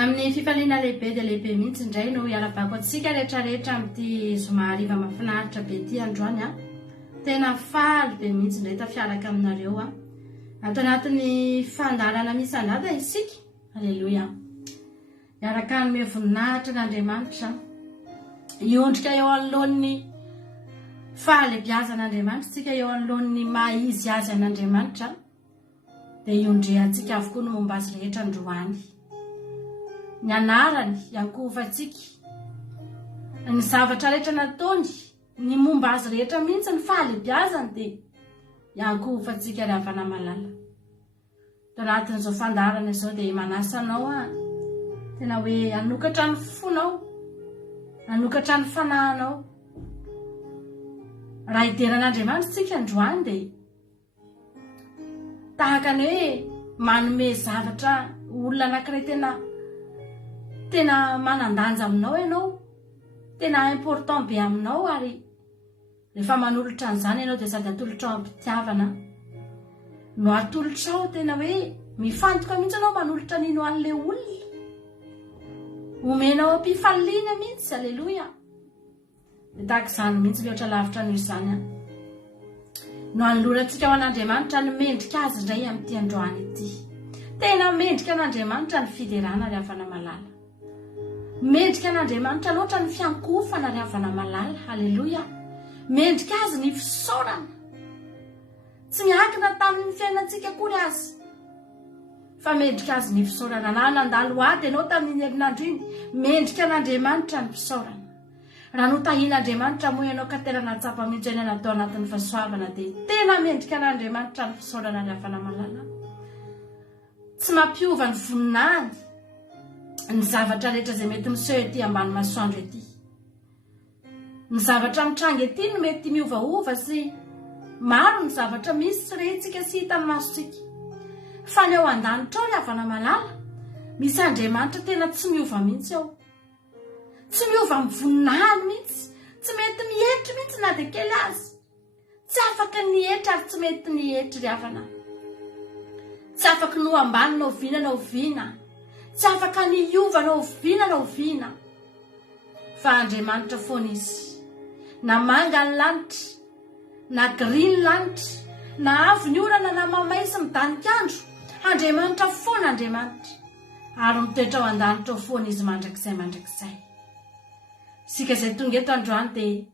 Amin'ny fifaliana lehibe dia lehibe mihitsy indray no hiarabako antsika rehetrarehetra amin'ity zoma hariva mahafinaritra be ity androany a. Tena faly be mihitsy indray tafiaraka aminareo a. Ato anatin'ny fandarana misy andata isika. Halleluja. Miaraka hanome voninahitra n'Andriamanitra. Iondrika eo anoloan'ny fahalebiazan'Andriamanitra, tsika eo anoloan'ny maizy azy an'Andriamanitra. Dia iondreantsika avokoa no momba azy rehetra androany. Ny anarany iakovatsika, ny zavatra rehetra nataony, ny momba azy rehetra mihitsy ny fahalebiazany dia iakovatsika ry havana malala. Tao anatin'izao fandarana izao dia manasa anao tena hoe hanokatra ny fonao, hanokatra ny fanahinao. Raha idiran'Andriamanitra tsika androany dia tahaka ny hoe manome zavatra olona anankiray tena manandanja aminao ianao, tena important be aminao, ary rehefa manolotra an'izany ianao dia sady atolotra ao am-pitiavana no atolotra ao, tena hoe mifantoka mihitsy anao manolotra nino an'ilay olona, omenao am-pifaliana mihitsy. Alleluja. Dia tahaka izany mihitsy loatra lavitra noho izany no anolorantsika ao an'Andriamanitra ny mendrika azy indray amin'ity androany ity. Tena mendrika an'Andriamanitra ny fiderana ry havana malala. Mendrika an'Andriamanitra loatra ny fiankofana ry havana malala. Halleluja. Mendrika azy ny fisaorana. Tsy miankina tamin'ny fiainantsika akory azy, fa mendrika azy ny fisaorana. Na nandalo ady ianao tamin'ny herinandro iny, mendrika an'Andriamanitra ny fisaorana. Raha notahian'Andriamanitra moa ianao ka tena natsapa mihitsy eny natao anatin'ny fahasoavana, dia tena mendrika an'Andriamanitra ny fisaorana ry havana malala. Tsy mampiova ny voninahiny ny zavatra rehetra izay mety miseho ety ambany masoandro ety. Ny zavatra mitranga ety no mety miovaova, sy maro ny zavatra misy rehintsika sy hita ny masontsika. Fa ny ao an-danitra ao ry havana malala, misy Andriamanitra tena tsy miova mihitsy ao. Tsy miova amin'ny voninahiny mihitsy, tsy mety mihetry mihitsy na dia kely azy. Tsy afaka nihetry ary tsy mety nihetry ry havana. Tsy afaka no ambany na oviana na oviana. Tsy afaka niova na oviana na oviana. Fa Andriamanitra foana izy. na manga ny lanitra na green lanitra na avy ny orana na mamaisy midanikandro Andriamanitra foana Andriamanitra ary mitoetra ao an-danitra ao foana izy mandrakizay sika izay tonga eto androany dia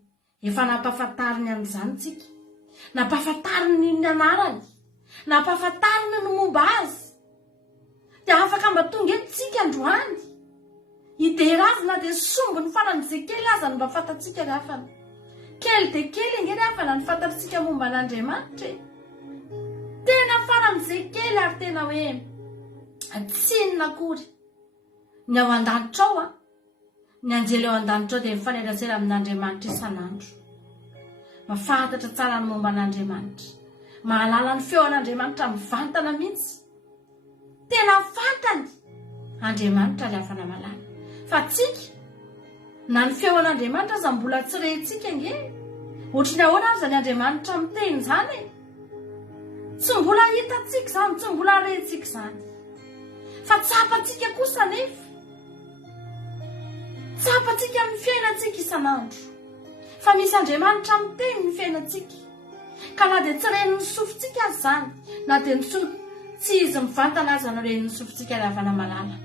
efa nampahafantariny amin'izany tsika nampahafantariny ny anarany nampahafantariny ny momba azy dia afaka mba tonga eto tsika androany hiderazina dia sombony faran'izay kely aza no mba fantatsika rehefa kely dia kely inge rehefa na ny fantatsika momba an'Andriamanitra tena faran'izay kely ary tena hoe tsinona akory ny ao an-danitra ao ny anjely ao an-danitra ao dia mifanerasera amin'Andriamanitra isan'andro mafantatra tsara ny momba an'Andriamanitra mahalala ny feo an'Andriamanitra mivantana mihitsy tena fantany Andriamanitra ry afana malala fa tsika na ny feo an'Andriamanitra aza mbola tsy rehintsika nge ohatrany ahoana azy ny Andriamanitra miteny izany tsy mbola hitantsika izany tsy mbola rehintsika izany fa tsapantsika kosa nefa tsapantsika amin'ny fiainantsika isan'andro fa misy Andriamanitra miteny ny fiainantsika ka na dia tsy reny ny sofintsika azy izany na dia tsy izy mivantana azy no reny ny sofintsika ry havana malala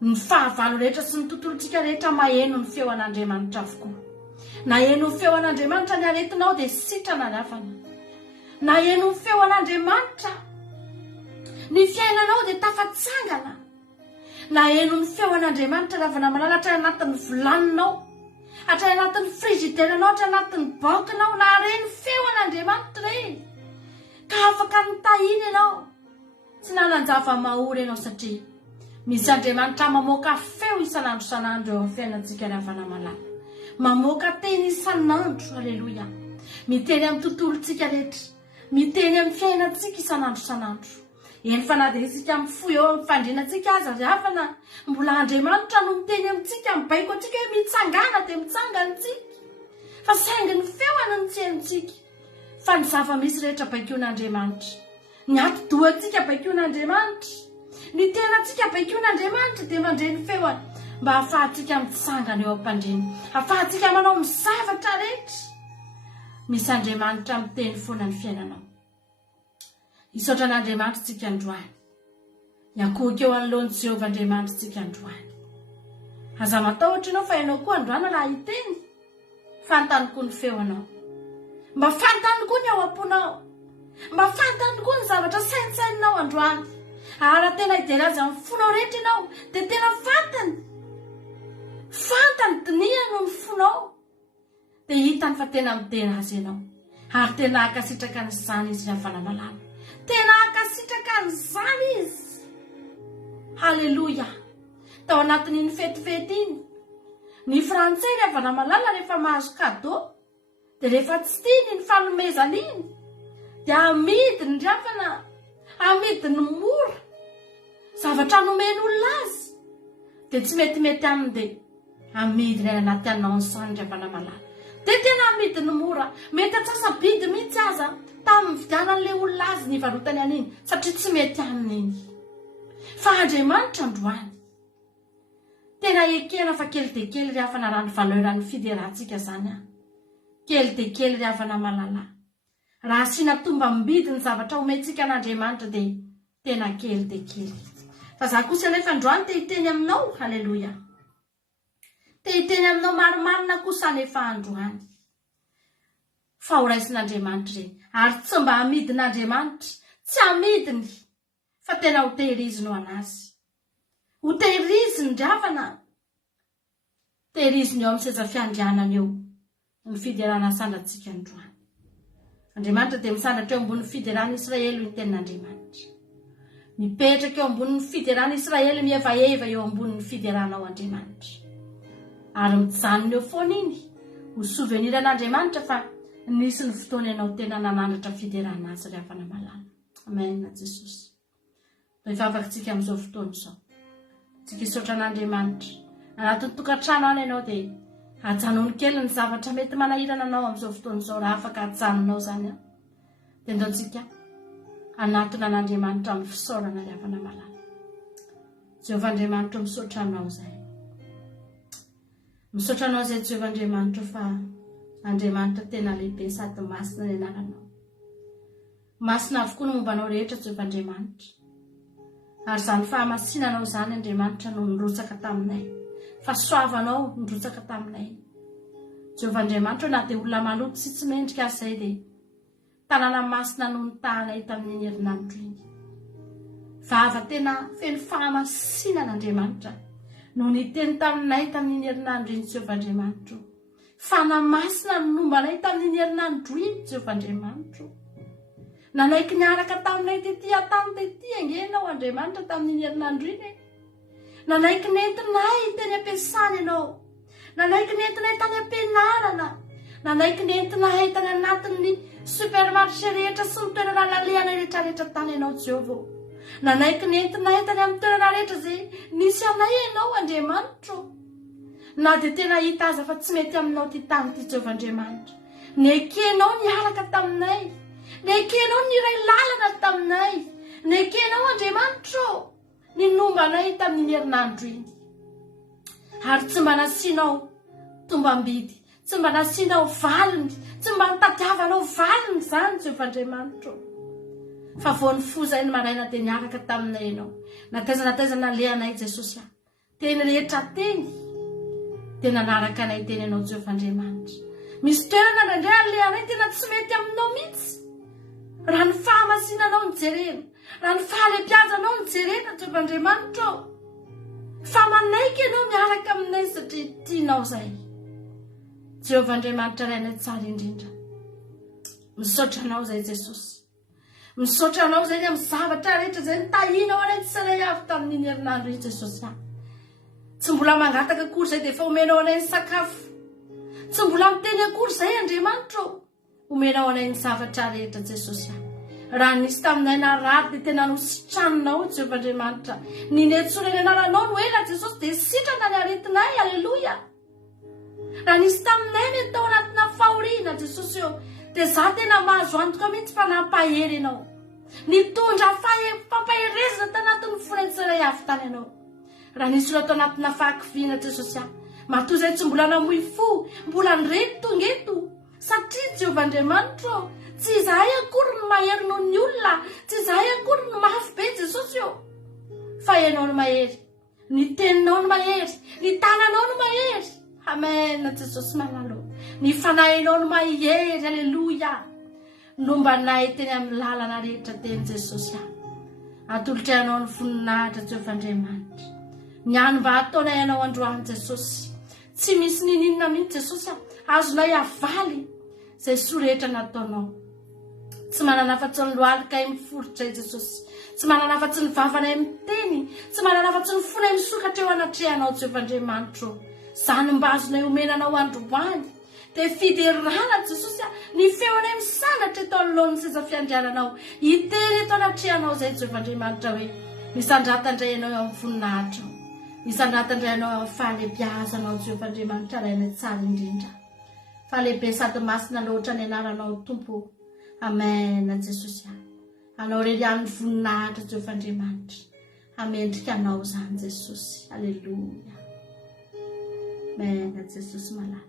ny fahavalo rehetra sy ny tontolontsika rehetra maheno ny feo an'Andriamanitra avokoa na eno ny feo an'Andriamanitra ny aretinao dia sitrana ry havana na eno ny feo an'Andriamanitra ny fiainanao dia tafatsangana na eno ny feo an'Andriamanitra ry havana malala hatray anatin'ny volaninao hatray anatin'ny frigideranao hatray anatin'ny bankinao na reny feo an'Andriamanitra reny ka afaka mitahina ianao tsy nanan-java mahory ianao satria misy Andriamanitra mamoaka feo isan'andro eo amin'ny fiainantsika ry havana malala mamoaka teny isan'andro aleloia miteny amin'ny tontolontsika rehetra miteny amin'ny fiainantsika isan'andro eny fa na dia isika mifoy eo amin'ny fandrianantsika aza ry havana mbola Andriamanitra no miteny amintsika mibaiko antsika hoe mitsangana dia mitsangantsika fa saingy ny feoany ny tsy haintsika fa ny zava-misy rehetra baikon'Andriamanitra ny ati-dohantsika baikon'Andriamanitra ny tenantsika baikon'Andriamanitra dia mandre ny feoany mba hahafahantsika mitsangana eo am-pandriana hahafahantsika manao mizavatra rehetra misy Andriamanitra miteny foana ny fiainanao isaotra an'Andriamanitra tsika androany hiankohaka eo anoloan'i Jehovah Andriamanitra tsika androany aza matahotra ianao fa ianao koa androany raha hiteny fantany koa ny feonao mba fantany koa ny ao am-ponao mba fantany koa ny zavatra saintsaininao androany ary tena hiderazy amin'ny fonao rehetra ianao dia tena fantany diniany no ny fonao dia hitany fa tena miderazy ianao ary tena hakasitraka n'izany izy ry havana malala tena hakasitraka n'izany izy haleloia tao anatin'iny fetifety iny ny frantsay ry havana malala rehefa mahazo kado dia rehefa tsy tiany ny fanomezana iny dia amidiny ry havana amidiny mora zavatra nomen'olona azy dia tsy metimety aminy dia amidiny any anaty anao izany ry havana malala dia tena amidiny mora mety atsasabidy mihitsy aza tamin'ny vidianan'ilay olona azy ny varotany an'iny satria tsy mety aminy iny fa Andriamanitra androany tena ekena fa kely dia kely ry havana raha ny valeran'ny fiderantsika izany kely dia kely ry havana malala raha asiana tomba mibidy ny zavatra omentsika an'Andriamanitra dia tena kely dia kely fa za kosa anefa androany te hiteny aminao haleloia te hiteny aminao marimarina kosa anefa androany fa ho raisin'Andriamanitra reny ary tsy mba hamidin'Andriamanitra tsy hamidiny fa tena ho tehiriziny ho anazy ho tehiriziny ry havana tehiriziny eo amin'ny seza fiandrianana eo ny fiderana sandratsika androany Andriamanitra dia misandatra eo ambonin'ny fiderana Israely ny tenin'Andriamanitra mipetraka eo ambonin'ny fiderana Israely mihevaeva eo ambonin'ny fiderana ao Andriamanitra ary mijanona eo foana iny ho souveniran'Andriamanitra fa nisy ny fotoana ianao tena nanandratra fiderana azy ry havana malala amen Jesosy mivavakantsika amin'izao fotoana izao tsika hisaotra an'Andriamanitra anatin'ny tokantrano any ianao dia ajanony kely ny zavatra mety manahirana anao amin'izao fotoana izao raha afaka ajanonao izany dia ndaontsika anatona an'Andriamanitra amin'ny fisaorana ry havana malala Jehovah Andriamanitra misaotra anao izay misaotra anao izay Jehovah Andriamanitra fa Andriamanitra tena lehibe sady masina ny anaranao. Masina avokoa ny mombanao rehetra Jehovah Andriamanitra. Ary izany fahamasinanao izany Andriamanitra no nirotsaka taminay. Fa soavanao nirotsaka taminay. Jehovah Andriamanitra na dia olona maloto sy tsy mendrika izay dia tanàna masina no nitahanay tamin'ny herinandro iny. Vava tena feno fahamasinan'Andriamanitra no niteny taminay tamin'ny herinandro iny Jehovah Andriamanitra. Fanamasina no nombanay tamin'ny herinandro iny Jehovah Andriamanitra. Nanaiky niaraka taminay tetỳ atany tetỳ angenao Andriamanitra tamin'ny herinandro iny. Nanaiky nentinay teny ampiasana ianao. Nanaiky nentinay tany ampianarana. Nanaiky nentinay tany anatin'ny supermarché rehetra sy ny toerana lalehana rehetrarehetra tany ianao Jehovah. Nanaiky nentinay tany amin'ny toerana rehetra izay nisy anay ianao Andriamanitra. Na dia tena hita aza fa tsy mety aminao ty tany ty Jehovah Andriamanitra. Nekenao niaraka taminay. Nekenao niray lalana taminay. Nekenao Andriamanitra ny nombanay tamin'ny herinandro iny. Ary tsy mba nasianao tombam-bidy, tsy mba nasianao valiny, tsy mba nitadiavanao valiny izany Jehovah Andriamanitra. Fa vao nifoza iny maraina dia niaraka taminay ianao. Nataizana lehanay Jesosy. Teny rehetra teny dia nanaraka anay teny ianao Jehovah Andriamanitra. Misy toerana ndraindray alehanay tena tsy mety aminao mihitsy. Raha ny fahamasinanao ny jerena, raha ny fahalebiazanao ny jerena Jehovah Andriamanitra. Fa manaiky ianao miaraka aminay satria tianao izay. Jehovah Andriamanitra rainay tsara indrindra. Misaotra anao izay Jesosy. Misaotra anao izay amin'ny zavatra rehetra izay nitahinao anay tsirairay avy tamin'ny herinandro iny Jesosy. Tsy mbola mangataka akory izay dia efa omenao anay ny sakafo. Tsy mbola miteny akory izay Andriamanitra. Omenao anay ny zavatra rehetra Jesosy. Raha nisy taminay narary dia tena nositranonao Jehovah Andriamanitra. Ny netsoana ny anaranao no ela Jesosy dia sitrana ny aretinay. Aleloia. Raha nisy taminay ny tao anatina fahoriana Jesosy eo dia za tena mahazo antoka mihitsy fa nampahery ianao. Nitondra fampaherezana tanatin'ny fonay tsiray avy tany ianao. Raha nisy olona tao anatina fahakiviana Jesosy. Matoa izay tsy mbola namoy fo, mbola nirety tongeto. Satria Jehovah Andriamanitra, tsy izahay akory ny mahery noho ny olona, tsy izahay akory ny mafy be Jesosy eo. Fa ianao no mahery, ny teninao no mahery, ny tananao no mahery. Amen Jesosy malalo. Ny fanahinao no mahery. Aleluia. Nombanay teny amin'ny lalana rehetra teny Jesosy. Atolotrayanao ny voninahitra Jehovah Andriamanitra. Ny any mba ataonay ianao androany Jesosy. Tsy misy ninina mihitsy Jesosy. Azonay avaly izay soa rehetra nataonao. Tsy manana afa-tsy ny lohalika miforotra Jesosy. Tsy manana afa-tsy ny vavanay miteny. Tsy manana afa-tsy ny fonay misokatra eo anatrehanao Jehovah Andriamanitra. Izany mba azonay omenanao androany. Dia fiderana Jesosy ny feonay misandratra eto anoloan'ny seza fiandriananao. Itery eto anatrehanao izay Jehovah Andriamanitra hoe misandratan-dray ianao eo amin'ny voninahitra. Misandratan-dray ianao eo amin'ny fahalebiazanao Jehovah Andriamanitra rainay tsara indrindra. Fahalehibe sady masina loatra ny anaranao Tompo. Amen Jesosy. Anao rerian'ny voninahitra Jehovah Andriamanitra. Amendrika anao izany Jesosy. Aleluia. Amen Jesosy malala.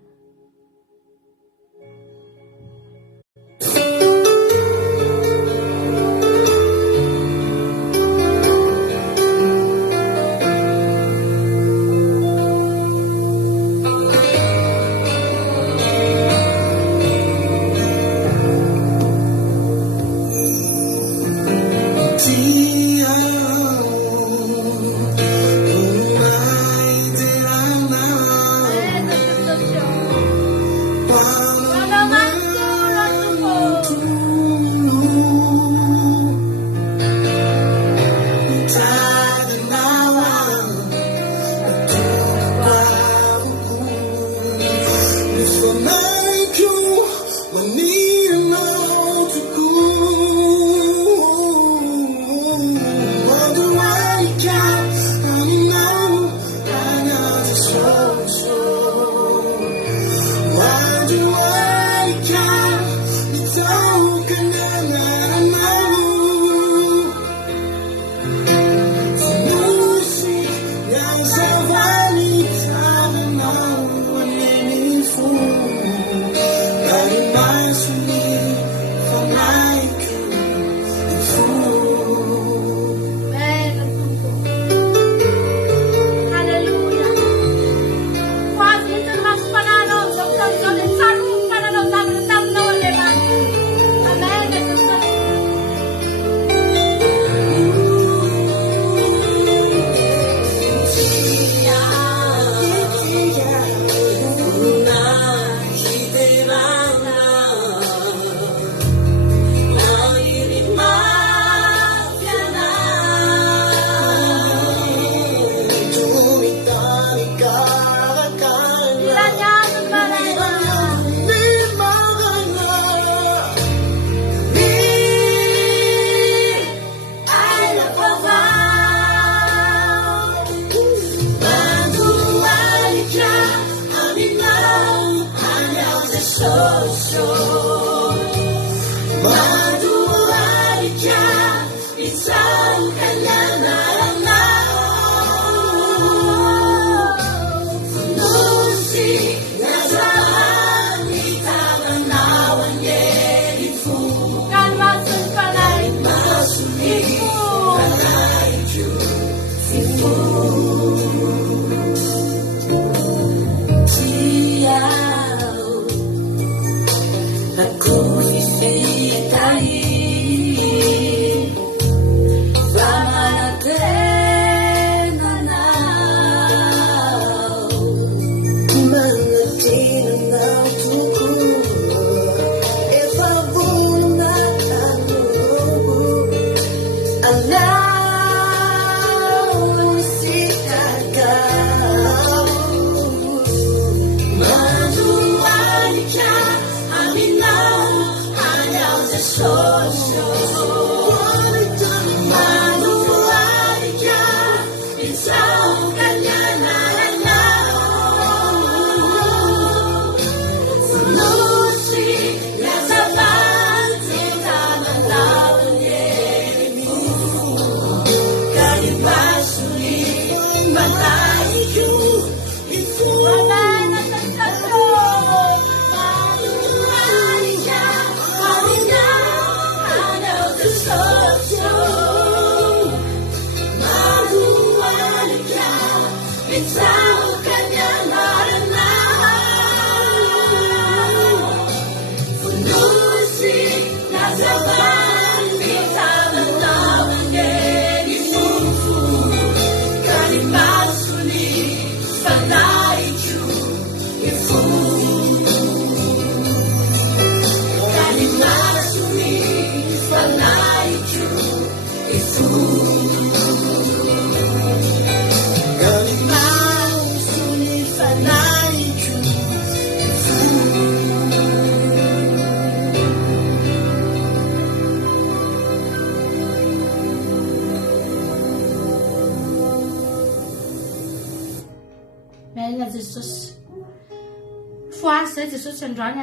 Jesosy androany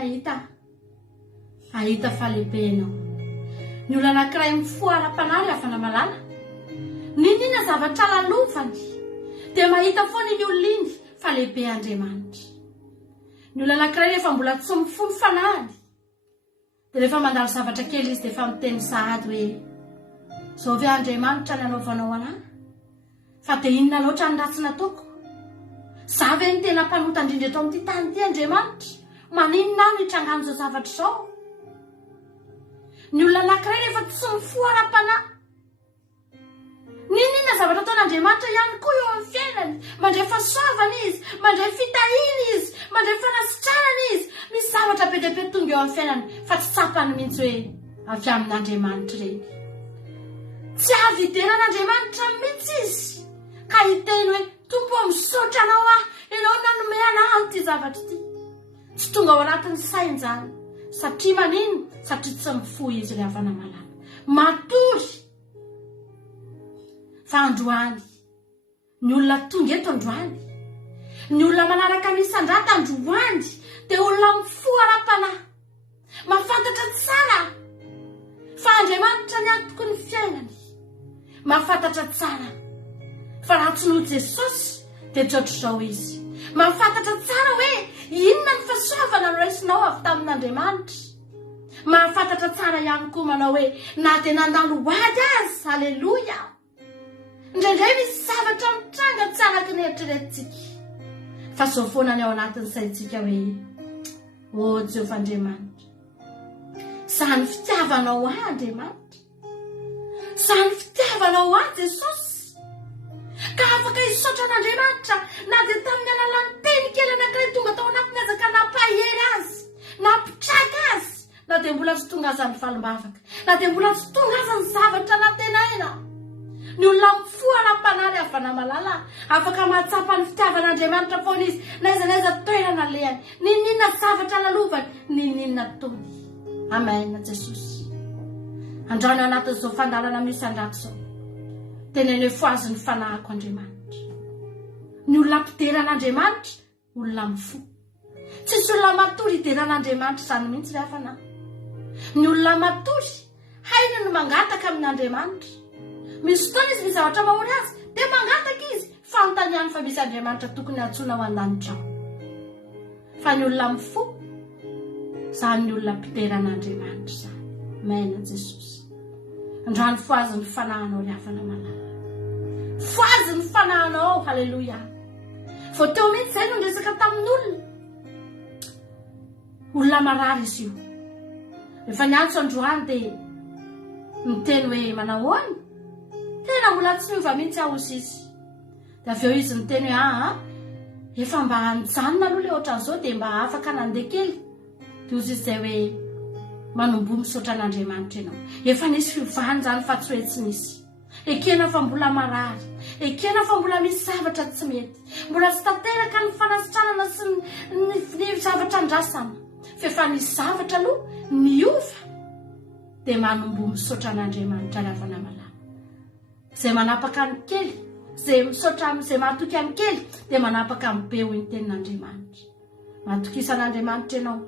ahita falehibe anao. Ny olona anankiray mifoara-panary afana malala. Ninina zavatra lalovany dia mahita foana iny olona iny falehibe Andriamanitra. Ny olona anankiray rehefa mbola tsy mifono fanary dia rehefa mandalo zavatra kely izy dia efa miteny sahady hoe zao ve Andriamanitra nanaovanao anahy? Fa dia inona loatra ny ratsy nataoko? Za ve ny tena mpanota indrindra eto amin'ity tany ity Andriamanitra? Maninona ny trangano izao zavatra izao? Ny olona anankiray rehefa tsy mifoara-panahy, ninona zavatra ataon'Andriamanitra ihany koa eo amin'ny fiainany, mandray fahasoavana izy, mandray fitahiana izy, mandray fanasitrahana izy. Misy zavatra be dia be tonga eo amin'ny fiainany fa tsy tsapany mihitsy hoe avy amin'Andriamanitra ireny. Tsy avy idiran'Andriamanitra mihitsy izy ka hiteny hoe Tompo misaotra anao ianao nanome anahy ity zavatra ity. Tsy tonga ao anatin'ny sainy izany satria manino? Satria tsy mifoha izy ilay havana malala. Matory fa androany ny olona tonga eto androany, ny olona manaraka ny isan-drata androany dia olona mifoara-panahy, mahafantatra tsara fa Andriamanitra ny antoko ny fiainany, mahafantatra tsara fa raha tsy noho Jesosy dia tsotr'izao izy. Mahafantatra tsara hoe inona ny fahasoavana noraisinao avy tamin'Andriamanitra. Mahafantatra tsara ihany koa manao hoe na dia nandalo ady azy, haleloia. Indraindray misy zavatra mitranga tsara ka ny eritreretintsika fa zao foana ny ao anatin'ny saintsika hoe o Jehovah Andriamanitra, izany fitiavanao ahy Andriamanitra, izany fitiavanao ahy Jesosy, ka afaka hisaotra an'Andriamanitra na dia tamin'ny alalan'ny teny kely anankiray tonga tao anatiny aza ka nampahery azy, nampitraka azy, na dia mbola tsy tonga aza ny valim-bavaka, na dia mbola tsy tonga aza ny zavatra natenaina. Ny olona mifoara-panahy havana malala afaka mahatsapa ny fitiavan'Andriamanitra foana izy na aiza toerana lehany, ninona zavatra lalovany, ninona tony. Amen Jesosy. Androany ao anatin'izao fandalana misy andrato izao, tenene foazy ny fanahiko Andriamanitra. Ny olona ampideran'Andriamanitra olona mifo, Tsisy olona matory idiran'Andriamanitra zany mihitsy ry hafana. Ny olona matory hainy no mangataka amin'Andriamanitra. Misy fotoana izy misy zavatra mahory azy dia mangataka izy fanontaniany fa misy Andriamanitra tokony antsoina ao an-danitra. Fa ny olona mifo zany ny olona mpiteran'Andriamanitra zany. Maina Jesosy. Androany foazy ny fanahinao ry hafana malala. Foazy ny fanahinao, halleloia. Vao teo mihitsy izay no resaka tamin'olona. Olona marary izy io. Rehefa niantso androany dia miteny hoe manao ahoana? Tena mbola tsy miova mihitsy aho izy. Dia avy eo izy miteny hoe efa mba nijanona aloha ilay ohatran'izao dia mba afaka nandeha kely. Dia ozy izay hoe manomboa misaotra an'Andriamanitra ianao. Efa nisy fiovahany zany fa tsy hoe tsy nisy. Ekena fa mbola marary. Ekena fa mbola misy zavatra tsy mety. Mbola tsy tanteraka ny fanasitranana sy ny zavatra andrasana. Fa efa nisy zavatra aloha niova dia manomboa misaotra an'Andriamanitra ry hafana malala. Izay manapaka ny kely, izay misaotra izay mahatoky amin'ny kely dia manapaka amin'ny be hoy ny tenin'Andriamanitra. Mahatokisan'Andriamanitra ianao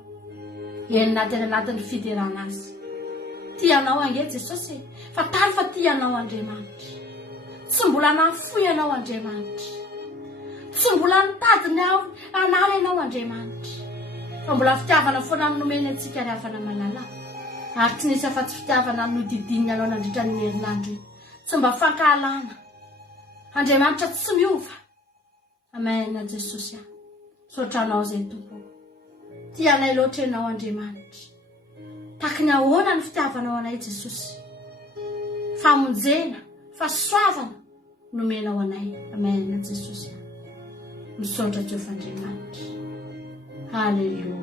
anatin'ny fiderana azy. Tianao ange Jesosy, fa tary fa tianao Andriamanitra. Tsy mbola nafoy ianao Andriamanitra. Tsy mbola nitady ny anala ianao Andriamanitra. Fa mbola fitiavana foana nomeny antsika ry hafana malala. Ary tsy nisy afa-tsy fitiavana nodidinina anao nandritra ny herinandro iny. Tsy mba fankahalana. Andriamanitra tsy miova. Amen Jesosy. Saotranao izay tompo. Tianay loatra ianao Andriamanitra. Tahaka ny ahoana ny fitiavanao anay Jesosy. Famonjena, fahasoavana nomenao anay. Amen Jesosy. Misaotra Jehovah Andriamanitra. Halleluja.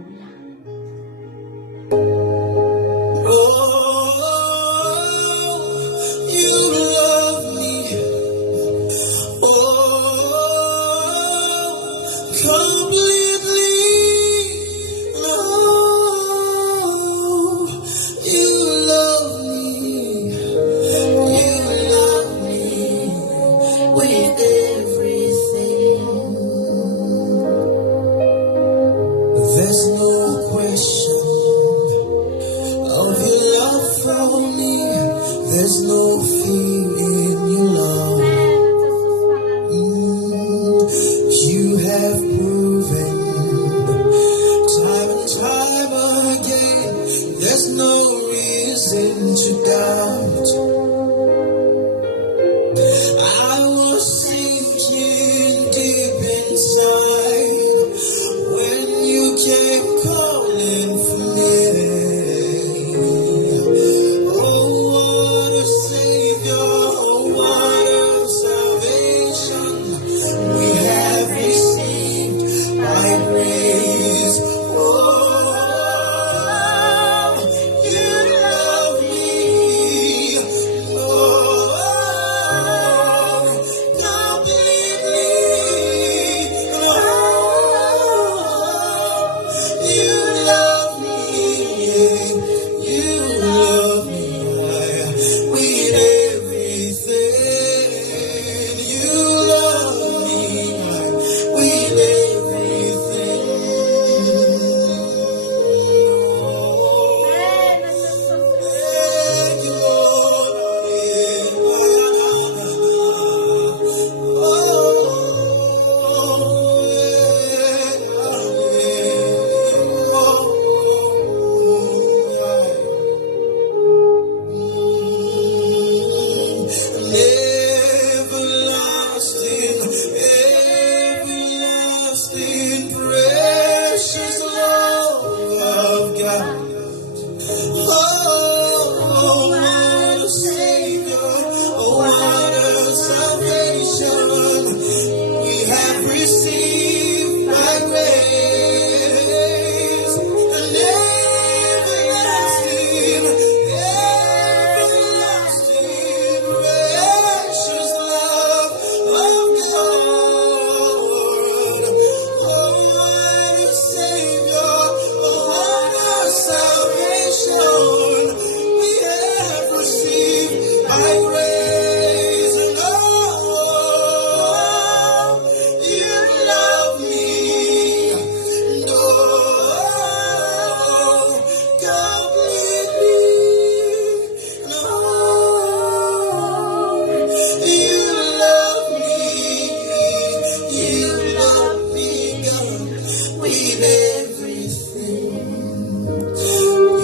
Leave everything.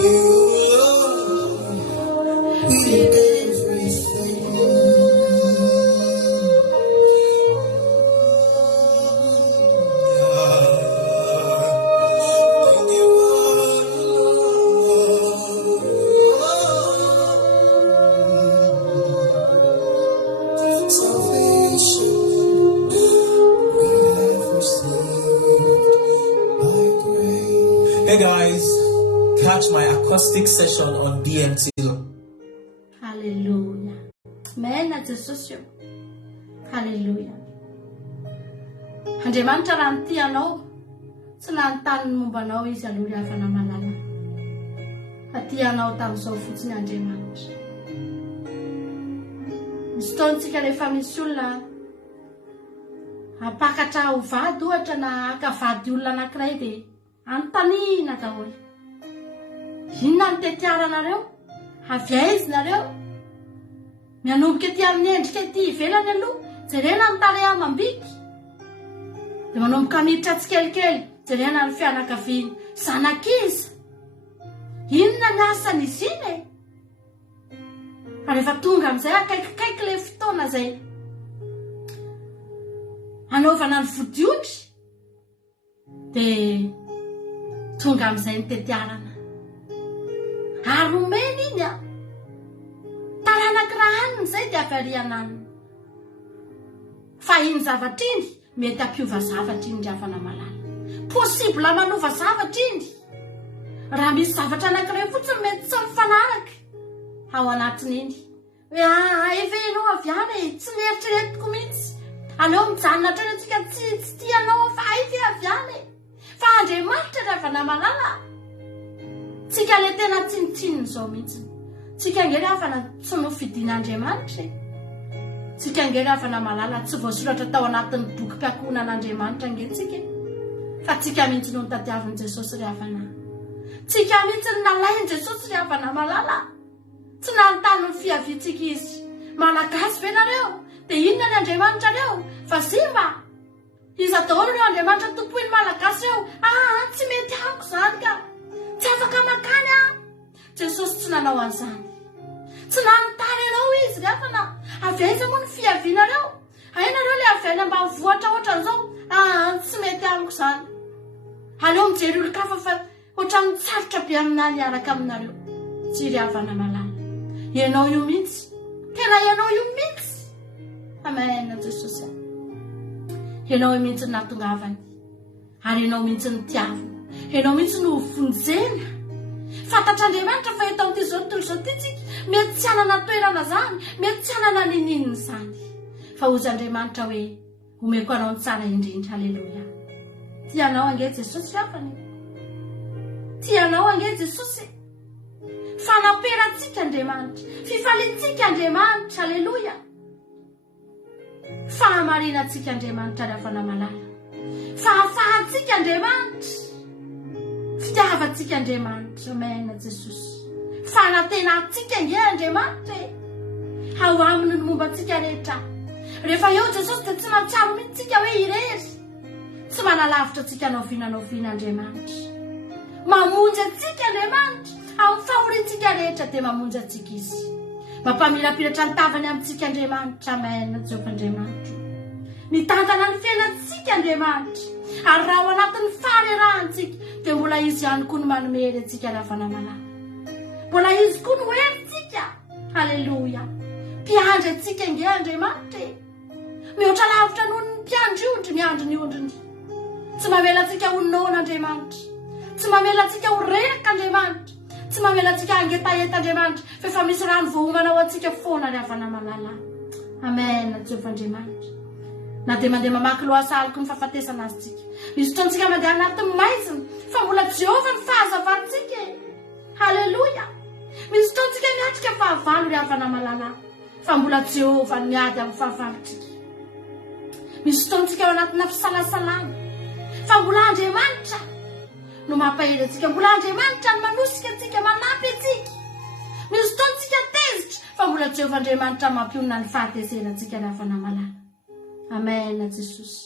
You Lord, leave everything. Salvation we have received by grace. Hey guys, catch my acoustic session on BMT. Hallelujah. Amen. Jesus. Hallelujah. Andriamanitra raha ny tianao tsy nanontany mombanao izy aloha rehefa namalala. Fa tianao tamin'izao fotsiny Andriamanitra. Misy fotoantsika rehefa misy olona apakatra ho vady ohatra na akavady olona anankiray dia anontaniana daholo. Inona ny tetiaranareo? Avy aiza nareo? Mianomboka ety amin'ny endrika ety ivelany aloha, jerena ny tarehy amam-bika. Dia manomboka miditra tsikelikely, jerena ny fianakaviana, zanak'iza. Inona ny asan'izy iny e? Fa rehefa tonga amin'izay akaikikaiky ilay fotoana izay anaovana ny vodiondry, dia tonga amin'izay ny tetiarana. Ary omena iny a. Taranakirahaniny izay dia avariana aminy. Fa iny zavatra iny mety ampiova zavatra iny rehefa namalala. Possible manova zavatra iny. Raha misy zavatra anankiray fotsiny mety tsy mifanaraka ao anatiny iny. Hoe efa ianao avy any e, tsy nieritreretiko mihitsy. Aleo mijanona treny antsika tsy tianao fa efa avy any e. Fa Andriamanitra rehefa namalala. Tsika le tena tsinitsininy izao mihitsy. Tsika nge rehefa tsy nofidian'Andriamanitra. Tsika nge rehefa namalala tsy voasoratra tao anatin'ny bokim-piankonan'Andriamanitra nge tsika. Fa tsika mihitsy no nitadiavin'i Jesosy rehefa na. Tsika mihitsy no nalain'i Jesosy rehefa namalala. Tsy nanontany ny fiaviantsika izy. Malagasy ve nareo? Dia inona ny Andriamanitra reo? Fa simba. Iza daholo reo Andriamanitra tompoiny malagasy reo? Tsy mety amiko izany ka. Tsy afaka makany a. Jesosy tsy nanao an'izany. Tsy nanontany ianao izy rehefa na avy aiza moa ny fiavianareo? Ainareo le avy any ambanivohitra ohatran'izao? Tsy mety amiko izany. Aleo mijery olon-kafa fa ohatran'ny tsarotra be aminany araka aminareo. Tsy rehefa namalala. Ianao io mihitsy. Tena ianao io mihitsy. Amen Jesosy. Ianao mihitsy ny natongavany. Ary ianao mihitsy ny tiaviny. Ianao mihitsy no fonjena. Fantatr'Andriamanitra fa eto amin'ity zao tontolo izao ity tsika mety tsy hanana toerana zany, mety tsy hanana ninina zany. Fa hozy Andriamanitra hoe omeko anao ny tsara indrindra. Haleluia. Tianao ange Jesosy afany. Tianao ange Jesosy. Fanaperantsika Andriamanitra. Fifaliantsika Andriamanitra. Haleluia. Fahamarinantsika Andriamanitra rehefa namalala. Fahafahantsika Andriamanitra. Fitiavantsika Andriamanitra. Amen Jesosy. Fanatenantsika nge Andriamanitra. Ao aminy ny mombantsika rehetra. Rehefa eo Jesosy dia tsy mahatsiaro mihitsika hoe irery. Tsy manalavitra antsika naoviana Andriamanitra. Mamonjy antsika Andriamanitra. Amin'ny fahorintsika rehetra dia mamonjy antsika izy. Mampamirapiratra ny tavany amintsika Andriamanitra. Amen Jehovah Andriamanitra. Mitantana ny fiainantsika Andriamanitra. Ary raha ao anatin'ny faharerahantsika dia mbola izy ihany koa no manome hery antsika rehefa namalala. Mbola izy koa no herintsika. Haleluia. Mpiandry antsika nge Andriamanitra. Mihoatra lavitra noho ny mpiandry ondry miandry ny ondriny. Tsy mamela antsika ho noana Andriamanitra. Tsy mamela antsika ho reraka Andriamanitra. Tsy mamela antsika hangetaheta Andriamanitra. Fa efa misy rano voahomana ao antsika foana rehefa namalala. Amen Jehovah Andriamanitra. Na dia mandeha mamaky lohasaliko ny fahafatesana azy tsika. Misy fotoantsika mandeha anatin'ny maizina fa mbola Jehovah ny fahazavantsika. Haleluia. Misy fotoantsika miatrika fahavalo rehefa namalala fa mbola Jehovah ny miady amin'ny fahavalontsika. Misy fotoantsika ao anatina fisalasalana fa mbola Andriamanitra no mampahery antsika. Mbola Andriamanitra no manosika antsika, manampy antsika. Misy fotoantsika tezitra fa mbola Jehovah Andriamanitra mampionona ny fahateserantsika rehefa namalala. Amen Jesosy.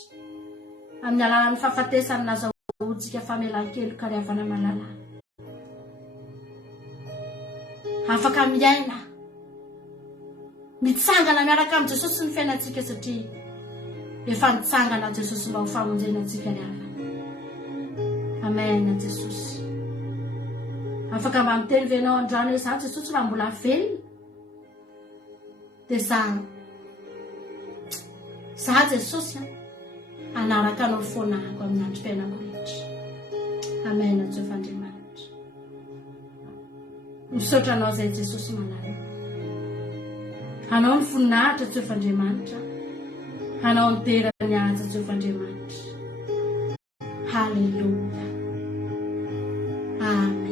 Amin'ny alalan'ny fahafatesany Nazareta. azahoantsika famelan-kely kariavana malala. Afaka miaina mitsangana miaraka amin'ny Jesosy sy ny fiainantsika satria efa nitsangana Jesosy mba ho famonjenantsika ny avana. Amen Jesosy. Afaka mba miteny venao andrano hoe za Jesosy raha mbola velona dia za Jesosy anaraka anao fonako amin'ny androm-piainako rehetra. Amen Jehovah-Andriamanitra. Misaotra anao izay Jesosy manaraka. Anao ny voninahitra Jehovah-Andriamanitra. Anao ny terany aja Jehovah-Andriamanitra. Haleluya. Amen.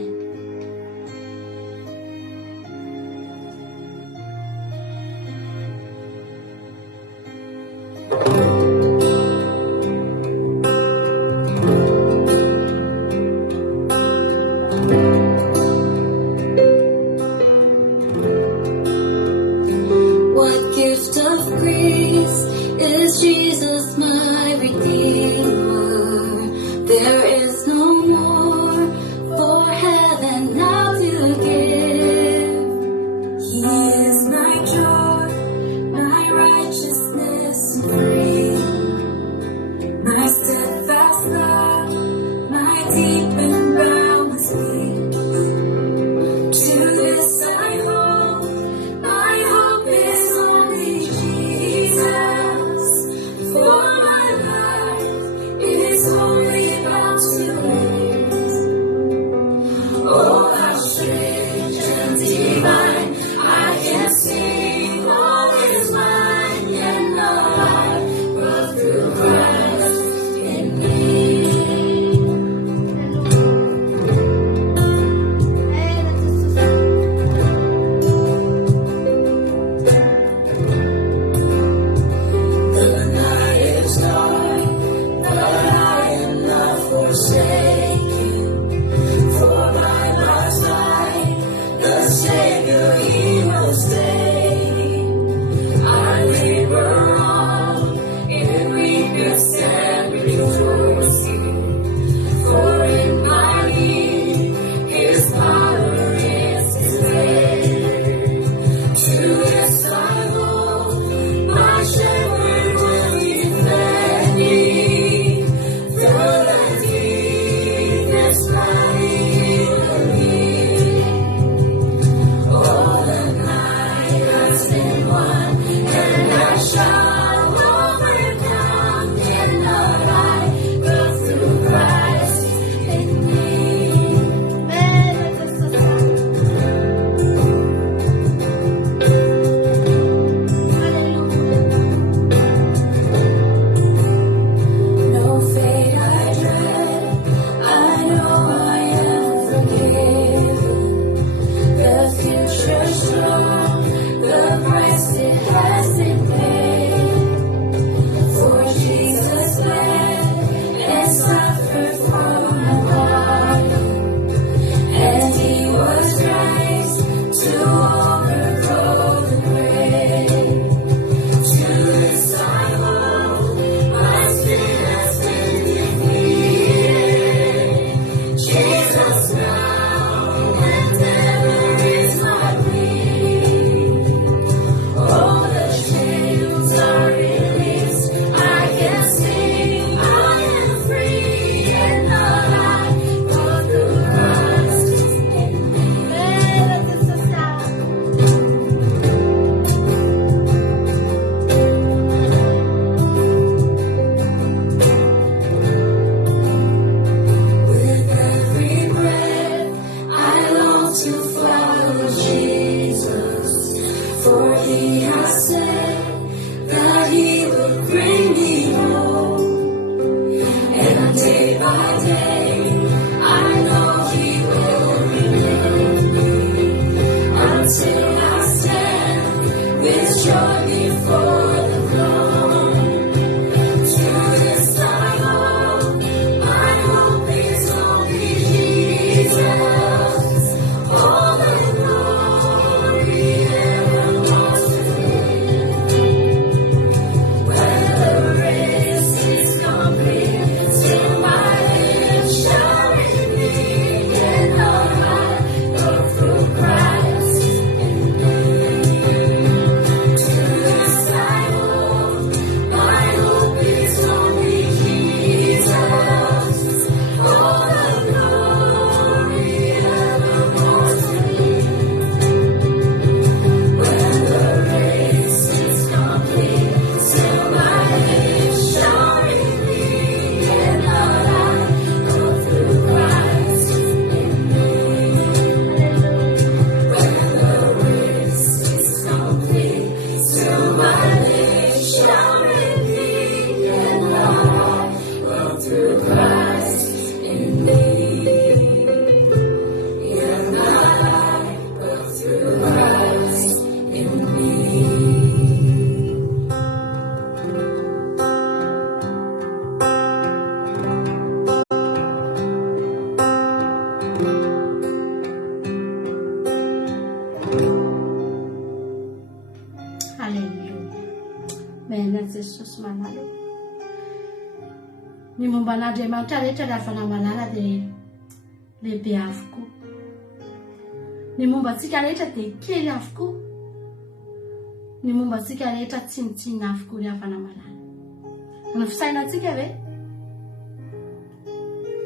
Jesosy manalo. Ny momba an'Andriamanitra rehetra rehefa namalala dia lehibe avokoa. Ny momba antsika rehetra dia kely avokoa. Ny momba antsika rehetra tsinitsina avokoa rehefa namalala. Ny fisainantsika ve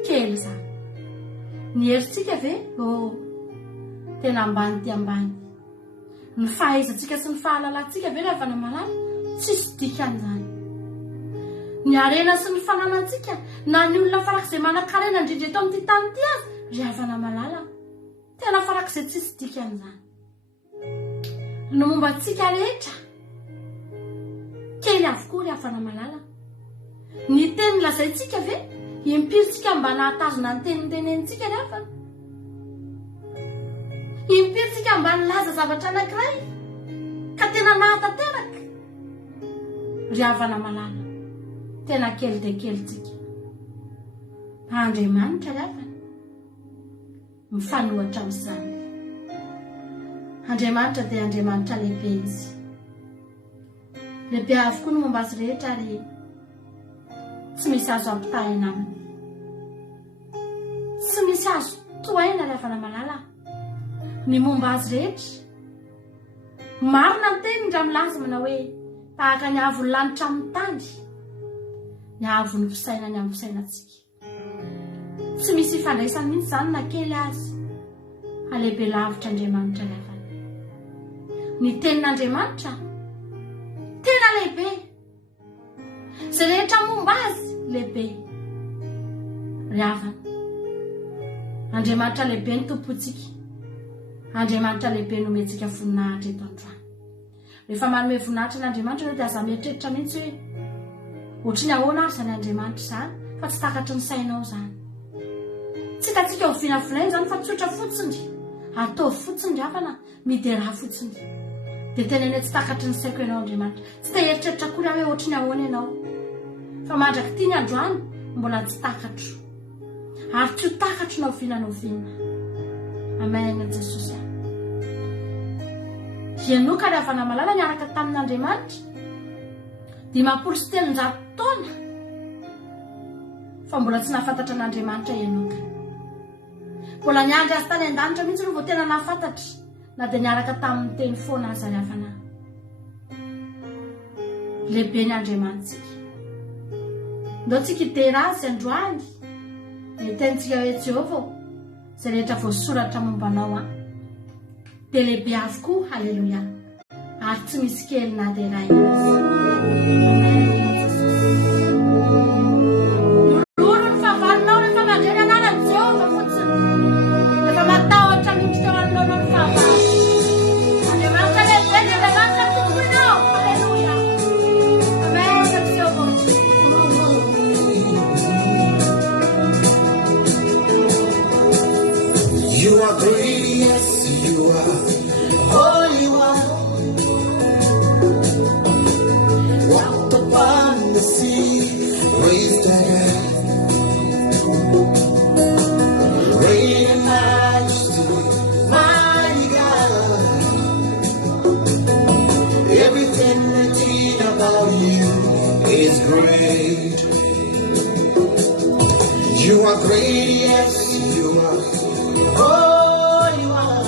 kely zany. Ny herintsika ve tena ambany ty ambany. Ny fahaizantsika sy ny fahalalantsika ve rehefa namalala tsisy dikan'izany. Ny arena sy ny fananantsika na ny olona farak'izay manan-karena indrindra eto amin'ity tany ity azy rehefa namalala tena farak'izay tsisy dikan'izany. Ny momba antsika rehetra kely avokoa rehefa namalala. Ny teny lazaintsika ve impiritsika mba nahatazona ny tenintenentsika rehefa. Impiritsika mba nilaza zavatra anankiray ka tena nahatanteraka rehefa namalala. Tena kely dia kelytsika. Andriamanitra rehefa mifanohatra amin'izany. Andriamanitra dia Andriamanitra lehibe izy. Lehibe avokoa ny momba azy rehetra ary tsy misy azo ampitahina aminy. Tsy misy azo tohaina rehefa namalala ny momba azy rehetra. Marina ny teniny raha milaza mana hoe tahaka ny avon'ny lanitra amin'ny tany ny avon'ny fisainany amin'ny fisainantsika. Tsy misy ifandraisany mihitsy izany na kely azy. Alehibe lavitra Andriamanitra rehefa. Ny tenin'Andriamanitra tena lehibe. Izay rehetra momba azy lehibe. Ravana. Andriamanitra lehibe ny tompontsika. Andriamanitra lehibe nomentsika voninahitra eto androany. Rehefa manome voninahitra n'Andriamanitra dia aza mieritreritra mihitsy hoe ohatry ny ahoana ary izany Andriamanitra izany fa tsy takatry ny sainao izany. Tsy hitantsika ho vinavinaina izany fa tsotra fotsiny. Ataovy fotsiny rafana midy raha fotsiny. Dia tena eny tsy takatry ny saiko ianao Andriamanitra. Tsy te eritreritra koa hoe ohatry ny ahoana ianao. Fa mandraky ity ny androany mbola tsy takatro. Ary tsy ho takatro na ho vinana. Amen Jesosy. Henoka rehefa namalala niaraka tamin'Andriamanitra 500 taona fa mbola tsy nahafantatra an'Andriamanitra Henoka. Mbola niandry azy tany an-danitra mihitsy no vao tena nahafantatra na dia niaraka tamin'ny teny foana azy rehefa na. Lehibe ny Andriamanitsika. Ndao tsika hitera azy androany ny tenitsika hoe Jehovah izay rehetra voasoratra mombanao dia lehibe avokoa. Halleluia. Ary tsy misy kely na dia iray azy. Lolo ny fahavalonao rehefa mandreny anarany Jehovah fotsiny. Rehefa matahotra mihitsy teo anoloanao ny fahavalo. Andriamanitra lehibe dia Andriamanitra tomponao. Halleluia. Amen Jehovah. You are great, yes, you are. Oh, you are. Walked upon the sea, raised the dead. Great in majesty, mighty God. Everything written about you is great. You are great, yes, you are. Oh, you are.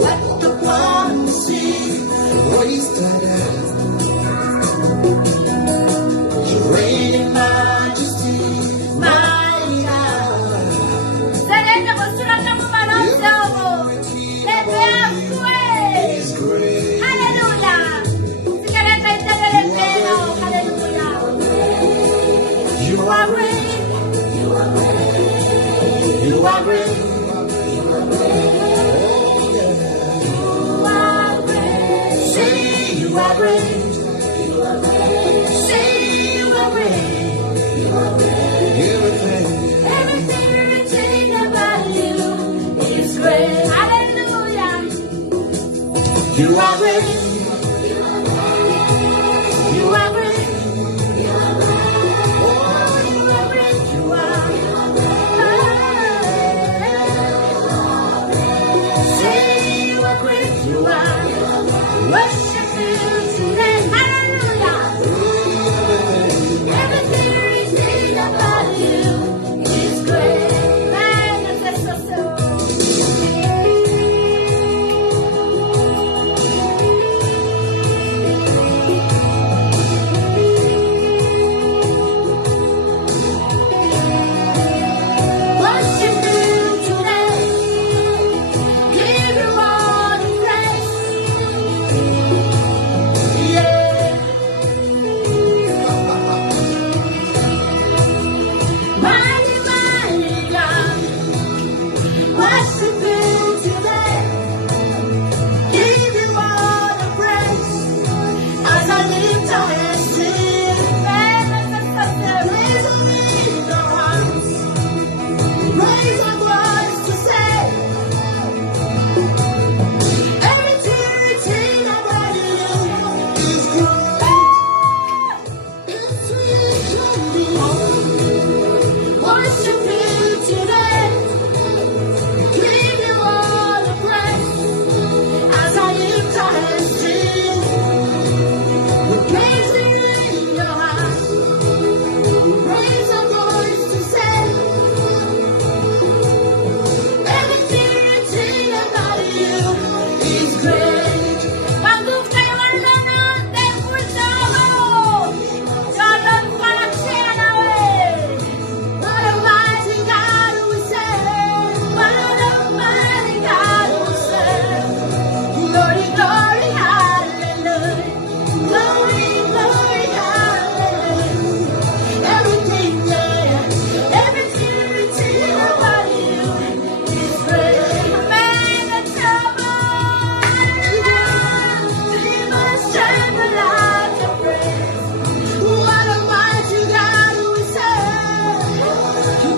Walked upon the sea, raised the dead. You reign in majesty, mighty God. Serete vosurata mumano Jehovah. Lehibe avokoa. Is great. Halleluia. Sikareta itele lehibe. Halleluia. You are great. You are great. You are great. You are great. Say you are great. You are great. Say you are great. You are great. Everything about you is great. Hallelujah. You are great. You are great. You are great. Oh, you are great. You are. Say you are great. You are. Worship you today.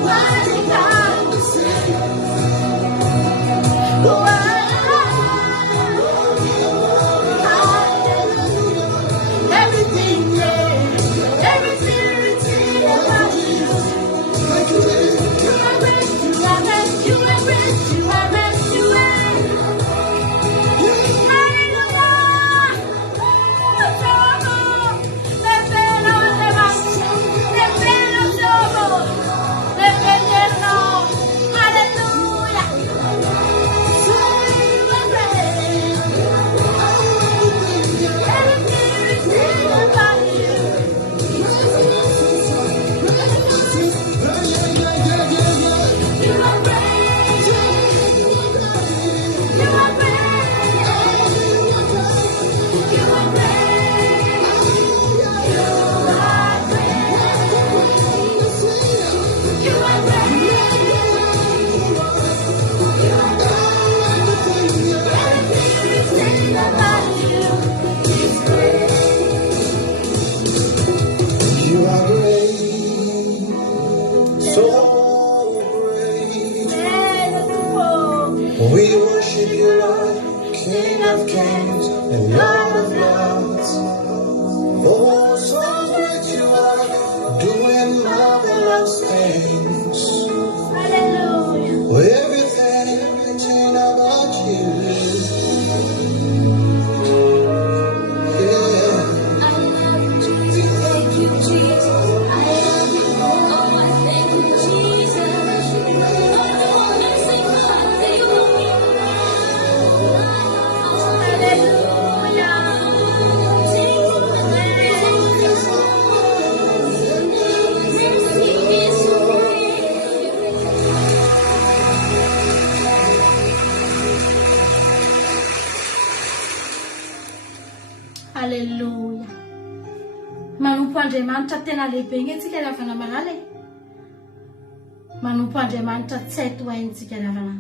mighty God. Everything, yeah, everything about you. You are great, you are great, you are great, you are great, you are. We worship you, Lord, King of kings and Lord of lords. Oh, so great you are, doing marvelous things. Hallelujah. Everything about you. Yeah. Thank you, Jesus. I love you. Oh, I thank you, Jesus. Hallelujah. Manompo Andriamanitra tena lehibe igny antsika ravana malala e. Manompo Andriamanitra tsy hay tohaintsika ravana.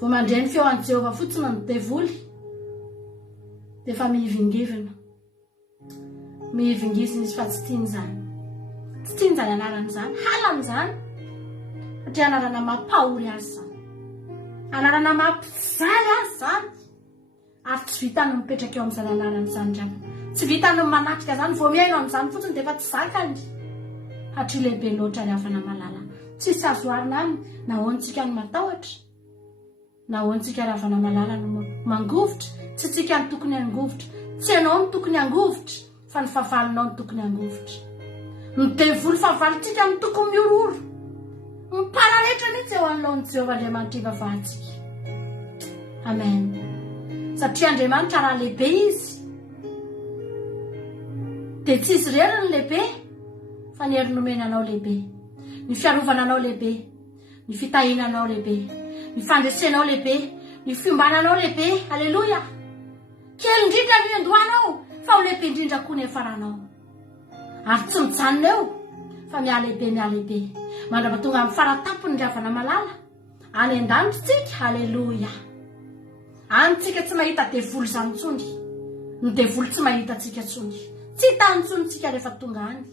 Vao mandray ny feoan'i Jehova fotsiny ny devoly dia efa mihivingivina. Mihivingizina izy fa tsy tiany zany. Tsy tiany zany anaran'izany, halan'izany. Satria anarana mampahory azy zany. Anarana mampijaly azy zany. Ary tsy vitany mipetraka eo amin'izany anaran'izany drapa. Tsy vitany manatrika zany, vao miaino amin'izany fotsiny dia efa tsy zakany. Hatria lehibe loatra ny havana malala. Tsisy azo arina aminy, nahoantsika no matahotra. Nahoantsika ravana malala no mangovitra, tsy tsika ny tokony angovitra. Tsy ianao no tokony angovitra, fa ny fahavalonao no tokony angovitra. Ny devoly fahavalontsika no tokony miororo. Mipararetra mihitsy eo anoloan'i Jehova Andriamanitra ivavahantsika. Amen. Satria Andriamanitra raha lehibe izy dia tsy izy rery ny lehibe, fa ny hery nomenanao lehibe, ny fiarovananao lehibe, ny fitahinanao lehibe, ny fandresenao lehibe, ny fiombananao lehibe. Alleluia. Kely indrindra ny andohanao, fa ho lehibe indrindra koa ny afaranao. Ary tsy mijanona eo, fa mialehibe mialehibe. Mandrapatonga amin'ny faratampony ny ravana malala. Any an-danitrytsika. Alleluia. Antsika tsy mahita devoly zany intsony. Ny devoly tsy mahita antsika intsony. Tsy hitany intsony tsika rehefa tonga any.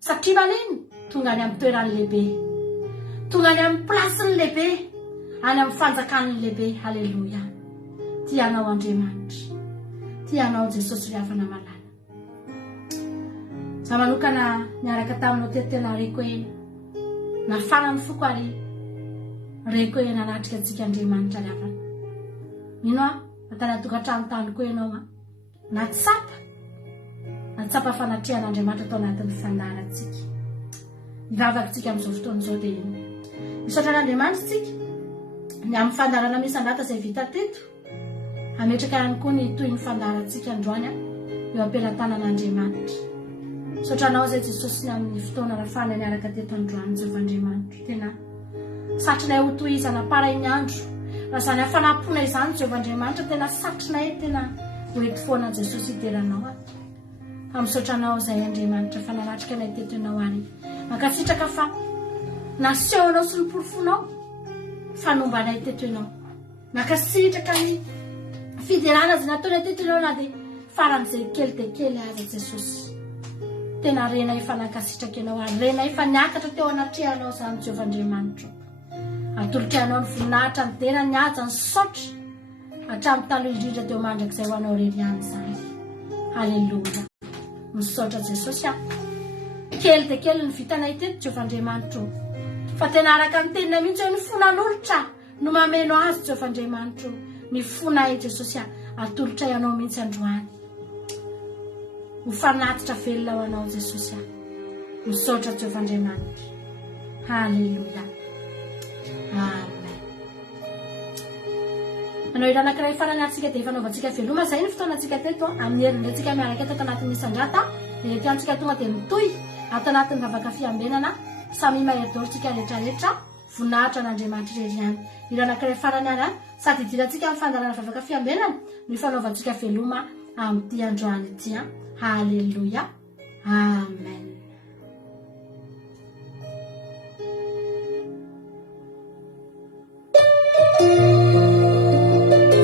Satria manino? Tonga any amin'ny toerany lehibe. Tonga any amin'ny plasiny lehibe. Any amin'ny fanjakany lehibe. Halleluia. Tianao Andriamanitra. Tianao Jesosy ravana malala. Za manokana miaraka taminao tena reko hoe nafarany foko ary reko hoe nanatrika antsika Andriamanitra ravana. Mino atana tokantrano tany koa ianao natsapa fanatrihan'Andriamanitra atao anatin'ny fandaharantsika. Ivavakantsika amin'izao fotoan'izao dia misaotra n'Andriamanitra tsika ny amin'ny fandarana misy andata izay vita teto. Ametraka ihany koa ny toy ny fandaharantsika androany eo am-pelantanan'Andriamanitra. Misaotranao izay Jesosy ny amin'ny fotoana rafana miaraka teto androany Jehovah Andriamanitra. Tena satrinay ho tohizana para iny andro. Raha zany hafanamponay izany Jehovah Andriamanitra, tena satrinay tena hoety foana Jesosy iteranao. Fa misaotranao izay Andriamanitra fa nanatrika anay teto ianao ary. Mankasitraka fa nasehonao sy ny porofonao fanomba anay teto ianao. Mankasitraka ny fidirana izay nataonay teto ianao na dia faran'izay kely dia kely aza Jesosy. tena rena ifanakasitrakanao ary rena ifaniakatra teo anatrehanao zany Jehovah-Andriamanitra. Atolotrahanao ny voninahitra ny tena ny haja ny saotra hatramin'ny taloha indrindra teo mandrakizay ho anao reny ihany zany. Haleluya. Misaotra Jesosy aho. Kely dia kely ny vitanay teto Jehovah-Andriamanitra. Fa tena araka ny tenina mihitsy hoe ny fonan'olotra no mameno azy Jehovah-Andriamanitra. Ny fonay Jesosy aho. Atolotra ianao mihitsy androany. Ho fanatitra velona ho anao Jesosy aho. Misaotra Jehovah-Andriamanitra. Haleluya. Amen. Anao irana anankiray farany antsika dia fanaovantsika veloma. Zay ny fotoanantsika teto amin'ny herin'ny antsika miaraka eto anatin'ny isandrata. Dia tiantsika tonga dia mitohy ato anatin'ny vavaka fiambenana samy maherdoritsika rehetrarehetra voninahitra n'Andriamanitra irery ihany. Irana anankiray farany any sady idirantsika amin'ny fandarana vavaka fiambenana ny fanaovantsika veloma amin'ity androany ity. Haleluya. Amen.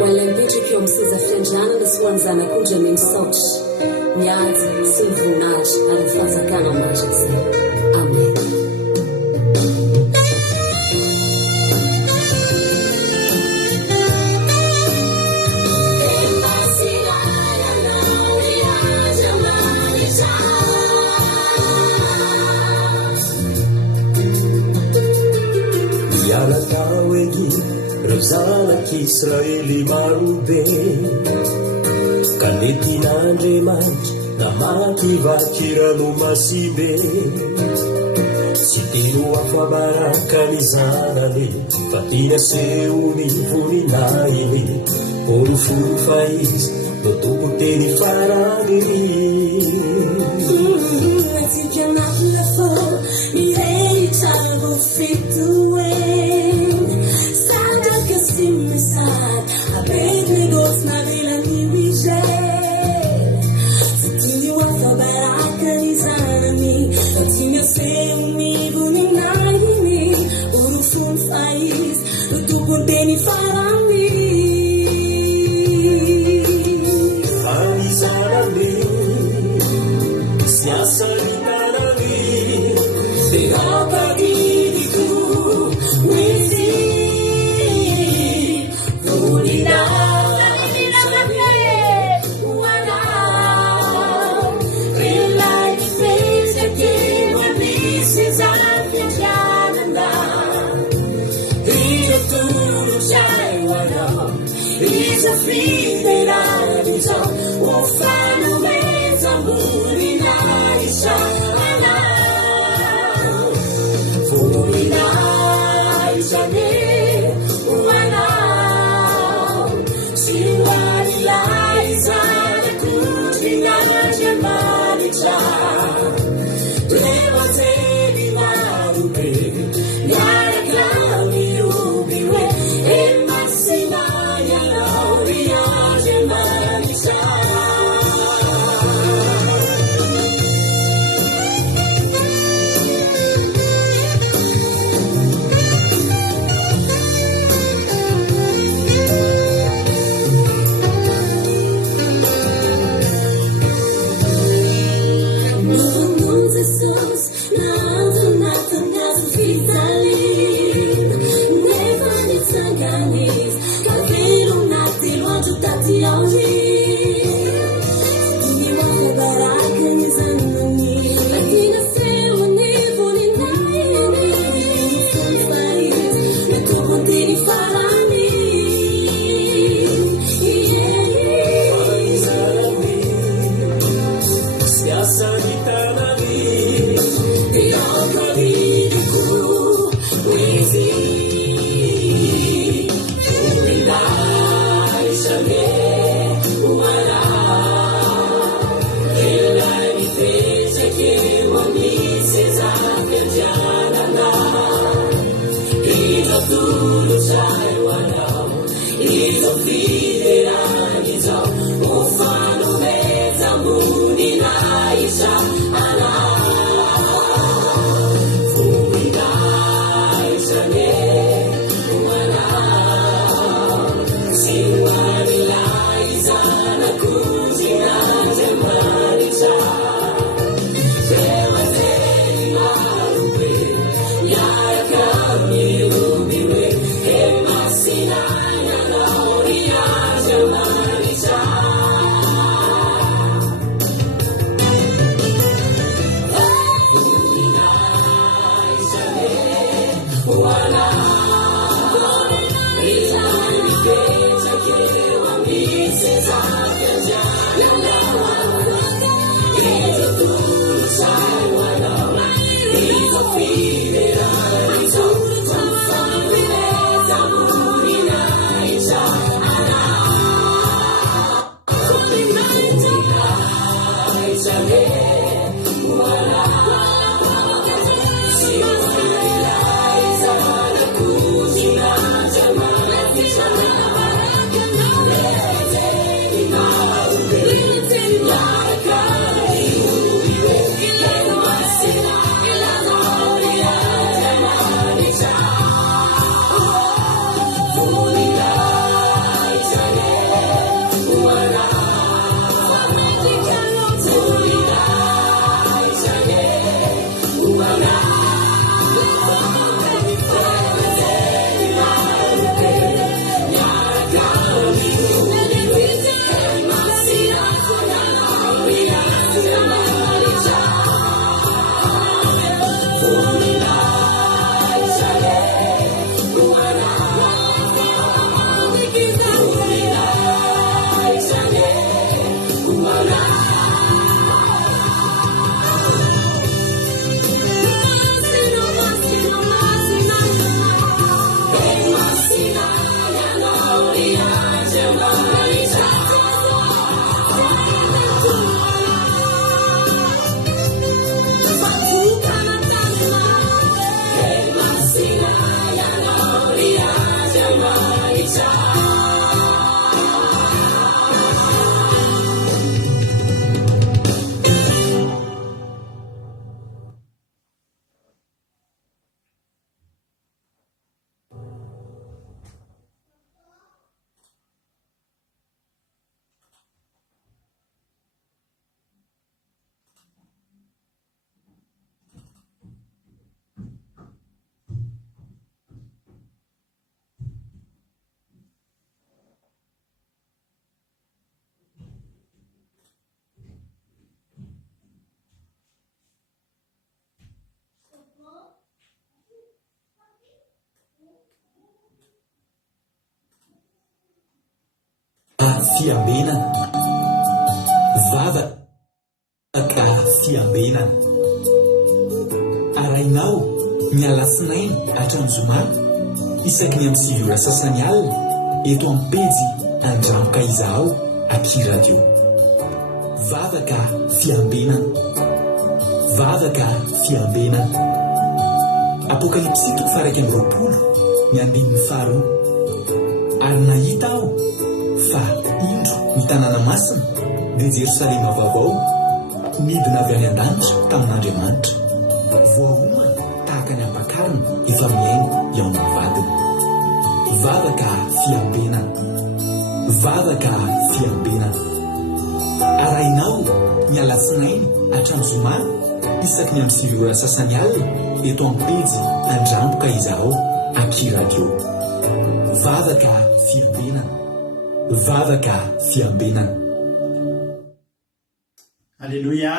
Walambitry mseza fiandrana na suanzana kuja minsautri miazi simvunaji alifazakana majisi. Amen. Zanaki Israeli marobe kanetin'Andriamanitra namakivaky-rano masibe tsy teno afabaraka ny zanany fa tina sehony voninahiny oro fa izy no tompo teny farany atsika nalafo irehitravo fitoe Simsad, a baby goes Navila Nibije. Sitini wafa baraka nizani, Latina semi guninayini, Urufun faiz, Lutukuteni farami. Alizarami, Siasaritarami, Teapagiritu, Wizi. Fiambenana vavaka fiambenana arainao ny alasinainy hatramin'ny zoma isaky ny amin'ny sivy sasany alina eto amin'ny pejy Andramboka Izaho Aky Radio. Vavaka fiambenana, vavaka fiambenana. Apokalipsy 1:20 ny andininy faharoa. Ary nahita aho fa indro ny tanàna masina dia Jerosalema vaovao midina avy any an-danitra tamin'Andriamanitra, voahomana tahaka ny ampakarina efa miaina eo amin'ny vadiny. Vavaka fiambenana, vavaka fiambenana. Arainao ny alasinainy hatramin'ny zoma isaky ny amin'ny 9 sasany alina eto amin'ny pejy Andramboka Izaho Aky Radio. Vavaka fiambenana, vavaka fiambenana. Alleluia.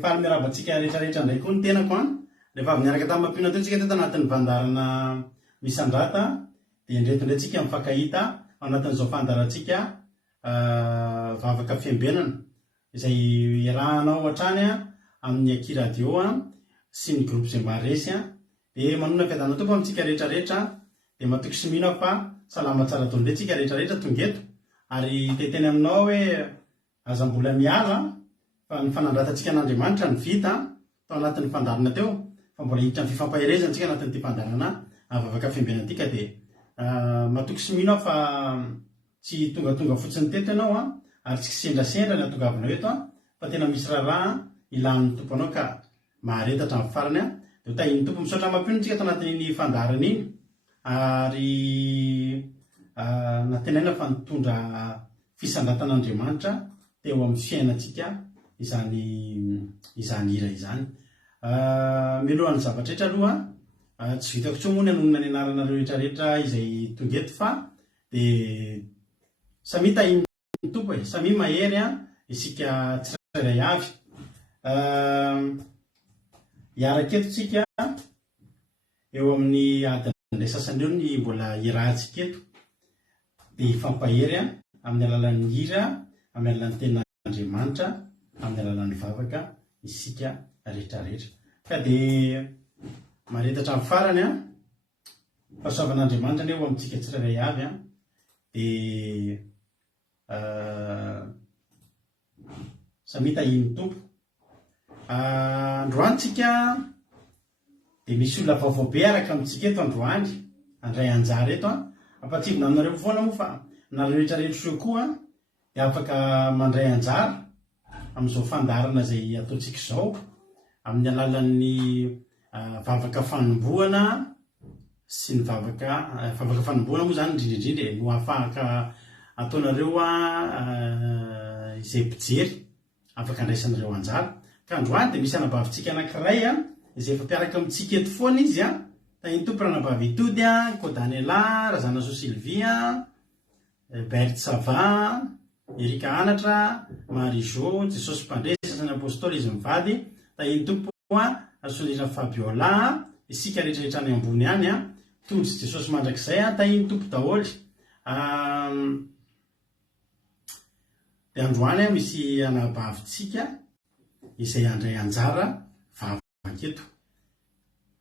Faly miarabantsika rehetrarehetra ndray koa ny tenako a. Rehefa avy niaraka tamin'ny mampino atontsika teto anatin'ny vandarana misandrata dia ndretondratsika mifankahita anatin'izao fandarantsika vavaka fiambenana izay iarahanao hatrany amin'ny Aky Radio sy ny groupe izay maharesy dia manona fiadana tompo amintsika rehetrarehetra dia matoky sy mino fa salama tsara tondrentsika rehetrarehetra tonga eto ary teteny aminao hoe aza mbola miala fa ny fanandratantsika an'Andriamanitra ny vita tao anatin'ny fandarana teo fa mbola hiditra ny fifampaherezantsika anatin'ity fandarana vavaka fiambenana tika dia matoky sy mino fa tsy tonga fotsiny teto ianao ary tsy kisendrasendra ny atongavinao eto fa tena misy raharaha ilan'ny tomponao ka maharetatra amin'ny farany dia tahiny tompo misaotra mampionontsika tao anatin'iny fandarana iny ary natenaina fa nitondra fisandratan'Andriamanitra teo amin'ny fiainantsika izany hira izany. Mialohan'ny zavatra rehetra aloha tsy vitako tsao moa ny anonona ny anaranareo rehetrarehetra izay tonga eto fa dia samy tahiny tompo samy mahery isika tsirairay avy. iaraketotsika eo amin'ny adin'ilay sasany eo ny mbola irahantsika eto dia ifampahery amin'ny alalan'ny hira, amin'ny alalan'ny ten'Andriamanitra, amin'ny alalan'ny vavaka isika rehetrarehetra. Ka dia maretatra amin'ny farany fahasoavan'Andriamanitra ny eo amintsika tsirairay avy dia samita iny tompo. Androantsika dia misy olona vaovao be araka amintsika eto androany, andray anjara eto ampatsivona aminareo foana moa fa nareo rehetrarehetra so koa dia afaka mandray anjara amin'izao fandarana izay ataontsika izao amin'ny alalan'ny vavaka fanombohana sy ny vavaka fanombohana moa izany indrindraindrindra no ahafahaka ataonareo izay mpijery afaka andraisan'ireo anjara. Ka androany dia misy anabavitsika anankiray izay efa mpiaraka amintsika eto foana izy tahiny tompo ranabavy itody Kodaniela, Razana Sosilvia, Bert Sava, Erika Anatra, Marijo, Jesosy Mpandresy, sasany apôstôly izy mivady, tahiny tompo Solina Fabiola, isika rehetrarehetra any ambony any tondry Jesosy mandrakizay tahiny tompo daholo. Dia androany misy anabavitsika izay andray anjara vavaka eto.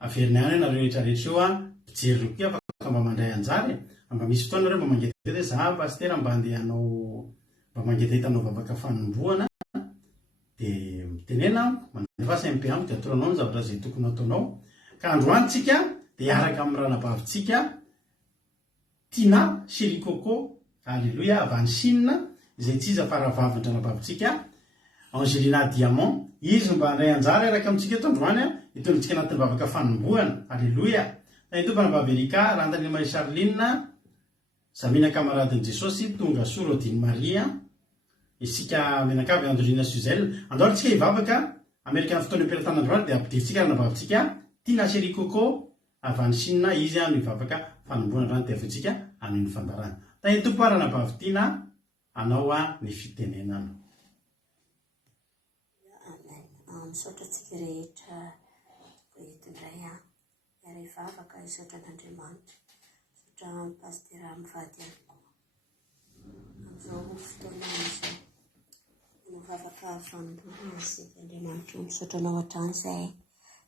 Averina ihany nareo rehetrarehetra eo mpijery koa afaka mba mandray anjara mba misy fotoana nareo mba mangetaheta za pastera mba andehanao mba mangetaheta anao vavaka fanombohana dia mitenena mandefa SMP amiko dia ataonao ny zavatra izay tokony ataonao. Ka androantsika dia araka amin'ny ranabavitsika Tina Sirikoko, alleluia, avy any Chine, izay tsy iza fa rahavavin ranabavitsika Angelina Diamant, izy mba andray anjara araka amintsika eto androany itondritsika anatin'ny vavaka fanombohana, alleluia. Tahiny tompo ranabavy Erika, Randany Marie Charline, Zamina Kamaradin'i Jesosy, Tonga Soa Rodine Maria, isika menakavy Andolina Suzelle. Andohantsika hivavaka Amerikana fotoana am-piaratan'androany dia ampidiritsika ranabavitsika Tina Sirikoko avy any Chine, izy no hivavaka fanombohana androany dia avitsika amin'ny fandarana. Tahiny tompo ranabavy Tina, anao ny fitenenana. Misaotra antsika rehetra eto indray iara hivavaka isaotra an'Andriamanitra, isaotra amin'ny pastera mivady ihany koa amin'izao fotoana izao mivavaka fanombohana isika Andriamanitra. Misaotra anao hatrany izay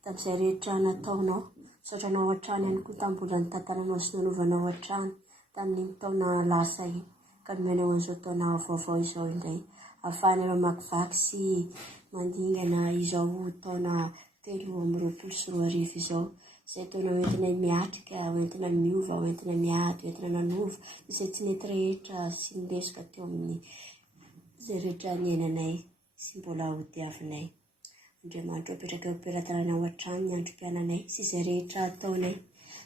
tamin'izay rehetra nataonao, misaotra anao hatrany ihany koa tamin'ny mbola nitantananao sy nanovanao hatrany tamin'iny taona lasa iny, ka nomenao an'izao taona vaovao izao indray ahafahanao makivaky sy mandingana izao taona 2024 izao, izay taona hoentina miatrika, hoentina miova, hoentina miady, hoentina nanova izay tsy nety rehetra sy nilesika teo amin'ny izay rehetra niainanay sy mbola hodiavinay. Andriamanitra apetraka eo am-pelatananao hatrany ny androm-piainanay sy izay rehetra ataonay.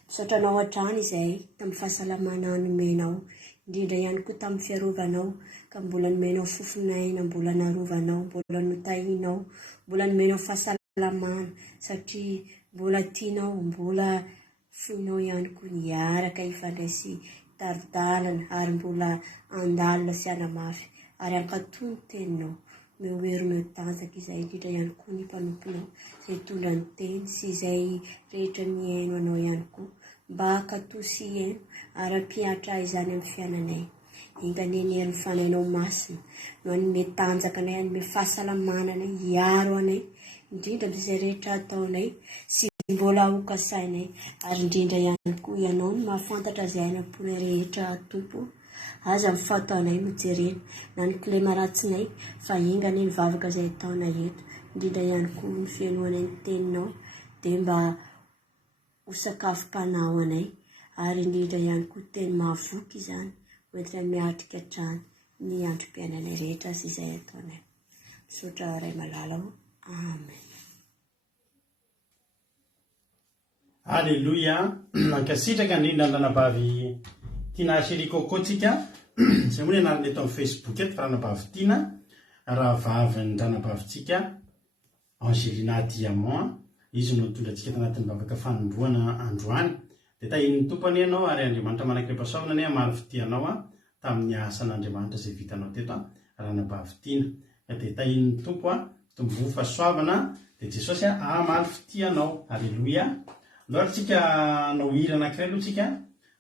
Misaotra anao hatrany izay tamin'ny fahasalamana nomenao, indrindra ihany koa tamin'ny fiarovanao, ka mbola nomenao fofon'aina, mbola narovanao, mbola notahinao, mbola nomenao fahasalamana satria mbola tianao, mbola foinao ihany koa niaraka hifandraisy taridalana ary mbola andalina sy anamafy ary ankatoy ny teninao. Meohery meotanjaka izay indrindra ihany koa ny mpanomponao izay tondra ny teny sy izay rehetra mihaino anao ihany koa mba ankatoy sy hiaino ary ampiatra izany amin'ny fiainanay. Inganeny hery mifanainao masina no anome tanjaka anay, anome fahasalamana anay, hiaro anay indrindra amin'izay rehetra ataonay sy mbola hokasainay, ary indrindra ihany koa ianao no mahafantatra izay ainam-pony rehetra tompo. Aza mifataonay mijerena na ny kile maratsinay fa ingany ny vavaka izay ataonay eto, indrindra ihany koa ny fiainoanay ny teninao dia mba ho sakafom-panao anay, ary indrindra ihany koa teny mahavoky izany hoentina miatrika hatrany ny androm-piainanay rehetra sy izay ataonay. Misaotra ray malala. Amen. Alleluia. Nankasitraka indrindra ranabavy Tina Sirikoko tsika izay moa ny anarana eto amin'ny Facebook eto fa ranabavy Tina, rahavaviny ranabavitsika Angelina Diamant, izy no tondrantsika tanatin'ny vavaka fanombohana androany. Dia tahiny tompony ianao ary Andriamanitra manankirepasaona ny maro fitianao tamin'ny asan'Andriamanitra izay vitanao teto ranabavy Tina. Dia tahiny tompo tombo fahasoavana dia jesosy amaly fitianao. Alleloia. Andao ary tsika nao hira anankiray aloha tsika.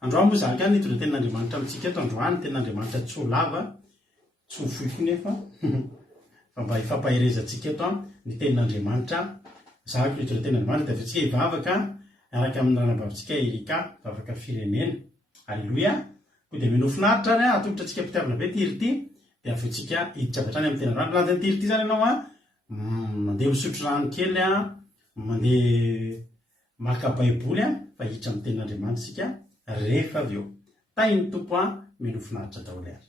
Androany moa zaka ny tondra tenin'Andriamanitra amintsika eto androany tenin'Andriamanitra tsy ho lava tsy ho fohy koa nefa fa mba hifampaherezantsika eto ny tenin'Andriamanitra. Zaka ny tondra tenin'Andriamanitra dia avetsika hivavaka araka amin'ny ranam-bavintsika Erika vavaka firenena. Alleloia. Koa dia minofinaritra any atombotra antsika mpitiavana be ty hira ity dia avetsika hiditra avy hatrany amin'ny tenin'Andriamanitra. Raha ny hira ity zany ianao mandeha misotro rano kely mandeha maka baiboly fa hiditra amin'ny tenin'Andriamanitra sika rehefa avy eo. Tainy tompo minofinaritra daholo ary.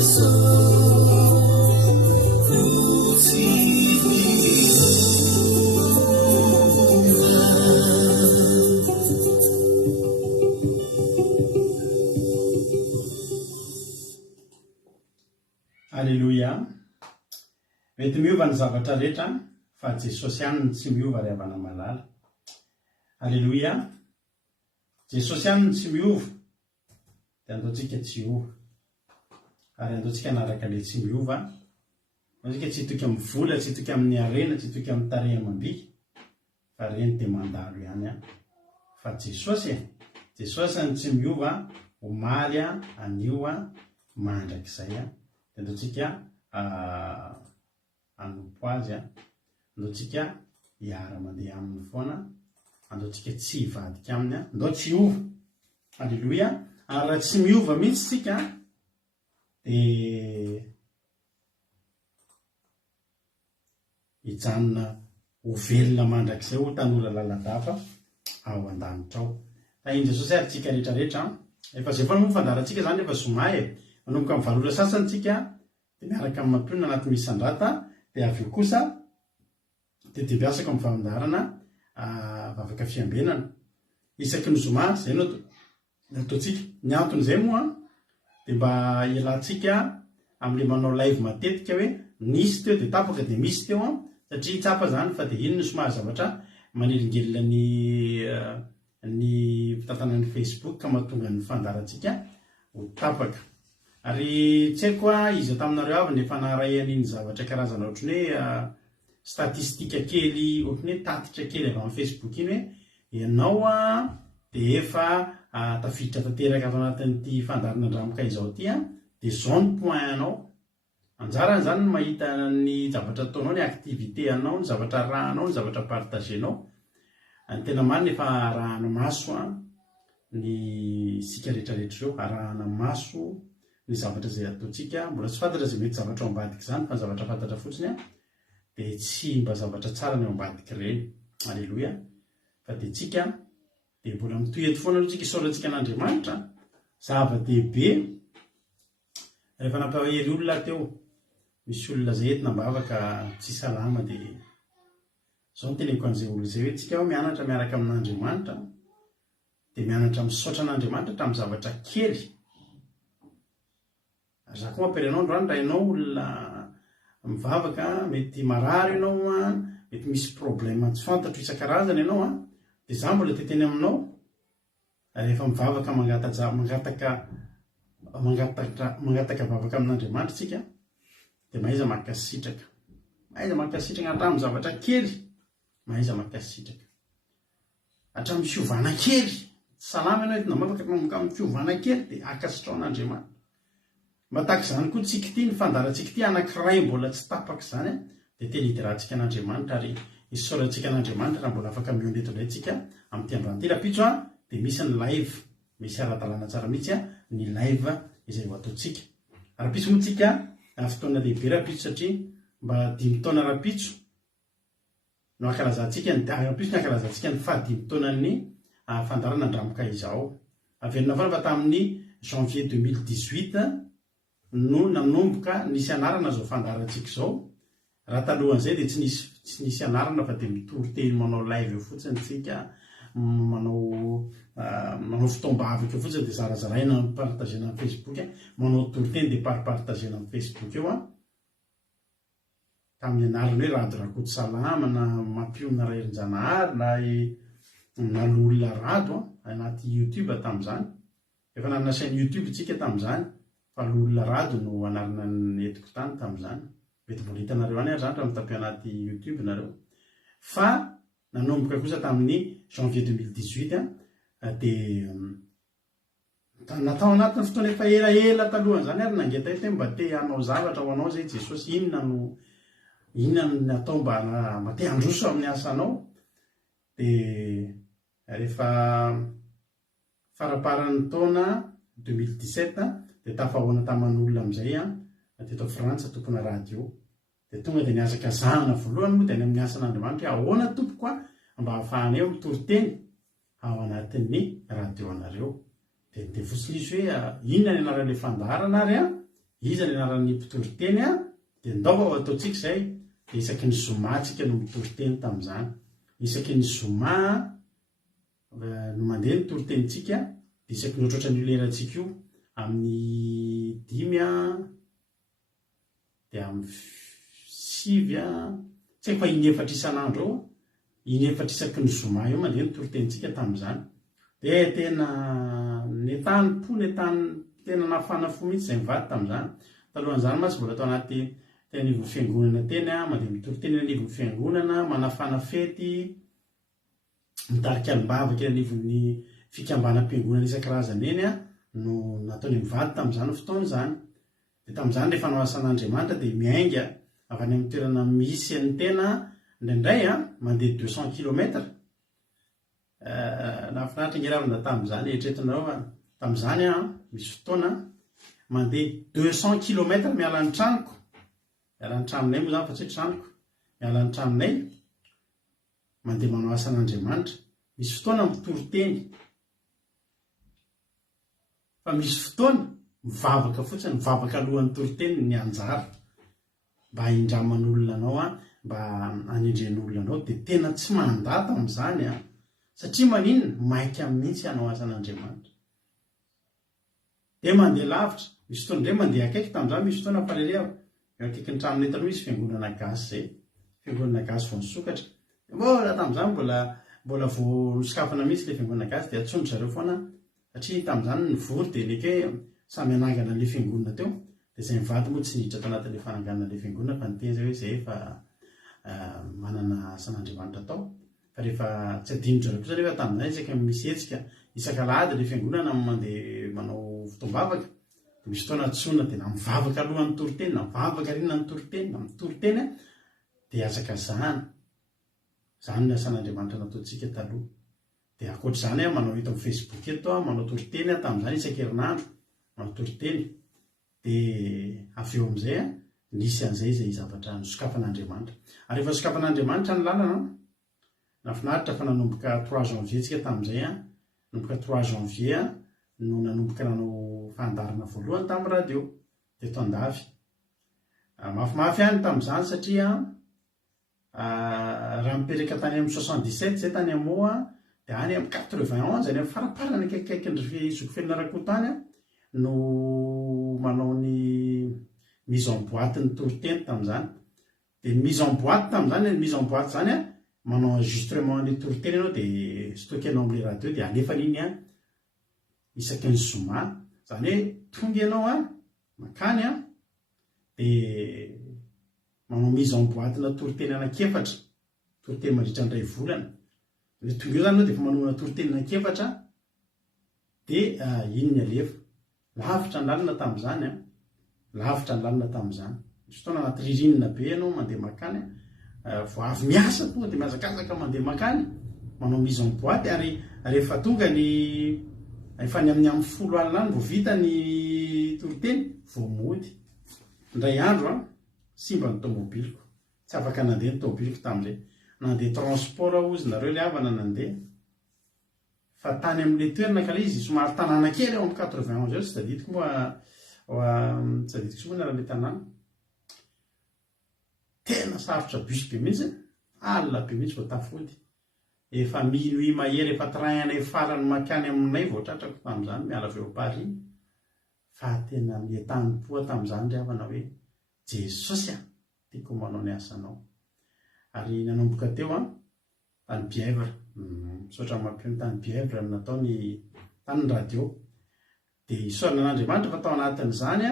Alleluia. Mety miova ny zavatra rehetra fa Jesosy ihany ny tsy miova ry havana malala. Alleluia. Jesosy ihany ny tsy miova dia andaontsika tsy ova, ary andaontsika anaraka ilay tsy miova. Andaontsika tsy hitoky amin'ny vola, tsy hitoky amin'ny arena, tsy hitoky amin'ny tarehy amam-bika, fa reny dia mandalo ihany fa Jesosy ny tsy miova, omaly anio mandrakizay. Andaontsika anompo azy, andaontsika hiara-mandeha aminy foana, andaontsika tsy hivadika aminy, andao tsy ova. Alleluia. Ary raha tsy miova mihitsy sika dia hijanona ho velona mandrakizay ho tanora laladava ao an-danitra ao. Tahiny Jesosy ary tsika rehetrarehetra, efa zay foana moa fandarantsika zany efa zomay manomboka amin'ny valora sasany tsika dia miaraka amin'ny mampionana anaty misy sandrata, dia avy eo kosa dia miasaka amin'ny fandarana vavaka fiambenana isaky ny zoma. Zay no ataontsika. Ny anton'izay moa dia mba ialantsika amin'ilay manao live matetika hoe nisy teo dia tapaka dia misy teo, satria hitsapa zany fa dia ino ny somary zavatra manelingelina ny fitantanan'ny Facebook ka mahatonga ny fandarantsika ho tapaka. Ary tsy haiko izy taminareo avy ny efa naray an'iny zavatra karazana ohatrany hoe statistika kely, ohatrany hoe tatitra kely avy amin'ny Facebook iny hoe ianao dia efa tafiditra tanteraka ato anatin'ity fandarana andramoka izao ity dia zao ny point anao. Anjarany zany ny mahita ny zavatra ataonao, ny activité anao, ny zavatra rahanao, ny zavatra partagenao. Ny tena marina efa arahana maso ny sika rehetrarehetra ireo, arahana maso ny zavatra izay ataontsika. Mbola tsy fantatra izay mety zavatra ao ambadika izany, fa zavatra fantatra fotsiny dia tsy mba zavatra tsara ny ao ambadika ireny. Alleluia. Fa dia tsika dia mbola mitoy eto foana aloha tsika isaorantsika an'Andriamanitra zava-dehibe. Rehefa nampahery olona teo, misy olona izay eto nambavaka tsy salama, dia izao no teneniko an'izay olona izay hoe tsika mianatra miaraka amin'Andriamanitra, dia mianatra misaotra an'Andriamanitra tamin'ny zavatra kely. Ary za koa mampirenao androany raha ianao olona mivavaka, mety marary ianao, mety misy problème tsy fantatro isan-karazany ianao, dia za mbola teteny aminao rehefa mivavaka mangataka vavaka amin'Andriamanitra tsika, dia mahaiza makasitraka, hatramin'ny zavatra kely, mahaiza makasitraka hatramin'ny fiovana kely. Salama ianao etina mavaka manomboka amin'ny fiovana kely dia akasitrao an'Andriamanitra. Mba tahaka izany koa tsika ity, ny fandarantsika ity anankiray mbola tsy tapaka izany dia tena hidirantsika an'Andriamanitra ary isaorantsika an'Andriamanitra raha mbola afaka miondreto indray tsika amin'ity androany ity. Rapitso dia misy ny live, misy ara-dalàna tsara mihitsy ny live izay ho ataontsika. Rapitso moa tsika fotoana lehibe rapitso, satria mba 5 taona rapitso no ankalazantsika rapitso ny ankalazantsika ny faha 5 taonan'ny fandarana andramoka izao. Averina foana fa tamin'ny janvier 2018 no nanomboka nisy anarana zao fandarantsika izao. Raha talohan'izay dia tsy nisy anarana fa dia mitory-teny manao live eo fotsiny tsika, manao fotoam-bavaka eo fotsiny dia zarazaraina partagena amin'ny Facebook, manao tory-teny dia parpartagena amin'ny Facebook eo tamin'ny anarana hoe rado rakoto salama na mampiona rairin-janahary na lolona rado anaty YouTube tamin'izany. Efa nanana chaîne YouTube tsika tamin'izany, fa lolona rado no anarana netiko tany tamin'izany. Mety mbola hitanareo any ary zany raha mitapy anaty YouTube nareo. Fa nanomboka kosa tamin'ny janvier 2018 dia natao anatin'ny fotoana efa elaela talohan'izany ary nangeta hoe mba te hanao zavatra ho anao zay Jesosy, inona no natao mba te handroso amin'ny asanao. Dia rehefa faraparan'ny taona 2017 dia tafahoana taman'olona amin'izay teto Frantsa tompona radio. Dia tonga dia niazaka zahana voalohany moa dia any amin'ny asan'Andriamanitra hoe ahoana tompoko mba ahafahana eo mitory-teny ao anatin'ny radio anareo. Dia fotsiny izy hoe inona ny anaran'ilay fandarana ary iza ny anaran'ny mpitory-teny a dia ndaova ao ataontsika izay dia isaky ny zoma tsika no mitory-teny tamin'izany. Isaky ny zoma no mandeha ny tory-tenintsika dia isaky ny ohatroatra ny lerantsika io amin'ny 5 dia amin'ny 7 tsy haiko fa inefatra isan'andro ao, inefatra isaky ny zoma io mandeha ny tory-tenintsika tamin'izany. Dia tena netany po netany tena nafana fo mihitsy izay mivady tamin'izany. Talohan'izany mantsy mbola tao anaty anivon'ny fiangonana teny a, mandeha mitory-teny anivon'ny fiangonana, manafana fety, mitarika alim-bavaka anivon'ny fikambanam-piangonana isan-karazany eny a no nataony mivady tamin'izany fotoana izany. Dia tamin'izany rehefa nao asan'Andriamanitra dia miainga avy any amin'ny toerana misy ny tena indraindray a mandeha 200 kilometra. Nafinaritra ngeravina tamin'izany eritreretinareo tamin'izany a misy fotoana mandeha 200 kilometra miala ny tranoko, miala ny tranonay moa zany fa tsy hoe tranoko, miala ny tranonay mandeha manao asan'Andriamanitra. Misy fotoana mitory-teny, fa misy fotoana mivavaka fotsiny, mivavaka alohan'ny tory-teny ny anjara mba hindraman'olona anao a, mba hanendren'olona anao. Dia tena tsy mandata amin'izany a, satria maninona maika mihitsy hanao asan'Andriamanitra. Dia mandeha lavitra, misy fotoana indray mandeha akaiky tamin'izany. Misy fotoana fareleo eo akaiky ny tranonay taloha misy fiangonana gasy zay, fiangonana gasy vao nisokatra. Mbola tamin'izany mbola vao nosokafana mihitsy ilay fiangonana gasy dia atsondry zareo foana, satria tamin'izany nivory dia leke samy anangana ilay fiangonana teo. Dia izay mivady moa tsy niditra tao anatin'ilay fananganana ilay fiangonana fa niteny zay hoe izay efa manana asan'Andriamanitra tao. Fa rehefa tsy adinony zareo kosa rehefa tamin'izany isaka misy hetsika isan-kalahady ilay fiangonana mandeha manao fotoam-bavaka. Dia misy fotoana antsona dia na mivavaka alohan'ny tory-teny, na mivavaka rinona ny tory-teny, na mitory-teny dia azaka zahana. Zany ny asan'Andriamanitra nataontsika taloha. Dia ankoatr'izany manao hita amin'ny Facebook eto manao tory-teny tamin'izany isan-kerinandro, manao tory-teny. Dia avy eo amin'izay nisy an'izay izay zavatra nosokafan'Andriamanitra. Ary rehefa sokafan'Andriamanitra ny lalana, nafinaritra fa nanomboka 3 janvier tsika tamin'izay nanomboka 3 janvier no nanomboka nanao fandarana voalohany tamin'ny radio teto Andavy. Mafimafy ihany tamin'izany satria raha mipetraka tany amin'ny 77 zay tany amoa dia any amin'ny 91 any amin'ny faraparana akaikikaiky Zokofelina Rakoto any no manao ny mise en boîte ny tory-teny tamin'izany. Dia mise en boîte tamin'izany, mise en boîte zany manao enregistrement ny tory-teny ianao dia stockenao amin'ilay radio dia alefana iny isaky ny zoma. Zany hoe tonga ianao makany dia manao mise en boîte na tory-teny anankiefatra, tory-teny mandritra ny 2 volana. Ilay tonga eo zany anao dia efa manao tory-teny anankiefatra dia iny ny alefa. Lavitra ny lalina tamin'izany lavitra ny lalina tamin'izany. Misy fotoana anaty ririnina be ianao mandeha makany, vao avy miasa tonga dia miazakazaka mandeha makany, manao mise en boîte. Ary rehefa tonga ny efa ny amin'ny 10 alina any vao vita ny tory-teny vao mody. Indray andro simba ny tômôbiliko, tsy afaka nandeha ny tômôbiliko tamin'izay. Nandeha transport ozy nareo ilay havana nandeha. Fa tany amin'ilay toerana ka ilay izy somary tanàna kely ao amin'ny 91 eo, tsy tadidiko moa tsy tadidiko soa moa ilay tanàna. Tena sarotra bus be mihitsy, alina be mihitsy vao tafody. Efa minuit mahery, efa train anay farany makany aminay vao tratrako tamin'izany miala avy eo Paris. Fa tena mientam-po tamin'izany ry havana hoe Jesosy tiako manao ny asanao. Ary nanomboka teo tany Bièvre, misaotra mampiony tany Bièvre natao ny tany radio. Dia isaorana an'Andriamanitra fa tao anatin'izany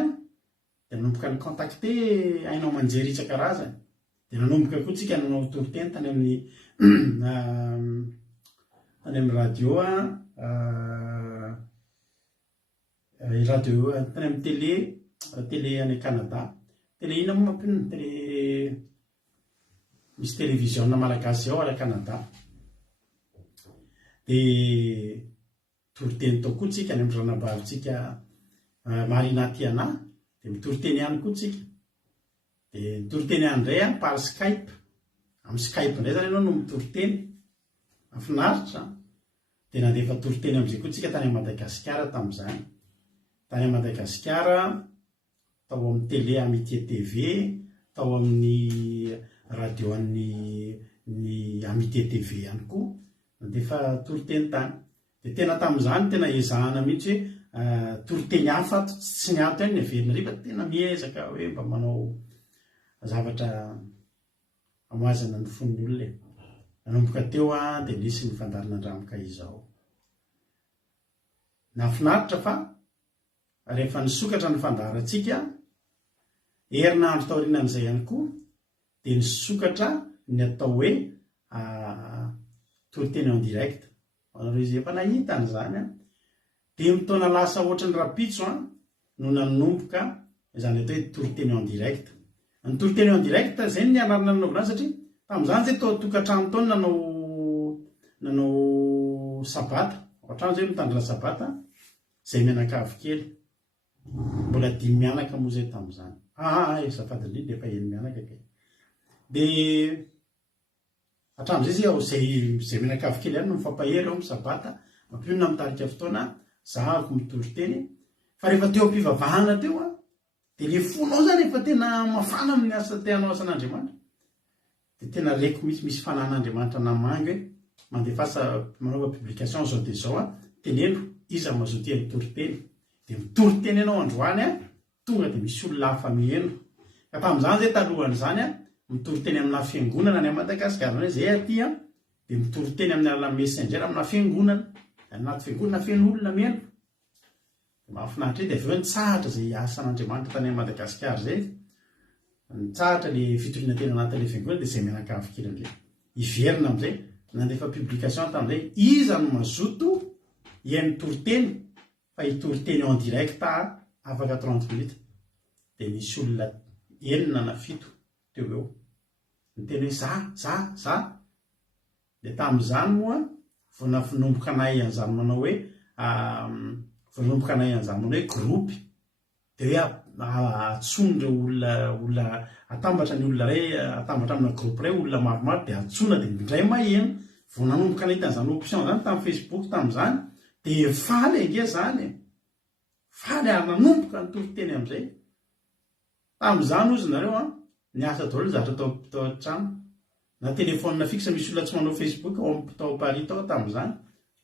dia nanomboka ny contacté hainao manjery isan-karazany. Dia nanomboka koa tsika nanao tory-teny tany amin'ny radio radio tany amin'ny télé any Canada. Télé ina moa mampino, télé misy télévision malagasy ao ala Canada. Dia tory-teny tao koa tsika any amin'ny ranabavintsika Marina Tiana, dia mitory-teny ihany koa tsika. Dia mitory-teny ihany indray par Skype. Amin'ny Skype indray zany ianao no mitory-teny, mahafinaritra. Dia nandefa tory-teny amin'izay koa tsika tany Madagasikara tamin'izany. Tany Madagasikara tao amin'ny télé Amitié TV, tao amin'ny radio ny Amitié TV ihany koa dia efa toriteny tany. Dia tena tamin'izany tena ezahana mihitsy hoe toriteny hafa tsy ny ato ihany ny averina riva, tena miezaka hoe mba manao zavatra amoazana ny fon'ny olona. Nanomboka teo dia nisy ny fandarin'Andriamanitra izao. Nafinaritra fa rehefa nisokatra ny fandarantsika, herinandro taorianan'izay ihany koa dia nisokatra ny atao hoe toriteny en direct. Anareo izy efa nahita an'izany dia mitaona lasa ohatran'ny rapitso no nanomboka izany atao hoe toriteny en direct. Ny toriteny en direct zay ny anarana nanaovana satria tamin'izany zay tao tokantrano taona nanao sabata, ohatrano zay mitandrina sabata zay mianakavy kely, mbola 5 mianaka moa zay tamin'izany. Safady indrindra efa 1 mianaka kay. Dia hatramin'izay zay mianakavy kely ihany no mifampahery ao amin'ny sabata, mampionona mitarika fotoana zahako mitoriteny. Fa rehefa teo am-pivavahana teo dia le fonao zany efa tena mafana amin'ny asa teanao asan'Andriamanitra. Dia tena reko misy fanan'Andriamanitra namangy hoe mandefasa manaova publication zao dia zao teneno iza mazoty ny toriteny. Dia mitoriteny ianao androany tonga dia misy olona hafa miheno. Ka tamin'izany zay talohan'izany mitoriteny amina fiangonana ny Madagasikara zay aty dia mitoriteny amin'ny alalan'ny messenger amina fiangonana, anaty fiangonana feno olona miheno. Mahafinaritra dia avy eo nitsahatra zay asan'Andriamanitra tany Madagasikara zay, nitsahatra le fitoriana tena anatin'ilay fiangonana dia zay mianakavy kely amin'izay iverina amin'izay nandefa publication tamin'izay iza no mazoto hihaino toriteny fa hitoriteny en direct afaka 30 minutes. Dia nisy olona 9 na 7 teo eo niteny hoe za. Dia tamin'izany moa vonanomboka nahy an'izany manao hoe vonanomboka nahy an'izany manao hoe groupy. Dia hoe atson'ireo olona atambatra ny olona ray, atambatra amina groupe ray olona maromaro dia atsona dia mindray maheno. Vonanomboka nahita an'izany option zany tamin'ny Facebook tamin'izany dia faly ange zany, faly ary nanomboka ny toriteny amin'izay. Tamin'izany ozy nareo ny asa daholo zatra tao an-trano na telefônina fixe. Misy olona tsy manao Facebook tao Paris tao tamin'izany,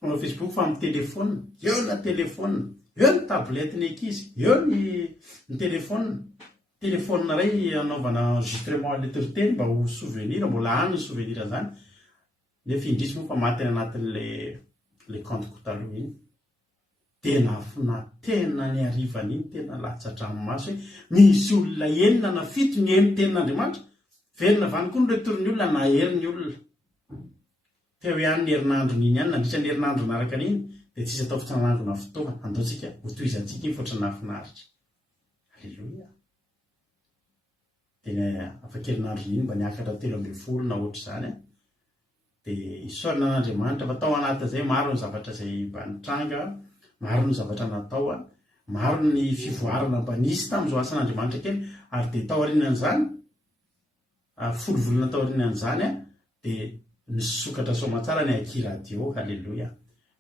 manao Facebook fa amin'ny telefônina, eo na telefônina, eo ny tablette ny ankizy, eo ny telefônina ray anaovana enregistrement le toriteny mba ho souvenir, mbola any ny souvenir zany. Nefa indrisy moa fa maty le compte kotaloha iny. Tena tena ny arivan'iny tena latsa-dranomaso hoe misy olona 9 na 7 ny tenin'Andriamanitra. Verina vany koa ny retorin'ny olona na herin'ny olona. Teo ihany ny herinandrony iny ihany, nandritra ny herinandro naraka an'iny dia tsisy atao fitsanangona fotoana. Andaontsika ho tohizantsika iny foatra nafinaritra. Halleloia. Dia afaka herinandrony iny mba niakatra 13 na ohatr'izany dia isaorana an'Andriamanitra fa tao anatin'izay maro ny zavatra izay mba nitranga, maro ny zavatra natao, maro ny fivoarana mba nisy tamin'izao asan'Andriamanitra kely. Ary dia tao aorianan'izany 10 volana tao aorianan'izany dia nisokatra somatsara ny Aki Radio. Halleloia.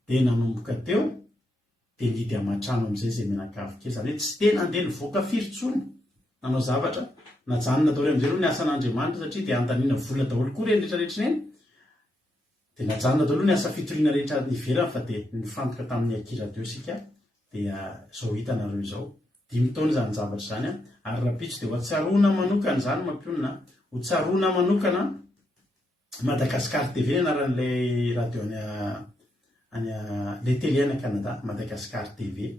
Dia nanomboka teo dia nidy aman-trano amin'izay zay mianakavy kely, izany hoe tsy tena andeha nivoaka firy-tsony nanao zavatra najanona tao amin'izay aloha ny asan'Andriamanitra satria dia antaniana vola daholo koa rehetrarehetra iny. Dia najanona daholo ny asa fitoriana rehetra ivelany fa dia nifantoka tamin'ny Aki Radio sika. Dia zao hitanareo izao 5 taona izany zavatra izany ary rapitso dia ho tsaroana manokana izany mampionina, ho tsaroana manokana Madagascar TV anaran'ilay radio le télé any Canada, Madagascar TV.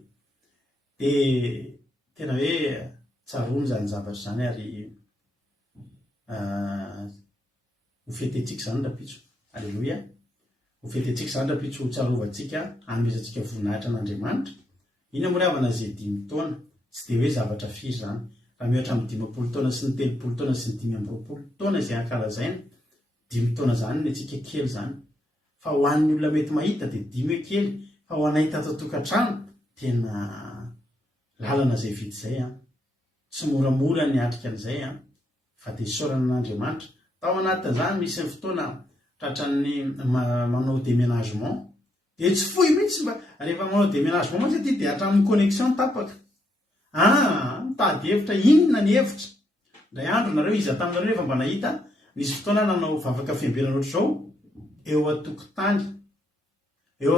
Dia tena hoe tsaroana izany zavatra izany ary ho fetentsika izany rapitso. Halleloia. Ho fetentsika izany rapitso ho tsarovantsika hanomezantsika voninahitra an'Andriamanitra. Iny amoravana izay 5 taona tsy dia hoe zavatra firy izany. Raha mihoatra amin'ny 20 taona sy ny 30 taona sy ny 25 taona izay ankalazaina, 5 taona izany ny antsika kely izany. Fa ho an'ny olona mety mahita dia 5 kely, fa ho anay tato tokantrano tena lalana izay vita izay tsy moramora ny atrika an'izay fa dia isaorana an'Andriamanitra. Tao anatin'izany misy ny fotoana tratran'ny manao déménagement dia tsy fohy mihitsy mba rehefa manao déménagement moa dia hatramin'ny connexion tapaka. mitady hevitra inona ny hevitra ndray andro nareo iza taminareo rehefa mba nahita nisy fotoana nanao vavaka fiambenana ohatr'izao eo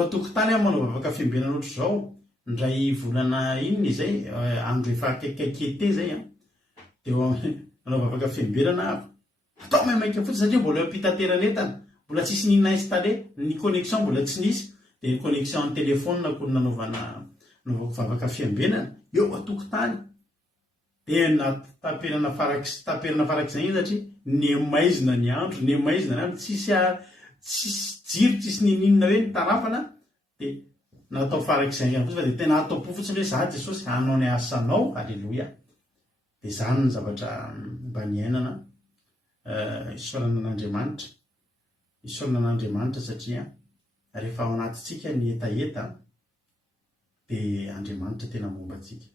atokotany manao vavaka fiambenana ohatr'izao ndray volana inona izay andro efa akaikaiky zay dia manao vavaka fiambenana atao maimaika fotsy satria mbola mpitateran'entana mbola tsisy ninona installé ny connexion mbola tsy nisy dia connexion ny téléphone ko nanaovana vavaka fiambenana eo atokotany dia nataperana farak'izay iny satria nemaizina ny andro tsisy jiro tsisy ninina hoe nitarafana dia natao farak'izay ihany fotsy fa dia tena atao-po fotsiny hoe za Jesosy hanao ny asanao alleloia dia zany ny zavatra mba niainana isaorana n'Andriamanitra satria rehefa ao anatintsika ny etaeta dia Andriamanitra tena momba antsika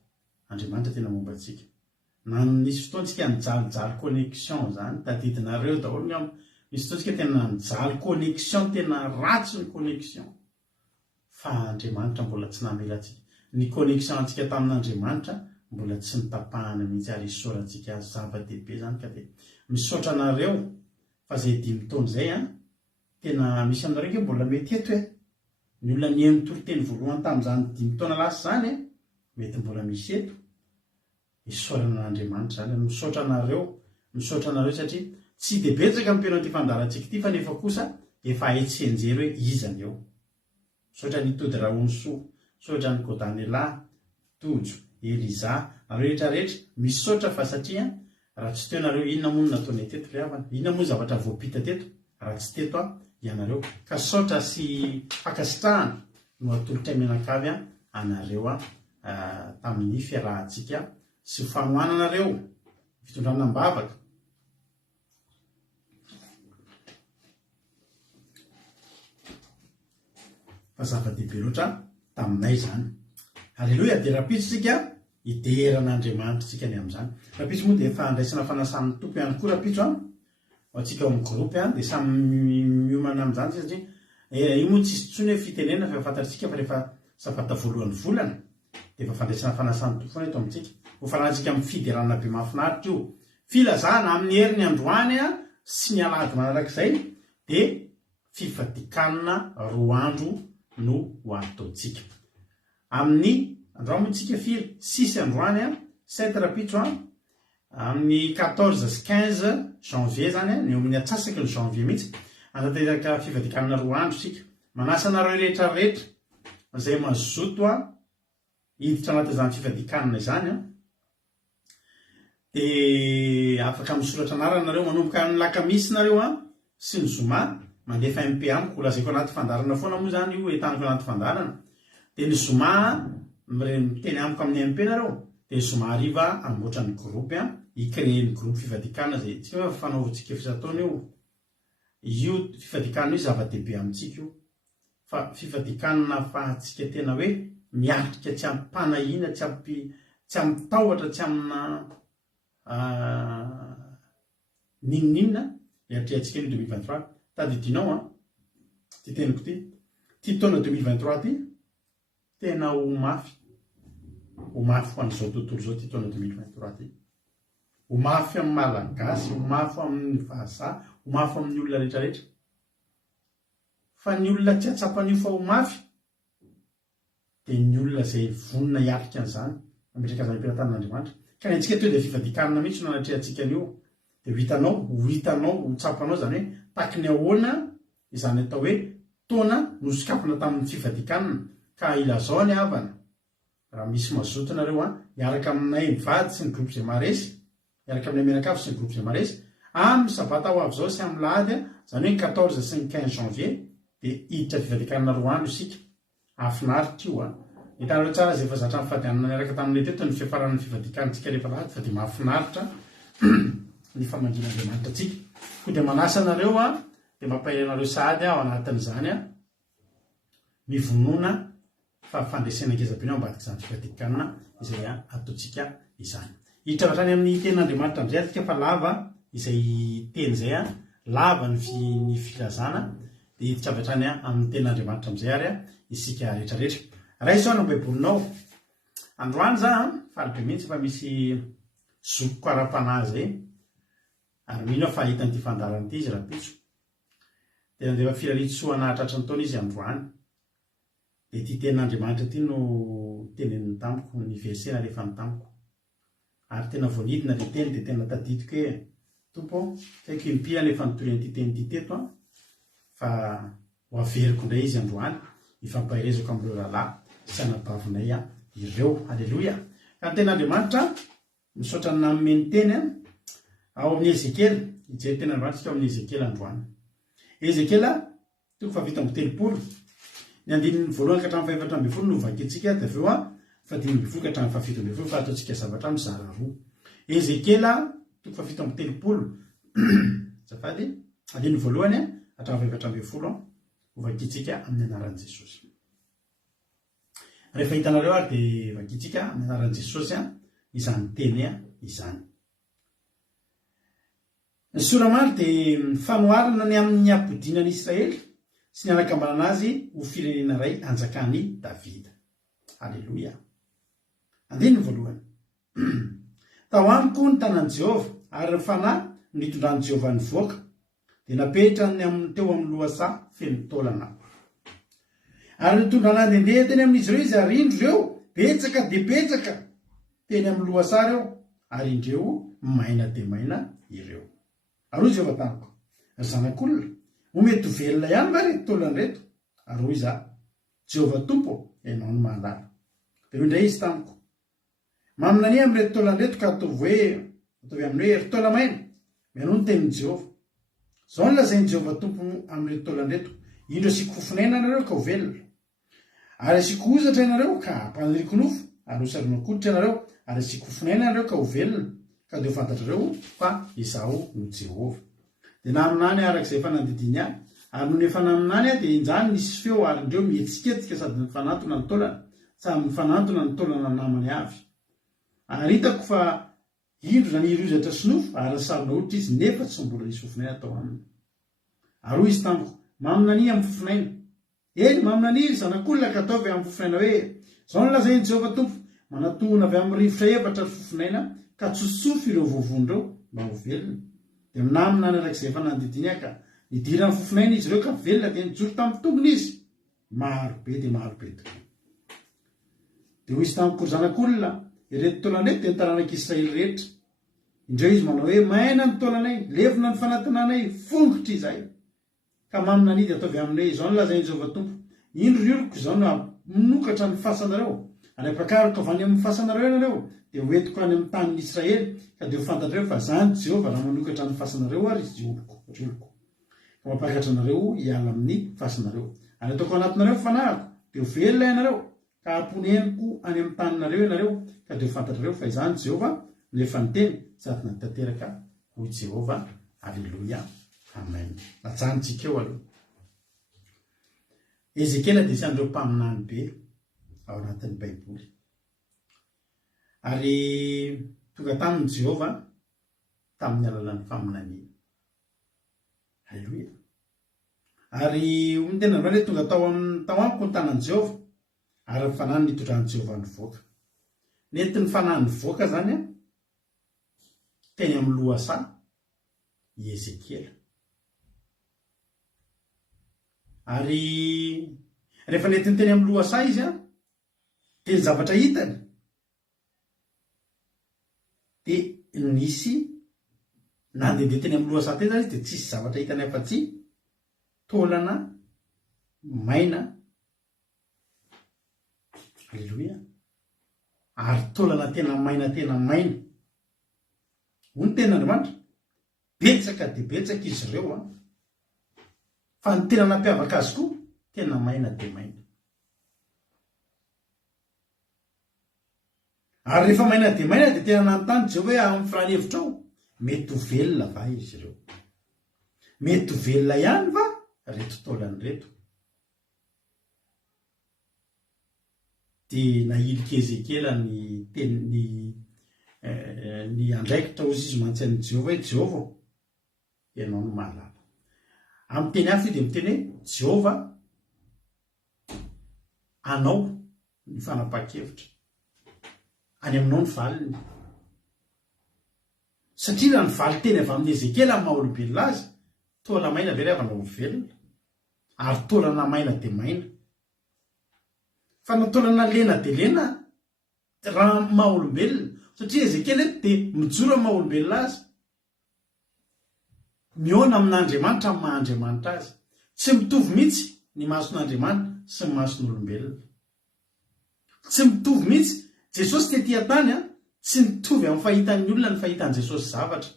na nisy fotoantsika nijaly connexion zany tadidinareo daholo nisy fotoantsika tena nijaly connexion tena ratsy ny connexion fa Andriamanitra mbola tsy namelantsika ny connexion antsika tamin'Andriamanitra mbola tsy nitapahana mihitsy ary isaorantsika zava-dehibe zany ka dia misaotra anareo fa zay 5 taona zay tena misy aminareo ke mbola mety eto ny olona nihaino toro-teny voalohany tamin'izany 5 taona lasa zany mety mbola misy eto isaorana n'Andriamanitra zany misaotra anareo satria tsy dia betsaka ampianao ty fandarantsika ty fa nefa kosa efa haitsy enjery hoe izany eo misaotra ny Tody Raonsoa misaotra ny Kodanela Tojo Eliza rehetrarehetra misaotra fa satria raha tsy teo nareo inona moa nataony teto ry havana inona moa zavatra voapita teto raha tsy teto ianareo ka saotra sy fakasitrahana no atolotra menakavy anareo tamin'ny fiarahantsika sy fanohananareo fitondrana mbavaka fa zava-dehibe loatra taminay zany alleloia dia rapitsitsika ideran'Andriamanitra tsika ny amin'izany rapitso moa dia efa andraisana fanasan'ny tompo ihany koa rapitso atsika amin'ny groupe dia samy miomana amin'izany satria io moa tsisy tsony hoe fitenena fa fantatritsika fa rehefa sabata voalohan'ny volana dia efa fandraisana fanasan'ny tompo foana eto amintsika ho farantsika mifidy ranona be mahafinaritra io filazana amin'ny herin'ny androany sy ny alady manarak'izay dia fifadikanana 2 andro no ho ataontsika amin'ny androany moantsika firy 6 androany 7 rapitso amin'ny 14 sy 15 janvier zany ny amin'ny atsasaky ny janvier mihitsy anateraka fifadikanana 2 andro sika manasanareo rehetrarehetra zay mazoto hiditra anatin'izany fifadikanana izany dia afaka misoratra anarana nareo manomboka ny lakamisy nareo sy ny zoma mandefa MP amiko lazaiko anaty fandarana foana moa zany io entaniko anaty fandarana dia ny zoma miteny amiko amin'ny MP nareo dia zoma hariva amboatra ny groupe icréer ny groupe fifadikanana zay tsika hoe fanaovantsika fisataona io fifadikanana io zava-dehibe amintsika io fa fifadikanana fahatsika tena hoe miatrika tsy ampanahiana tsy ampitahotra tsy amina ninninna iatrehantsika ny 2023 tadidinao ty teniko ty taona 2023 ty tena ho mafy ho an'izao tontolo zao ty taona 2023 ty ho mafy amin'ny malagasy ho mafy amin'ny vazaha ho mafy amin'ny olona rehetrarehetra fa ny olona tsy atsapan'io fa ho mafy dia ny olona zay vonina hiatrika an'izany mametraka zany ampirantan'Andriamanitra ka ny antsika teo dia fifadikanana mihitsy no anatrehantsika an'io dia hitanao ho tsapanao zany hoe taky ny ahoana izany atao hoe taona nosokafana tamin'ny fifadikanana ka ilazao ny havana raha misy mazoto nareo miaraka aminay mivady sy ny groupe zay maresy miaraka aminay menakavy sy ny groupe zay maresy amin'ny sabata ho avy zao sy amin'ny lahady zany hoe 14 sy ny 15 janvier dia hiditra fifadikanana 2 andro isika afinaritra io hitanareo tsara zay efa zatra mifadianana miaraka tamin'ilay teto ny fiafaran'ny fifadikanantsika rehefa lahady fa dia mahafinaritra ny famangin'Andriamanitra atsika ko dia manasa anareo dia mampahay anareo sahady ao anatin'izany mivonona fa fandraisana ankezabeny ao ambadika izany fifadikanana izay ataontsika izany hiditra hatrany amin'ny tenin'Andriamanitra amin'izay atsika fa lava izay teny izay lava ny filazana dia hiditra hatrany amin'ny tenin'Andriamanitra amin'izay ary isika rehetrarehetra raha izao no baibolinao androany za faly be mihitsy fa misy zokoko ara-panahy zay ary mino aho fahitan'ity fandaran'ity izy rapitso dia nandefa filaritsoana hatratra ny taona izy androany dia ty tenin'Andriamanitra ty no teneniny tamiko ny versena rehefa ny tamiko ary tena voanidina le teny dia tena tadidiko hoe tompo saiko impihana efa nitorian'ity teny ty teto fa ho averiko indray izy androany ifampahirezako amin'ireo rahalahy sy anabavinay ireo. Alleloia. Ka ny ten'Andriamanitra misaotra ny namomeny teny ao amin'ny Ezekiel, ijery tena androantsika ao amin'ny Ezekiel androany. Ezekiel toko fa vita amby 30 ny andininy voalohany ka hatramin'ny 7 no vakintsika dia aveo fa 5 ka hatramin'ny 7 fa ataontsika zavatra mizara roa. Ezekiel toko fa vita amby 30 zafady andininy voalohany hatramin'ny 7 ho vakintsika amin'ny anaran'i Jesosy. Rehefa hitanareo ary dia vakintsika amin'ny anaran'i Jesosy izany teny izany. Ny soramary dia fanoharana ny amin'ny ampodinan'i Israely sy ny anakambanana azy ho firenena iray anjakany Davida. Alleloia. Andininy voalohany. Tao amiko ny tanan'i Jehova ary ny fanahy no nitondran'i Jehova nivoaka dia napetrany teo amin'ny lohasaha feno taolana. Ary nitondrana andehandeha teny amin'izy ireo izy ary indreo betsaka dia betsaka teny amin'ny lohasaha ireo ary indreo maina dia maina ireo. Ary hoy Jehova tamiko, ry zanak'olona, ho mety ho velona ihany va reto taolana reto? Ary hoy izaho, Jehova Tompo, ianao no mahalala. Dia hoy indray izy tamiko, mamina ania amin'reto taolana reto ka ataovy amin'ny hoe ry taola maina, mianoho ny tenin'i Jehova. Zao no lazain'i Jehova Tompo amin'reto taolana reto, indro asiko fofonaina ianareo ka ho velona. Ary asiko ozatra ianareo ka hampaniriako nofo, ary hosaroana-koditra ianareo, ary asiko fofonaina ianareo ka ho velona. Ka dia ho fantatrareo fa izaho no Jehova. Dia naminany arak'izay efa nandidiny ary noho ny efa naminany dia injany nisy feo ary indreo mihetsiketsika sady mifanantona ny taolana, samy mifanantona ny taolana namany avy. Ary hitako fa indro naniry ozatra sy nofo ary sarona ohatra izy nefa tsy mbola nisy fofonaina atao aminy. Ary hoy izy tamiko, mamina ania amin'ny fofonaina. Eny, mamina ania ry zanak'olona ka ataovy amin'ny fofonaina hoe, zao no lazain'i Jehova Tompo, manatohona avy amin'ny rivotra efatra ry fofonaina ka tsotsofo ireo vovondreo mba ho velona. Dia minamina ny arak'izay efa nandidiny ka nidirany fofonaina izy ireo ka velona dia nijoro tamin'ny tongony izy. Marobe dia marobe tokoa. Dia hoy izy tamiko, ry zanak'olona, ireto taolana reto dia ny taranak'Israely rehetra. Indreo izy manao hoe maina ny taolanay, levona ny fanatenanay, fongotra izay. Ka mamina nidy ataovy amin'ny hoe, izao no lazain'i Jehova Tompo, indro rioriko izao no minokatra ny fasanareo, ary ampakariko avy any amin'ny fasanareo ianareo, dia hoentiko any amin'ny tanin'i Israely, ka dia ho fantatrareo fa zany Jehova raha manokatra ny fasanareo ary izy rioriko. Ka mampakatra anareo hiala amin'ny fasanareo. Ary ataoko anatinareo fanahiko, dia ho velona ianareo, ka amponeniko any amin'ny taninareo ianareo, ka dia ho fantatrareo fa izany Jehova no efa niteny sady natateraka hoy Jehova. Alleluia. Amen. Natsanitsika eo aloha. Ezekiel dia isan'ireo mpaminany be ao anatin'ny Baiboly. Ary tonga tamin'ny Jehova tamin'ny alalan'ny faminaniana. Alleluia. Ary ny tena hoe tonga tao amiko ny tanan'i Jehova ary ny fanahy nitondran'i Jehova nivoaka. Nety ny fanahy nivoaka zany teny amin'ny lohasaha i Ezekiel. Ary rehefa nety ny teny amin'ny lohasaha izy dia ny zavatra hitany dia nisy nandehandeha teny amin'ny lohasaha teny zany izy dia tsisy zavatra hitany afa-tsy taolana maina. Alleluia. Ary taolana tena maina ho ny ten'Andriamanitra betsaka dia betsaka izy ireo fa ny tena nampiavaka azy koa tena maina dia maina. Ary rehefa maina dia maina dia tena nanontany Jehova hoe amin'ny firanevitra ao mety ho velona va izy ireo? Mety ho velona ihany va reto taolany reto? Dia nahilika Ezekiel ny andraikitra ozy izy mantsy an'i Jehova hoe Jehova, ianao no mahalala. Amin'ny teny hafa dia miteny hoe Jehova, anao ny fanapahan-kevitra. any aminao ny valiny satria raha ny valy teny avy amin'ny Ezekela amin'ny maha-olombelona azy tola maina ve reavana ho velona ary tolana maina dia maina fa natolana lena dia lena raha maha-olombelona satria Ezekela eto dia mijoro amin'ny maha-olombelona azy miona amin'Andriamanitra amin'ny maha-Andriamanitra azy tsy mitovy mihitsy ny mason'Andriamanitra sy ny mason'olombelona tsy mitovy mihitsy Jesosy tetỳ tany tsy mitovy amin'ny fahitan'ny olona ny fahitan'i Jesosy zavatra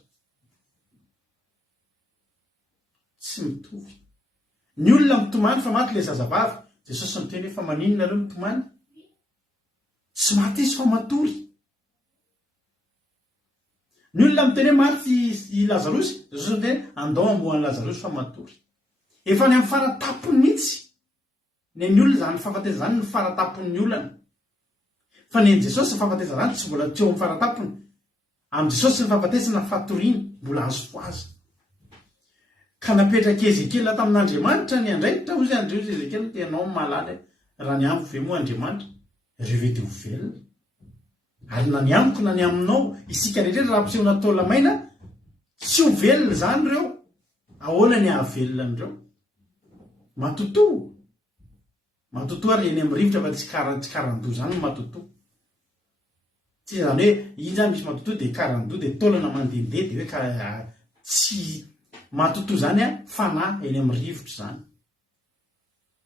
tsy mitovy ny olona mitomany fa maty ilay zazavavy Jesosy miteny fa maninona ireo mitomany tsy maty izy fa matory ny olona miteny maty i Lazarosy Jesosy miteny andao amohan'i Lazarosy fa matory efa ny amin'ny faratapony mihitsy ny olona zany fahafateza zany ny faratapon'ny olana fa ny Jesosy ny fahafateza zany tsy mbola teo amin'ny faratapony amin'ny Jesosy ny fahafatezana fatoriana mbola azo foazy ka napetraka Ezekela tamin'Andriamanitra ny andraikitra ozy andreozy Ezekela tenao malala raha ny amiko ve moa Andriamanitra ireo ve dia ho velona ary na ny amiko na ny aminao isika rehetra raha ampisehoana taola maina tsy ho velona zany ireo ahoana ny ahavelona an'ireo matotoa ary eny amin'ny rivotra fa tsy karandoha zany matotoa tsy zany hoe iny zany misy matotoa dia karandoha dia taolana mandehandeha dia hoe tsy matotoa zany fanahy eny amin'ny rivotra zany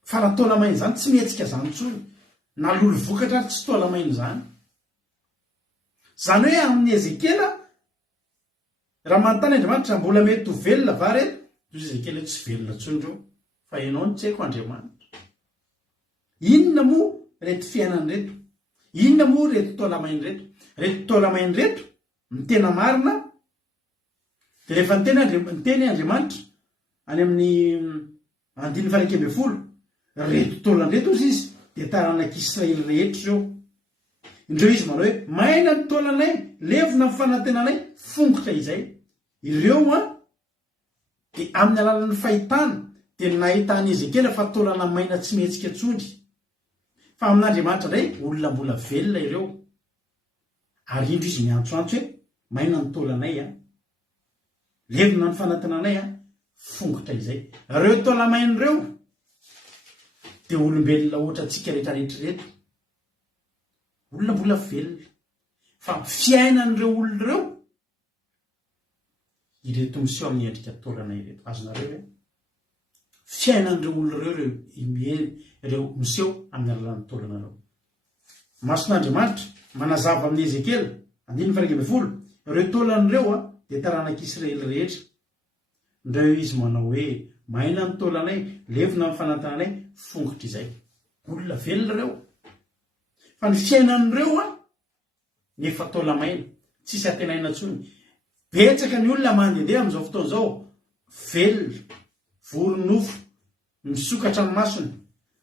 fa raha taola maina zany tsy mihetsika zany intsony na lolo vokatra ary tsy taola maina zany hoe amin'ny Ezekela raha manontany Andriamanitra mbola mety ho velona va reto izy Ezekela tsy velona intsony ireo fa ianao ny tsy haiko Andriamanitra inona moa reto fiainany reto inona moa reto taolamainy taolamainy reto ny tena marina dia rehefa niteny Andriamanitra any amin'ny 1:20 reto taolany reto izy dia taranak'Israely rehetra ireo indreo izy manao hoe maina ny taolanay levona ny fanantenanay fongotra izay ireo dia amin'ny alalan'ny fahitana dia nahitany Ezekela fa taolana maina tsy mihetsika tsony fa amin'Andriamanitra indray olona mbola velona ireo ary indro izy miantsoantso hoe maina ny taolanay levona ny fanantenanay fongotra izay ireo taolamaina ireo dia olombelona ohatra antsika rehetrarehetra reto olona mbola velona fa fiainan'ireo olona ireo ireto miseho amin'ny endrika taolana ireto azonareo fiainan'ireo olona ireo miseho amin'ny alalan'ny taolana ireo mason'Andriamanitra manazava amin'ny Ezekela 1:20 ireo taolan'ireo dia taranak'Israely rehetra indreo izy manao hoe maina ny taolanay levona ny fanantenanay fongotra izay olona velona ireo fa ny fiainan'ireo nefa taolamaina tsisy atenaina intsony betsaka ny olona mandehandeha amin'izao fotoan'izao velona voronofo misokatra ny masony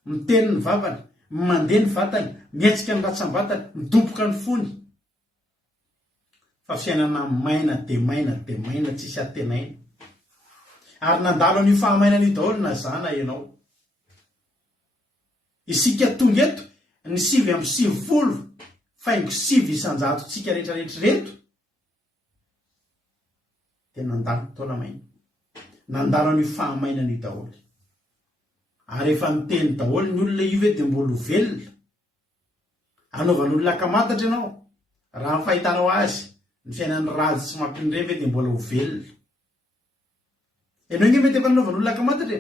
miteny ny vavany mandeha ny vatany mietsika ny ratsambatany midomboka ny fony fa fiainana maina dia maina tsisy atenaina ary nandalo an'io fahamainan'io daholo na zana ianao isika tonga eto ny 9:90 faingo 9 isan-jato tsika rehetrarehetra reto dia nandalo taolamaina nandalo an'io fahamainan'io daholo ary efa miteny daholo ny olona io hoe dia mbola ho velona anaovan'olona akamatatra ianao raha fahitanao azy ny fiainan'ny razy sy mampinirevy dia mbola ho velona ianao inge mety efa nanaovan'olona akamatatra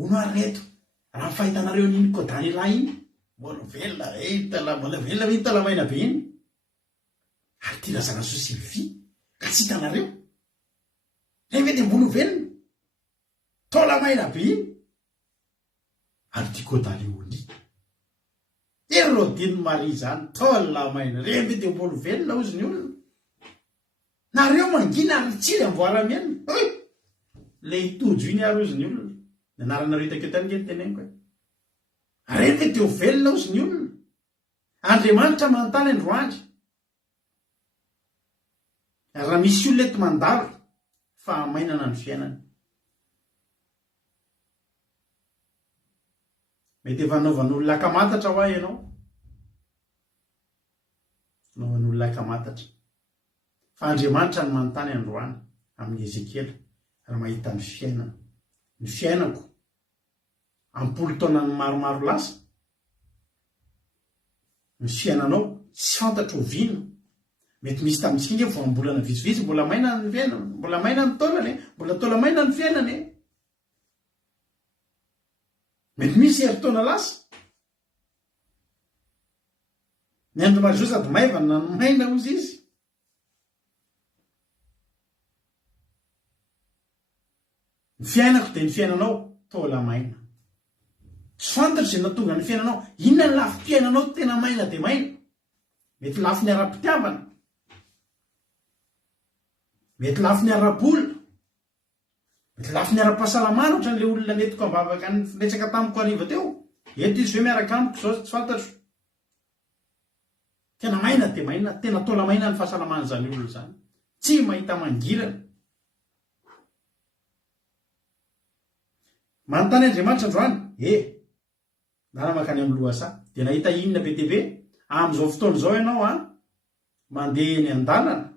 ono ary reto raha fahitanareo n'iny kodanyla iny mbola velona mbola velona ve ny taolamaina be iny ary ty razana sosivy ka tsy hitanareo reve dia mbola ho velona taolamaina be iny ary ty kodany oni erodiny mari zany taolamaina reve dia mbola ho velona ozy ny olona nareo mangina ary tsiry amboaramianina le hitojo iny ary ozy ny olona nanaranareo hitakeo tany nge ny teneniko reve dia ho velona ozy ny olona Andriamanitra manontany androandry raha misy olona eto mandalo fa mainana ny fiainana mety efa naovan'olona akamatatra ho ahy ianao no olona akamatatra fa Andriamanitra no manontany androany amin'ny Ezekela raha mahita ny fiainana ny fiainako ampolo taona ny maromaro lasa ny fiainanao tsy fantatro ovino mety misy tamintsika inge voambolana vitsivitsy mbola maina ny fiainana mbola maina ny taonany mbola tola maina ny fiainany mety misy herin-taona lasa ny andro marizao sady maivana no maina ozy izy ny fiainako dia ny fiainanao tola maina tsy fantatro izay natonga ny fiainanao inona ny lafim-piainanao tena maina dia maina mety lafi ny ara-pitiavana mety lafi ny ara-bolona mety lafi ny ara-pahasalamana ohatran'ilay olona netiko ambavaka ny filetsaka tamiko ariva teo eto izy hoe miaraka amiko zao tsy fantatro tena maina dia maina tena tola maina ny fahasalamana zany olona zany tsy mahita mangirana manontany Andriamanitra androany namakany amin'ny lohasa dia nahita inona be dia be amin'izao fotoana izao ianao mandeha ny an-dalana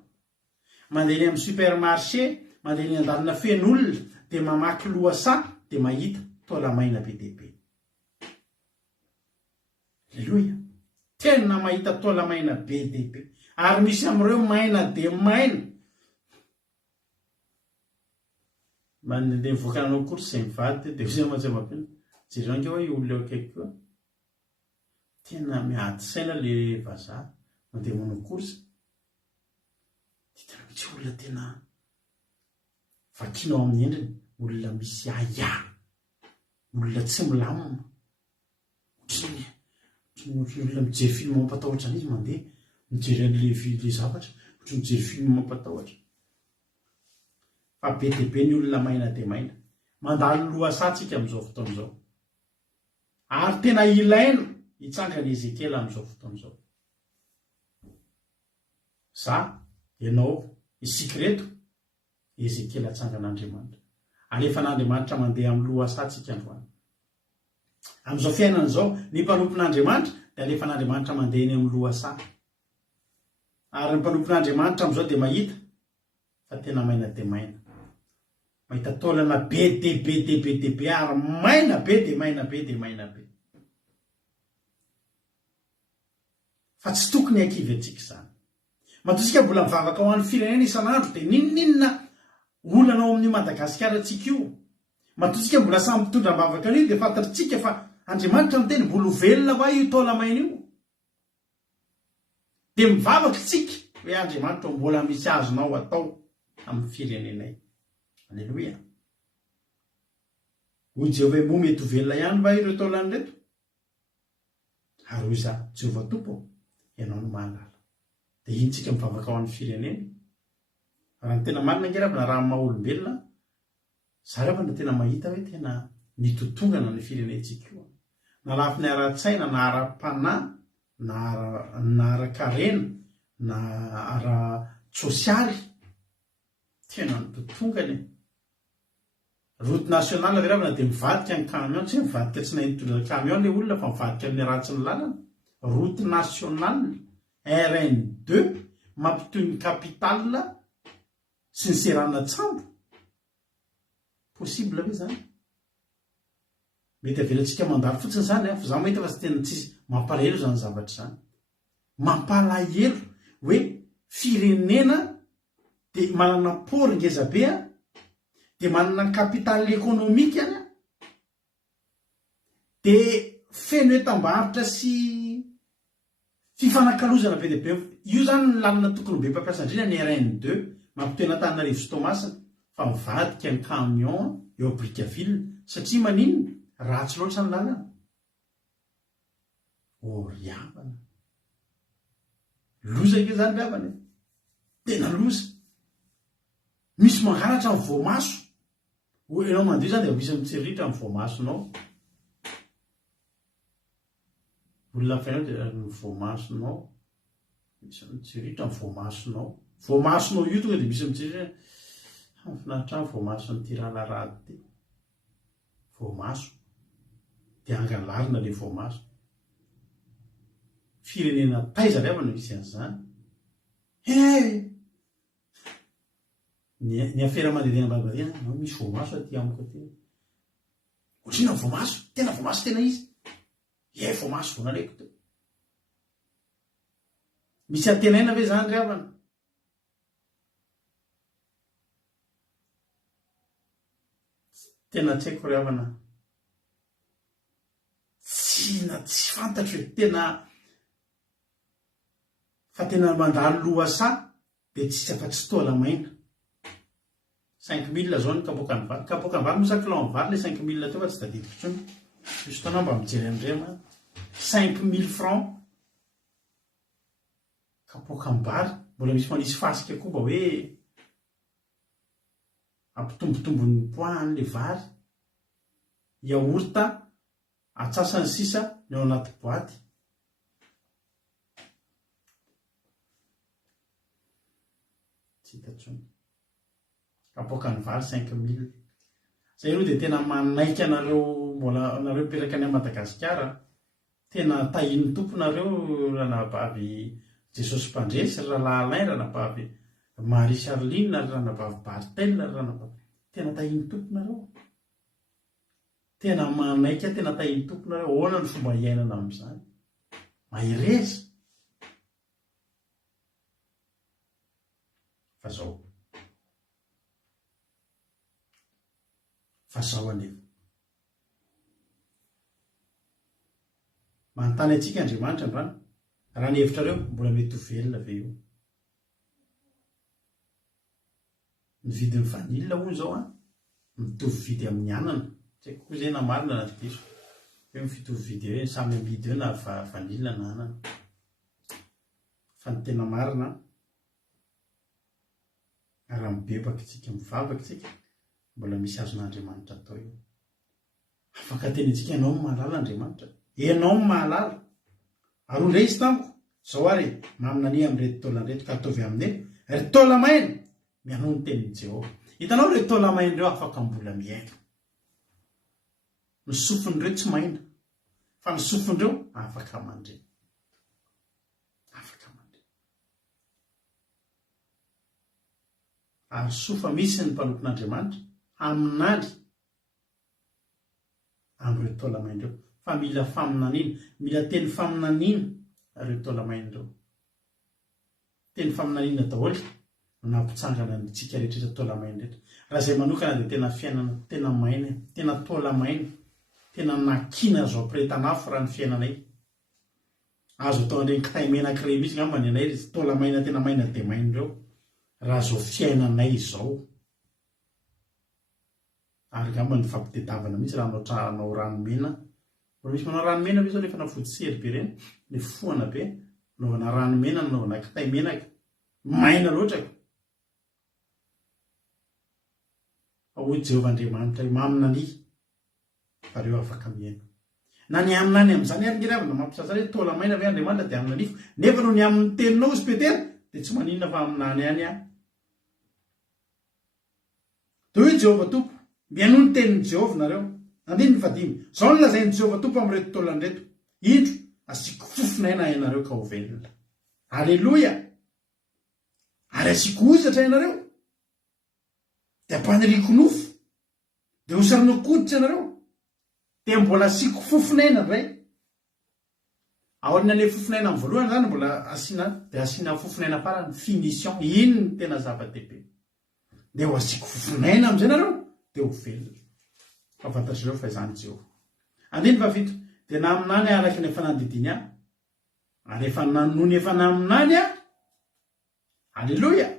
mandeha ny amin'ny supermarché mandeha ny an-dalana feno olona dia mamaky lohasa dia mahita tola maina be dia be alleloia tena mahita tola maina be dia be ary misy amin'ireo maina dia maina mandeha mivoakananao kory izay mivady dia izay mahatsy jerenanke hoe olona eo akaiky koa tena miady saina le vazaha mandeha manao korsa tena misy olona tena vakinao amin'ny endriny olona misy aya olona tsy milamina olona mijery film mampatahotra izy mandeha mijery an'le zavatra mijery film mampatahotra fa be dia be ny olona maina dia maina mandalo lohasatsika amin'izao fotoana izao ary tena ilaina hitsangany Ezekela amin'izao fotoana izao za ianao isika reto Ezekela atsangan'Andriamanitra alefa n'Andriamanitra mandeha amin'ny lohasatsika androany amin'izao fiainana izao ny mpanompon'Andriamanitra dia alefa n'Andriamanitra mandeha ny amin'ny lohasa ary ny mpanompon'Andriamanitra amin'izao dia mahita fa tena maina dia maina mahita taolana be dia be dia be dia be ary maina be dia maina be dia maina be fa tsy tokony hankivy antsika izany matoa mbola mivavaka ho an'ny firenena isan'andro dia ninona olana ao amin'ny Madagasikara antsika io matoa mbola samy mpitondra mivavaka an'io dia fantatritsika fa Andriamanitra miteny mbola velona va io taola maina io dia mivavaka tsika hoe Andriamanitra mbola misy azonao atao amin'ny firenenay alleloia hoy Jehovah moa mety ho velona ihany va ireo taolany reto ary hoy za Jehovah tompo ianao no mahalala dia intsika mivavaka ao amin'ny firenena raha ny tena marina ngeravana raha maha olombelona zaravana tena mahita hoe tena nitotongana ny firenentsika io na lafi ny ara-tsaina na ara-panahy na ara-karena na ara-tsosialy tena nitotongany route nationale ravana dia mivadika ny camion tsy mivadika tsy nahitondra camion le olona fa mivadika amin'ny ratsy ny lalana route nationale RN2 mampitoy ny capitale sy ny serana tsambo possible ve zany mety avelantsika mandalo fotsiny zany fa za mahita fa tsy tena tsisy mampalahelo zany zavatra zany mampalahelo hoe firenena dia manana pory ngezabe dia manana kapitaly ekonomika dia feno etam-barotra sy fifanakalozana be dia be io zany ny lalana tokony be mpampiasa indrindra ny RN2 mampitoena Antananarivo sy Toamasina fa mivadika ny camion eo Brickaville satria maninona ratsy loatra ny lalana riavana loza ke zany riavana tena loza misy mangaratra amin'ny voamaso ianao mandeha zany dia misy mitsiritra amin'ny voamasonao olona fainao dia ny voamasonao misy mitsiritra amin'ny voamasonao io tonga dia misy mitsiritra finaritra ny voamason'ny tiralarady ty voamaso dia angalarina le voamaso firenena taiza riavana misy an'izany ny afera mandeha mbabaena no misy voamaso aty amiko aty otrina voamaso tena izy voamaso vonaleko to misy atenaina ve zany ry havana tena tsy haiko ry havana tsy fantatro tena fa tena mandalo loasa dia tsisy afa-tsy tola maina 5 000 zao ny kapoka ny vary mosa kilao ny vary le 5 000 teo fa tsy tadidiko intsony misy fotoana mba mijery andrema 5 000 francs kapoka ny vary mbola misy manisy fasika koa mba hoe ampitombotombony poahan'le vary yaourta atsasany sisa ny ao anaty boaty tsy hitatsony kapoka ny vary 5 000 zay aloha dia tena manaiky anareo mbola nareo mipetraka any Madagasikara tena tahiny tomponareo ranabavy Jesosy Mpandresy ry Rahalain ranabavy Marie Charline ry ranabavy Bartel ry ranabavy tena tahiny tomponareo tena manaiky tena tahiny tomponareo ahoana ny fomba iainana amin'izany mahereza fa zao anefa manontany antsika Andriamanitra andrano raha ny hevitrareo mbola mety ho velona ve io ny vidin'ny vanilla hoy zao mitovy vidy amin'ny anana tsy haiko koa zay na marina na diso hoe mifitovy vidy hoe samy amidy eo na vanilla na anana fa ny tena marina raha mibebaka itsika mivavaka itsika mbola misy azon'Andriamanitra atao io afaka teny antsika ianao ny mahalala Andriamanitra ianao ny mahalala ary ondray izy tamiko zao ary maminany amin'irety taolanreto ka ataovy aminay ry taola maina mianao ny tenin'i Jehova hitanao re taola maina ireo afaka mbola miaina ny sofin'ireo tsy maina fa ny sofin'ireo afaka mandre ary sofa misy ny mpanompon'Andriamanitra aminany amin'ireo taola maina ireo fa mila faminaniana mila teny faminaniana ireo taola maina ireo teny faminaniana daholo no nampitsangana ntsika rehetrrehetra taola maina rehetra raha izay manokana dia tena fiainana tena maina tena taola maina tena nakina zao ampiretanafo raha ny fiainanay azo atao an'ireny kitay menakire misy ngamba ny anay taola maina tena maina dia maina ireo raha zao fiainanay izao ary ngamba ny fampitedavana mihitsy raha anao ranomena mbola misy manao ranomena ve zao rehefa nafoditsery be reny ny foana be naovana ranomena naovana kitay menaka maina loatraka fa hoy Jehovah Andriamanitra maminany fa reo afaka miaina na ny aminany amin'izany ary ngiravana mampisasa hoe taola maina ve Andriamanitra dia aminanifo nefa no ny amin'ny teninao izy petera dia tsy maninona fa aminany any dia hoe Jehovah Tompo miano ny tenin'i Jehovah nareo andiny ny vadimy zao ny lazain'i Jehovah Tompo amin'reto taolany reto indro asiko fofinaina ianareo ka ho velona aleloia ary asiko ozatra ianareo dia ampaniriko nofo dia hosarinokoditra ianareo dia mbola asiko fofinaina ray aorina le fofinaina amin'ny voalohany zany mbola asiana fofinaina farany finition ino ny tena zava-dehibe dia ho asiko fofinaina amin'izay nareo dia ho velona fa fantatrareo fa izany Jehova andiny fa fito dia na aminany araka ny efa nandidiny ary efa nanony efa naminany aleloia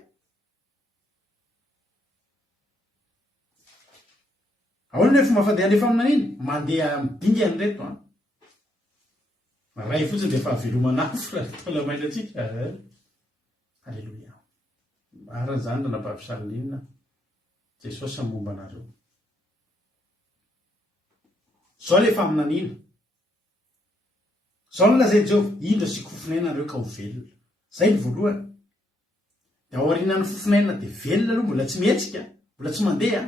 ahoana fomba fandeha efa aminany iny mandeha midingany reto ray fotsiny dia efa havelomanafo raha taola maina atsika aleloia arany zany ranabavy Charline Jesosy momba anareo zao lefa aminanina zao no lazay Jehova indro asiko fofinaina nareo ka ho velona zay ny voalohany dia ao aorianany fofinaina dia velona aloha mbola tsy mihetsika mbola tsy mandeha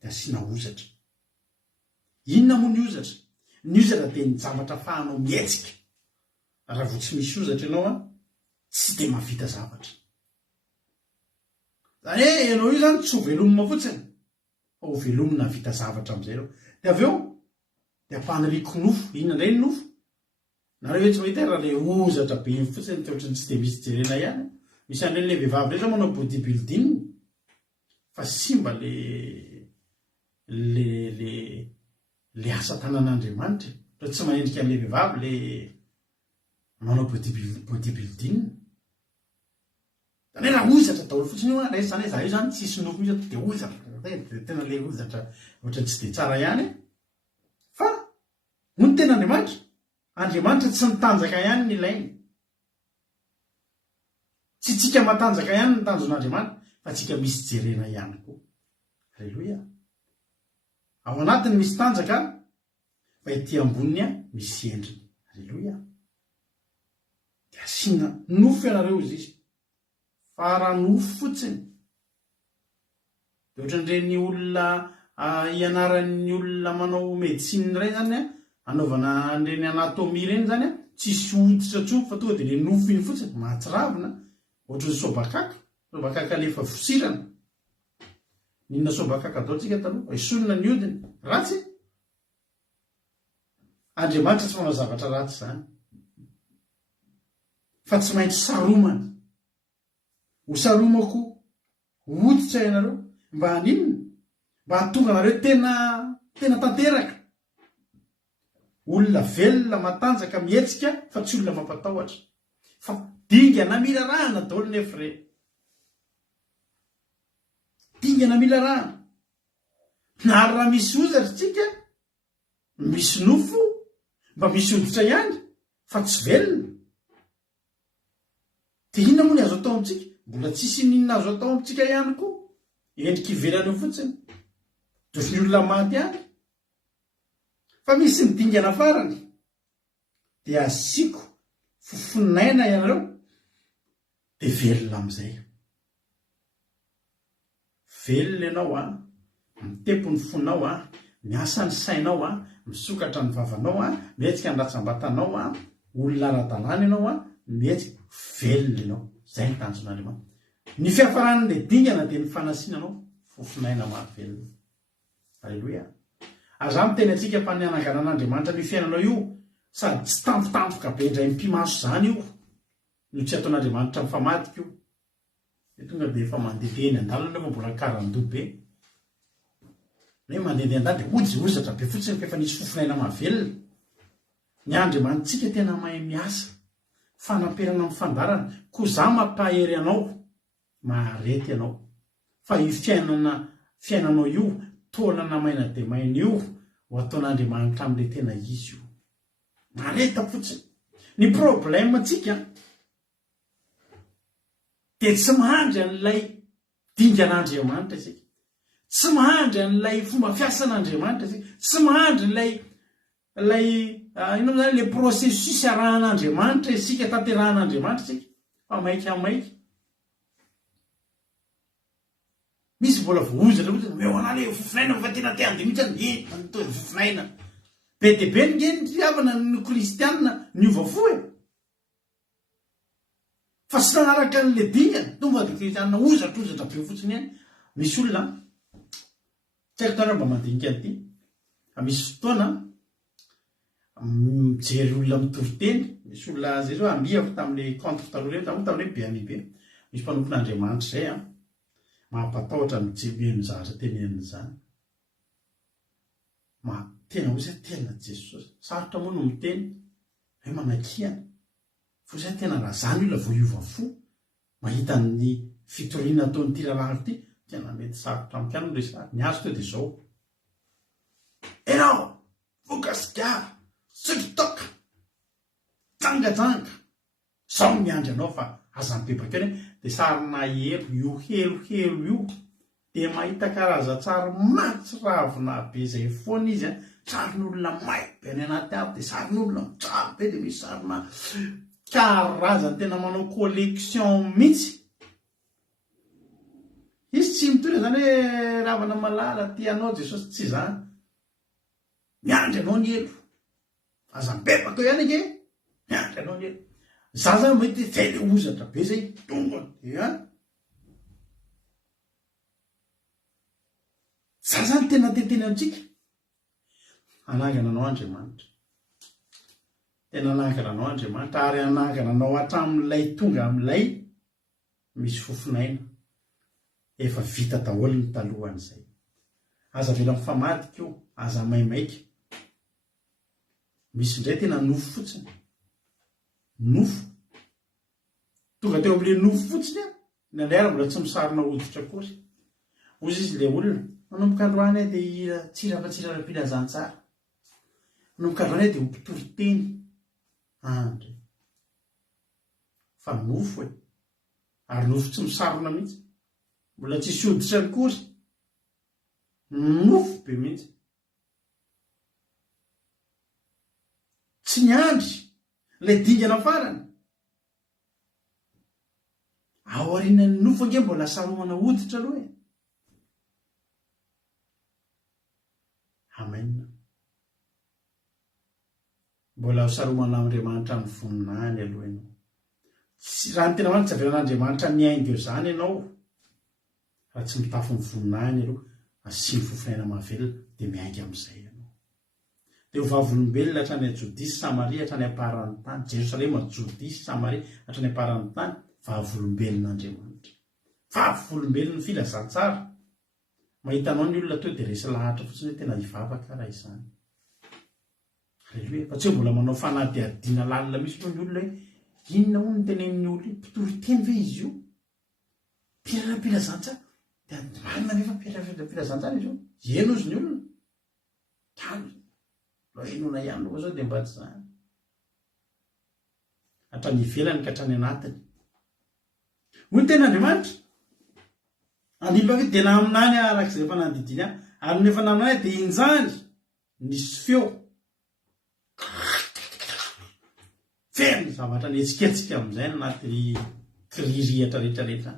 dia asiana ozatra inona moa ny ozatra dia ny zavatra fahanao mihetsika raha vo tsy misy ozatra ianao tsy dia mahavita zavatra zany hoe ianao io zany tsy ho velomina fotsiny fa ho velomina vita zavatra am'izay reo de avy eo de ampaniriko nofo inona indray ny nofo nareo hoe tsy mahita raha le ozatra be iny fotsiny ty ohatrany tsy de misy jerena ihany misy an'reny le vehivavy rey zao manao bodybuilding fa simba le asa tanan'Andriamanitra fa tsy mahendrika an'le vehivavy le manao bodybuilding zany raha ozatra daholo fotsiny io raha zany hoe za io zany tsisy nofo misy de ozatra tena le ozatra ohatrany tsy de tsara ihany fa no ny tena Andriamanitra tsy nitanjaka ihany ny ilainy tsy tsika matanjaka ihany ny tanjon'Andriamanitra fa tsika misy jerena ihany koa. Halleloia. Ao anatiny misy tanjaka fa ety amboniny misy endriny. Halleloia. De asina nofo ianareo izy fara nofo fotsiny de ohatran'ireny olona ianaran'ny olona manao medicine iray zany anaovana an'ireny anatomie reny zany tsisy hoditra tsopo fa tonga de le nofo iny fotsiny mahatsiravina ohatran'ny sobakaka lefa fosirana ninona sobakaka ataontsika taloha esolona ny hodiny ratsy Andriamanitra tsy manao zavatra ratsy zany fa tsy maintsy saromana ho saromako hoditra ianareo mba haninona mba hatonga anareo tena tanteraka olona velona matanjaka mihetsika fa tsy olona mampatahotra fa dingana mila rahana daholo nefa re dingana mila rahana na ary raha misy ozatra tsika misy nofo mba misy hoditra ihany fa tsy velona de inona moa ny azo atao amitsika mbola tsisy ninona azo atao amitsika ihany koa endriky ivelana io fotsiny dosiny olona maty ihany fa misy nydingana farany de asiko fofonaina ianareo de velona am'izay velona ianao mitepo ny fonao miasa ny sainao misokatra ny vavanao mihetsika ny ratsambatanao olona ara-dalàna ianao mihetsika velona ianao zay ny tanjon'Andriamanitra ny fiafarany le dingana de ny fanasinanao fofonaina mahavelona. Halleloia. Aza miteny atsika fa ny ananganan'Andriamanitra ny fiainanao io sady tsy tampotampoka be indray mpimaso zany io no tsy ataon'Andriamanitra mifamatika io de tonga de efa mandeha eny andalana fa mbola karandoa be hoe mandeha andalana de ozatra be fotsiny efa nisy fofonaina mahavelona ny Andriamanitsika tena mahay miasa fanamperana amin'ny fandarana ko za mampahery anao maharety anao fa io fiainanao io taonana maina de maina io ho ataon'Andriamanitra amin'le tena izy io mareta fotsiny ny problème tsika de tsy mahandry an'ilay dingan'Andriamanitra isika tsy mahandry an'ilay fomba fiasan'Andriamanitra isika tsy mahandry ilay ino zany le processus arahan'Andriamanitra isika tanterahan'Andriamanitra isika fa maika misy mbola voozatra fotsiny meo ana le fofinaina fa tena te ande mihitsy to fofinaina be de be nge ny riavana ny kristianina ny ovafo fa sy nanaraka n'le dingana tonga de kristianina ozatra be fotsiny ihany misy olona tsy haiko tana mba mandinika an'ity misy fotoana mijery olona mitoriteny misy olona zay zao ambiako tam'le contre taloha reny tam'le be misy mpanompon'Andriamanitra zay mampatahotra mijery zahatra tenenin'izany tena ho zay tena Jesosy sarotra moa no miteny hoe manakiana fo zay tena raha zany olona vo iovafo mahita ny fitoriana ataony ty raharo ty tena mety sarotra amiko any resaka ny azo teo de zao enao vokasikara sokitoka jangajanga zao miandry anao fa aza mibebaka eny de sarina io helo io de mahita karaza-tsary matsiravina be zay foana izy sarin'olona may be any anaty aby de sarin'olona mitsaro be de misy sarina karazany tena manao collection mihitsy izy tsy mitondra zany hoe ravana malala tianao Jesosy tsy zany miandry anao ny elo aza mibebaka ihany ake miandry anao ny elo za zany mety zay le ozatra be zay tonga de za zany tena teteny amintsika anangana anao Andriamanitra, tena anangana anao Andriamanitra, ary anangana anao hatramin'ilay tonga amin'ilay misy fofinaina efa vita daholo ny talohan'izay. Aza vela mifamadika io, aza maimaika. Misy indray tena nofo fotsiny, nofo tonga teo amin'ilay nofo fotsiny a ny andray mbola tsy misarona hoditra akory. Ozy izy ilay olona manomboka androany dia tsirapatsirapila zany tsara, manomboka androany dia hompitory teny andre fa nofo e, ary nofo tsy misarona mihitsy, mbola tsisy hoditra akory, nofo be mihitsy. Tsy niandry ilay dingana farany ao aorianan'ny nofo ange mbola saromana hoditra aloha e. Amen. Mbola ho saromana Andriamanitra amin'ny voninahiny aloha ianao. Raha ny tena marina tsy avelan'Andriamanitra miaingo eo zany ianao raha tsy mitafy ny voninahiny aloha asiny fofinaina mahavelona dia miainga amin'izay ianao. Dia ho vavolombelona hatrany a-Jodisy Samaria hatrany aparan'ny tany, Jerosalema Jodisy Samaria hatrany aparan'ny tany, vavolombelon'Andriamanitra, vavolombelon'ny filazantsara. Mahita anao ny olona to dia resy lahatra fotsiny hoe tena hivavaka raha izany. Halleluia. Fa tsy hoe mbola manao fanadihadiana lalina misy moa ny olona hoe inona hono ny tenenin'ny olona mpitory teny ve izy io? Pirapilazantsara. Dia marina nefa pirapilazantsara izy io. Eno izy ny olona. Tany. Lo enona ihany aloha zao dia mba tsy zany. Hatrany ivelany ka hatrany anatiny. Hoy ny ten'Andriamanitra. Andilva hoe tena aminany arak'izay efa nandidiny ahy, ary nefa naminany dia injany nisy feo. Feno zavatra nihetsiketsika amin'izay anaty kiririhatra rehetrarehetra.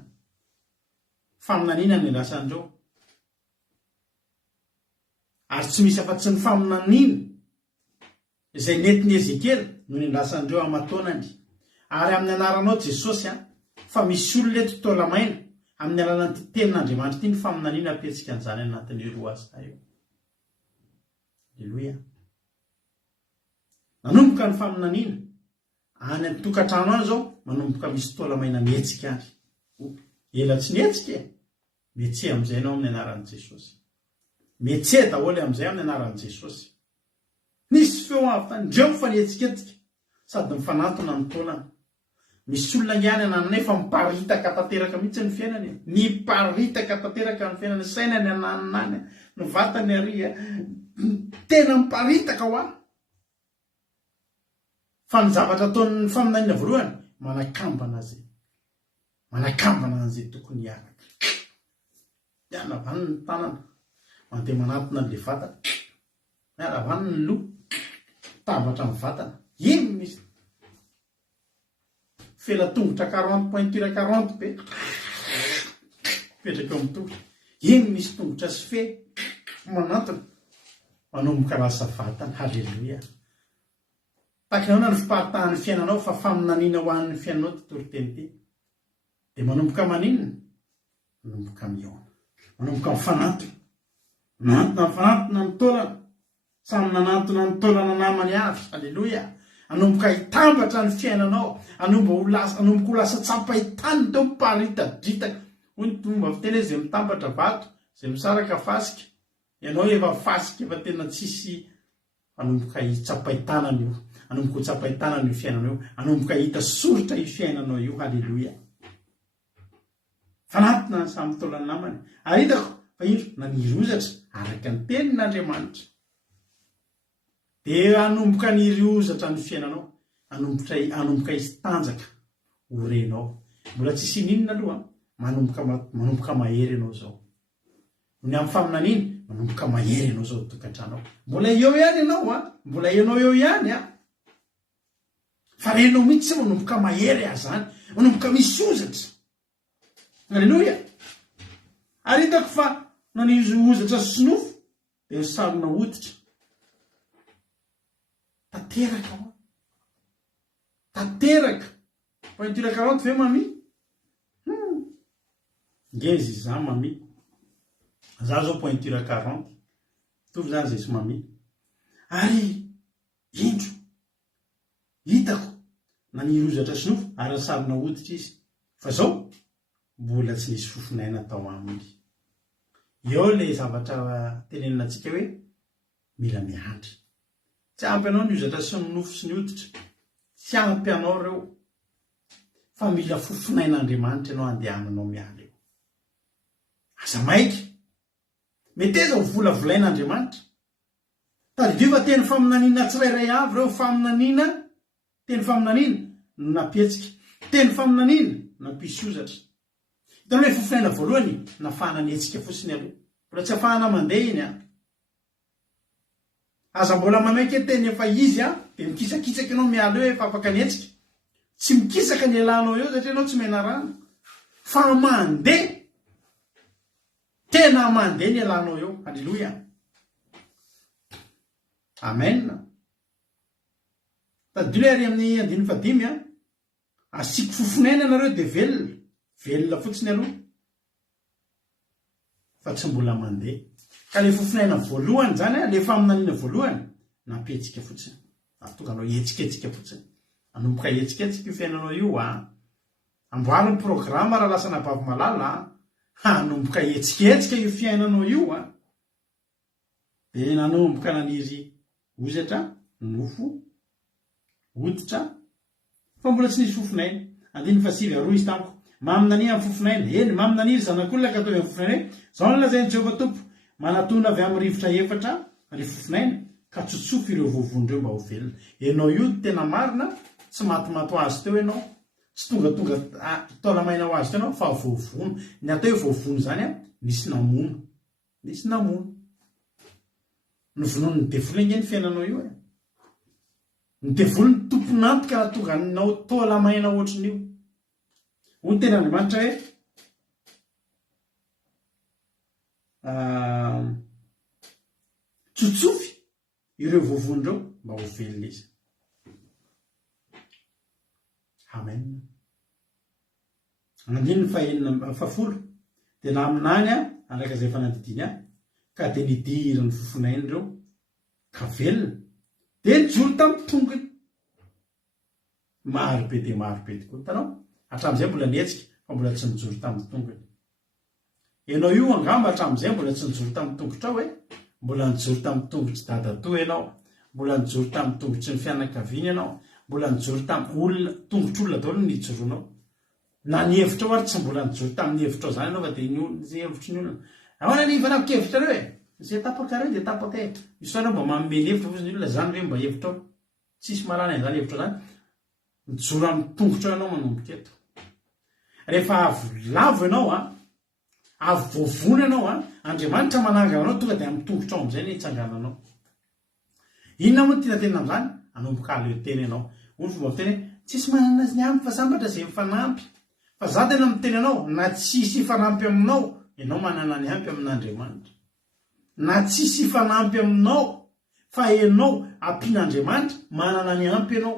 Faminaniana ny rasandreo. Ary tsy misy afa-tsy ny faminaniana izay nentin'i Ezekely no ny rasandreo amataonany. Ary amin'ny anaranao Jesosy fa misy olona eto tolamaina amin'ny alalan'ity tenin'Andriamanitra ity ny faminaniana apetsika an'izany anatin'ny roa azy io. Halleluia. Nanomboka ny faminaniana any amin'ny tokantrano any zao manomboka misy tolamaina mihetsika any. Ela tsy nihetsika e. Mihetsika amin'izay ianao amin'ny anaran'i Jesosy. Mihetsika daholo amin'izay amin'ny anaran'i Jesosy. Nisy feo avy tany ndreo mifanihetsiketika sady mifanatona ny taonana. Misy olona ihany ananana efa miparitaka tanteraka mihitsy ny fiainany, niparitaka tanteraka ny fiainany, sainany ananany, ny vatany ary tena miparitaka ho ahy. Fa ny zavatra ataon'ny faminaniana voalohany manakambana azy, manakambana an'izay tokony hiaraka. Mialavany ny tanana, mandeha manatona an'ilay vatana, mialavany ny loha, tabatra ny vatana, ino misy fela tongotra 40 pointure 40 be petraka amin'ny tongotra, ino misy tongotra sy fe manatona manomboka rasa vatana. Halleluia. Takanao na ny fiparitahan'ny fiainanao fa faminaniana ho an'ny fiainanao tontolo teny ity dia manomboka maninona? Manomboka miona, manomboka mifanatona, mifanatona ny taolana, samy nanatona ny taolana namany avy. Halleluia. Anomboka hitambatra ny fiainanao, anomboka ho lasa tsapaitany teo miparitadritaka. Hoy ny fomba fiteny izay mitambatra vato, izay misaraka fasika, ianao efa fasika efa tena tsisy. Anomboka hitsapaitanana io, anomboka ho tsapaitanana io fiainanao io, anomboka hita soritra io fiainanao io. Halleluia. Fanatona ny samy taolana namany. Ary hitako fa io na nirozatra araka ny tenin'Andriamanitra. Dia anomboka niriozatra ny fiainanao, anomboka hisy tanjaka ho renao. Mbola tsisy ninona aloha, manomboka mahery ianao zao. Ny amin'ny faminaniana manomboka mahery ianao zao tokantranao. Mbola eo ihany ianao mbola ianao eo ihany fa renao mihitsy manomboka mahery zany, manomboka misy ozatra. Halleluia. Ary hitako fa na ny ozatra sy nofo dia sarona hoditra. Tanteraka pointure 40 ve mami? Ngeza izany mami. za zao pointure 40 tovy zany zay somamy ary indro hitako na nirozatra sinofo ary sarina hoditra izy fa zao mbola tsy nisy fofonaina tao aminy eo le zavatra tenenina antsika hoe mila miandry tsy ampy anao ny hozatra sy ny nofo sy ny hoditra tsy ampy anao reo fa mila fofonain'Andriamanitra ianao andehananao miala eo aza maiky mety eza ho volavolain'Andriamanitra tadidio fa teny faminaniana tsirairay avy reo faminaniana teny faminaniana napietsika teny faminaniana nampisy ozatra hitanao hoe fofonaina voalohany nafahana ny hetsika fotsiny aloha mbola tsy afahana mandeha iny aza mbola mamaiky teny efa izy dia mikisakisaka ianao miala eo efa afaka ny hetsika tsy mikisaka ny elanao eo satria ianao tsy mena rano fa mandeha tena mandeha ny elanao eo halleloia amen tadilo ary amin'ny 15 asiko fofonaina nareo dia velona fotsiny aloha fa tsy mbola mandeha ka le fofonaina voalohany zany le faminaniana voalohany nampetsika fotsiny tonga anao etsiketsika fotsiny anomboka etsiketsika io fiainanao io amboary ny programa raha lasa nabavy malala hanomboka etsiketsika io fiainanao io dia nanomboka naniry ozatra nofo hoditra fa mbola tsy nisy fofonaina 15 izy tamiko maminania amin'ny fofonaina eny maminaniry zanak'olona ka atao amin'ny fofonaina zao ny lazainy Jehovah Tompo manatona avy amin'ny rivotra efatra ry fofonaina ka tsotsofo ireo vovondreo mba ho velona ianao io tena marina tsy matomato azy teo ianao tsy tongatonga taolamaina ho azy teo ianao fa vovono ny atao hoe vovono zany nisy namono ny vonono ny devola ingeny fiainanao io ny devola ny tompon'ampy ka nahatonga nao taolamaina ohatrin'io ho ny tena Andriamanitra hoe tsotsofy ireo vovondreo mba ho velona izy amen andiny fahafolo dia na aminany andraka izay fanadidiny ka dia nidira ny fofonain'ireo ka velona dia nijoro tamin'ny tongony marobe dia marobe tokoa hitanao hatramin'izay mbola nietsika fa mbola tsy nijoro tamin'ny tongony ianao io angamba hatramin'izay mbola tsy nijoro tamin'ny tongotra ao mbola nijoro tamin'ny tongotry dadatoa ianao mbola nijoro tamin'ny tongotry ny fianakaviana ianao mbola nijoro tamin'ny olona tongotr'olona daholo nijoronao na ny hevitra ao ary tsy mbola nijoro tamin'ny hevitra ao zany ianao fa dia ny hevitry ny olona ahoana ny ivanapokevitra reo zay tapaka reo dia tapaka isanao mba manome ny hevitra fotsiny olona zany hoe mba hevitra ao tsisy malana zany hevitra zany nijoro amin'ny tongotra ao ianao manomboka eto rehefa avolavo ianao avy vovono ianao Andriamanitra manangana anao tonga dia amin'ny tongotra ao amin'izay ny hitsangananao inona moa tiana tenina amin'izany anomboka alo teny ianao ony fomba miteny tsisy manana azy ny ampy fa sambatra izay mifanampy fa za tena miteny anao na tsisy fanampy aminao ianao manana ny ampy amin'Andriamanitra na tsisy fanampy aminao fa ianao ampian'Andriamanitra manana ny ampy ianao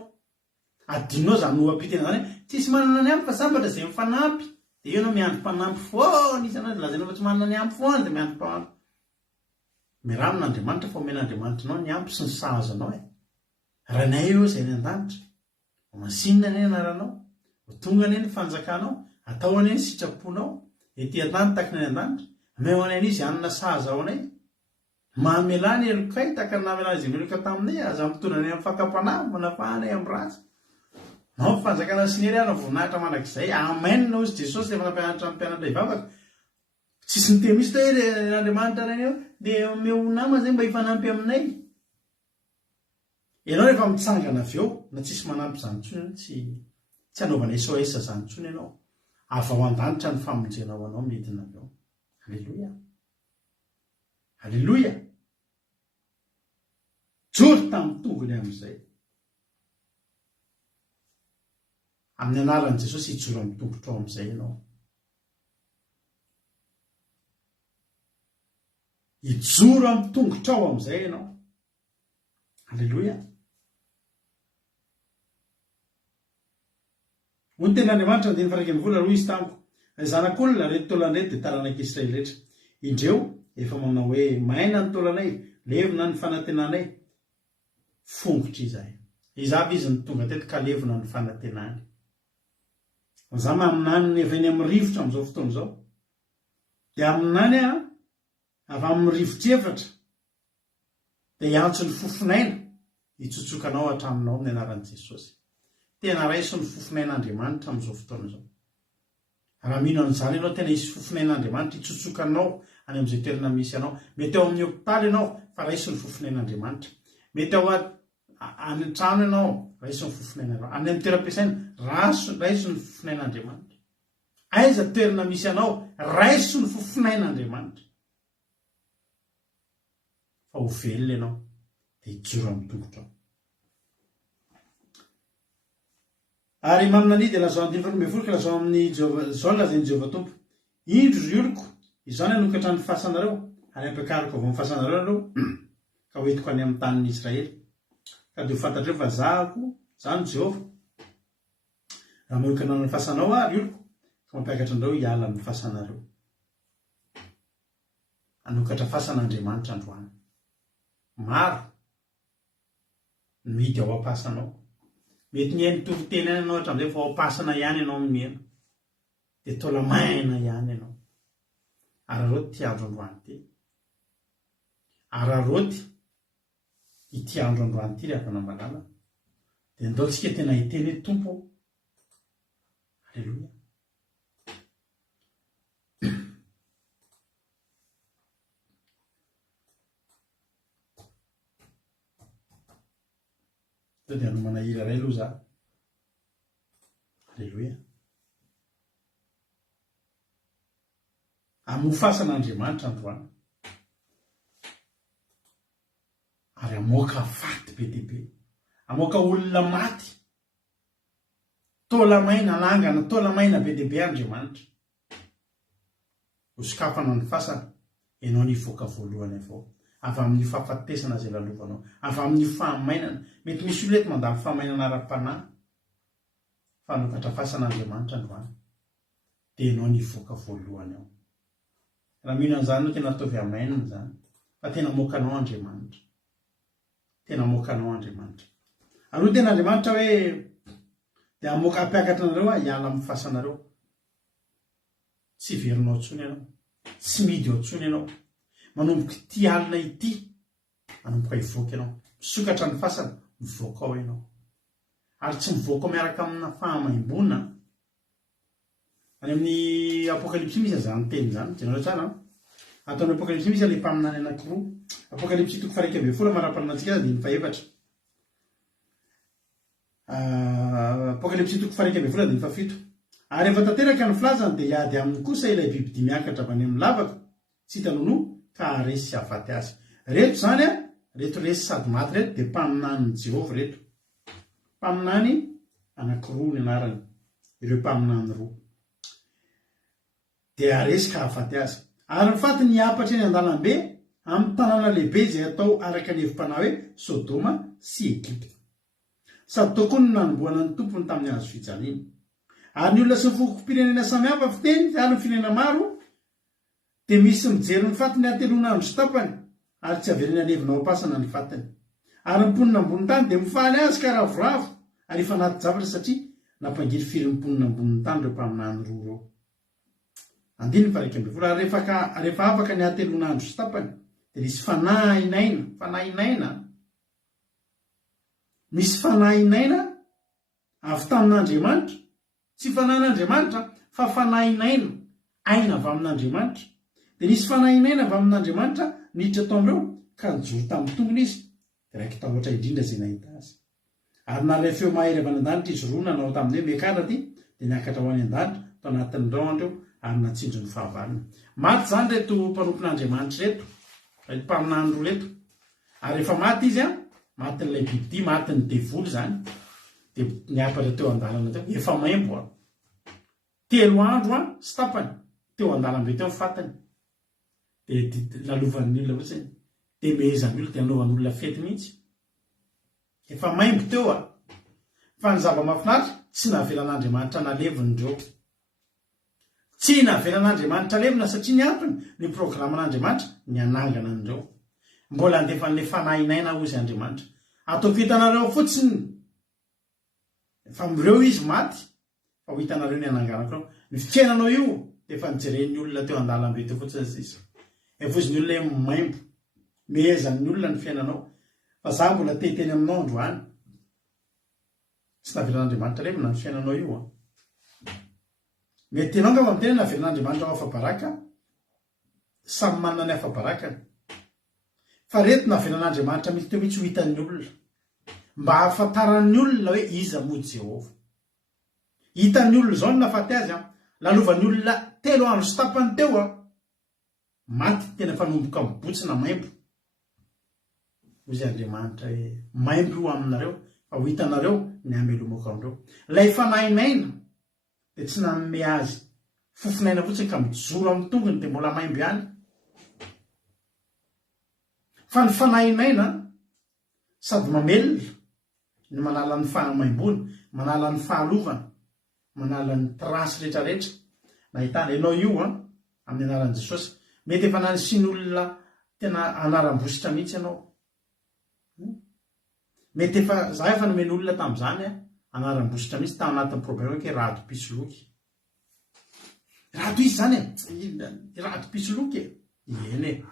adinao zany no ampitena zany tsisy manana ny ampy fa sambatra izay mifanampy dia ianao miandry mpanampy foana isan'andro lazainao fa tsy manana ny ampy foana dia miandry mpanampy miramin'Andriamanitra fa omen'Andriamanitra anao ny ampy sy ny sahazanao raha nay eo izay ny an-danitra masinina ny anaranao ho tonga ane ny fanjakanao atao ane ny sitraponao ety an-tany takina ny an-danitra meo anay izy anina sahaza ao anay mamelany elokay taka ny namelany izay meloka taminay aza mitona any amin'ny fakapanahy manafahanay amin'ny ratsy nao fanjakana sinery ana voninahitra manak'izay amen ozy Jesosy dia fanampianatra amin'ny mpianatra hivavaka tsisy niteny misy tao hoe Andriamanitra reny eo dia meo nama zay mba hifanampy aminay ianao rehefa mitsangana avy eo na tsisy manampy zany ntsony tsy anaovana SOS zany ntsony ianao afa ao an-danitra ny famonjenao anao midina avy eo halleloia halleloia joro tamin'ny tongony amin'izay amin'ny anaran'i Jesosy hijoro amin'ny tongotra ao amin'izay ianao hijoro amin'ny tongotra ao amin'izay ianao halleloia hony ten'Andriamanitra ny faraka amin'ny vola roa izy tamiko zanak'olona reto tolanreto dia taranak'Israely rehetra indreo efa manao hoe maina ny tolanay levona ny fanantenanay fongotra izahay izavy izy ny tonga tetika levona ny fanantenany za maminany ny avy any amin'ny rivotra amin'izao fotoana izao dia aminany avy amin'ny rivotra efatra dia iantso ny fofinaina hitsotsokanao hatraminao ny anaran'i Jesosy tena raiso ny fofinain'Andriamanitra amin'izao fotoana izao raha mino an'izany ianao tena hisy fofinain'Andriamanitra hitsotsokanao any amin'izay toerana misy ianao mety ao amin'ny hopitaly ianao fa raiso ny fofinain'Andriamanitra mety ao any an-trano ianao raiso ny fofinain'Andriamanitra any amin'ny toeram-piasaina raiso ny fofinain'Andriamanitra aiza toerana misy ianao raiso ny fofinain'Andriamanitra fa ho velona ianao dia hijoro amin'ny tongotra ary maminany dia lazao andiny fanombe folo ka lazao amin'ny zao lazany Jehovah Tompo indro rioriko izany anokatra ny fahasanareo ary ampiakariko avy amin'ny fahasanareo aloha ka hoentiko any amin'ny tanin'ny Israely ka dia ho fantatreo fa zahako zany Jehovah raha manokana ny fahasanao rioriko ka mampiakatra andreo hiala amin'ny fahasanareo anokatra fahasan'Andriamanitra androany maro mihidy ao am-pasanao mety ny hainy toviteny any ianao hatramin'izay fa ao am-pasana ihany ianao mihena dia tola maina ihany ianao araroty ty andro androany ty araroty ity andro androany ty rehefa namalala dia ndaotsika tena hiteny hoe Tompo Alleluia dia hanomana hira iray aloha za Alleluia amofasan'Andriamanitra androany ary amoaka faty be dia be amoaka olona maty tola maina langana tola maina be dia be Andriamanitra ho sokafana ny fasana ianao nivoaka voalohany avao avy amin'ny fahafatesana izay lalovanao avy amin'ny fahamainana mety misy olona eto mandalo fahamainana ara-panahy fanokatra fasan'Andriamanitra androany dia ianao nivoaka voalohany ao raha mino an'izany no tena ataovy amainana zany fa tena mokanao Andriamanitra tena mokanao Andriamanitra aloha tena Andriamanitra hoe dia amoaka ampiakatra anareo hiala amin'ny fasanareo tsy verinao tsony ianao tsy midy ao tsony ianao manomboka ity alina ity manomboka hivoaka ianao misokatra ny fasana mivoaka ao ianao ary tsy mivoaka ao miaraka amina fahamaimbona any amin'ny apokalipsy misy zany teny zany jenareo tsara atao amin'ny apokalipsy misy ilay mpaminany anankiroa apokalipsy 1:12 mara-paninantsika dia ny faefatra apokalipsy 1:12 dia ny fafito ary rehefa tanteraka ny filazany dia hiady aminy kosa ilay biby dimy miakatra avy any amin'ny lavaka tsy hitanono ka resy sy hafaty azy reto zany reto resy sady maty reto dia mpaminany Jehovah reto mpaminany anankiroa ny anarany ireo mpaminany roa dia aresy ka hafaty azy ary mifaty ny apatra eny an-dalambe amin'ny tanàna lehibe izay atao araka ny hevim-panahy hoe Sodoma sy Egipta sady tao koa no nanomboana ny tompony tamin'ny hazo fijaliana ary ny olona sy foko-pirenena samihafa fiteny ary ny firenena maro dia misy mijery ny faty ny atelonandro sy tapany ary tsy averiny alevina ao am-pasana ny fatiny ary mponina ambony tany dia mifaly azy ka ravoravo ary efa anaty zavatra satria nampangiry firy mponina ambony tany ireo mpaminany roa reo andiny fa 1:12 ary rehefa afaka ny atelonandro sy tapany dia misy fanahinayna misy fanahinayna avy tamin'Andriamanitra tsy fanahin'Andriamanitra fa fanahinayna aina avy amin'Andriamanitra dia nisy fanahinayna avy amin'Andriamanitra niditra taonireo ka nijoro tamin'ny tongony izy dia raiky tahotra indrindra izay nahita azy ary nalay feo mahery avy any an-danitra izy roa nanao tamin'ny hoe miakatra ty dia niakatra ho any an-danitra tao anatin'ireo andreo ary natsinjo ny fahavalina maty zany reto mpanompon'Andriamanitra reto reto mpaminany roa reto ary rehefa maty izy maty n'ilay biby maty ny devoly zany dia niapatra teo an-dalana teo efa maimbo telo andro sy tapany teo an-dalambe teo fatany dia lalovan'ny olona fotsiny dia mehezan'ny olona dia nalovan'ny olona fety mihitsy efa maimbo teo fa ny zava-mahafinaritra tsy navelan'Andriamanitra nalevindreo tsy navelan'Andriamanitra lemina satria ny antony ny programan'Andriamanitra ny anangana an'ireo mbola andefan'le fanainaina ozy Andriamanitra ataoko hitanareo fotsiny fa mireo izy maty fa ho hitanareo ny ananganako ny fiainanao io dia efa nijeren'ny olona teo an-dalambe teo fotsiny izy efozy ny olona maimbo mehezan'ny olona ny fiainanao fa za mbola teteny aminao androany tsy navelan'Andriamanitra lemina ny fiainanao io mety ianao nga miteny navelan'Andriamanitra ao afa-baraka samy manana ny afa-barakany fa reto navelan'Andriamanitra misy teo mitsy ho hitan'ny olona mba hahafantaran'ny olona hoe iza moa Jehova hitan'ny olona zao ny nafaty azy lalovan'ny olona 3 andro sy tapany teo maty tena fanomboka mibotsina maimbo ozy Andriamanitra hoe maimbo io aminareo fa ho hitanareo ny amelomako amindreo lay fanainaina dia tsy nanome azy fofinaina fotsiny ka mijoro amin'ny tongony dia mbola maimbo ihany fa ny fanainaina sady mamelona ny manala ny fahamaimboana manala ny fahalovana manala ny trasy rehetrarehetra nahitana ianao io amin'ny anaran'i Jesosy mety efa nanisiny tena anaram-bositra mihitsy ianao mety efa za efa nomeny olona tamin'izany anaram-bositra mihitsy tao anatin'ny problème hoe rato pisoloky rato izy zany rato pisoloky eny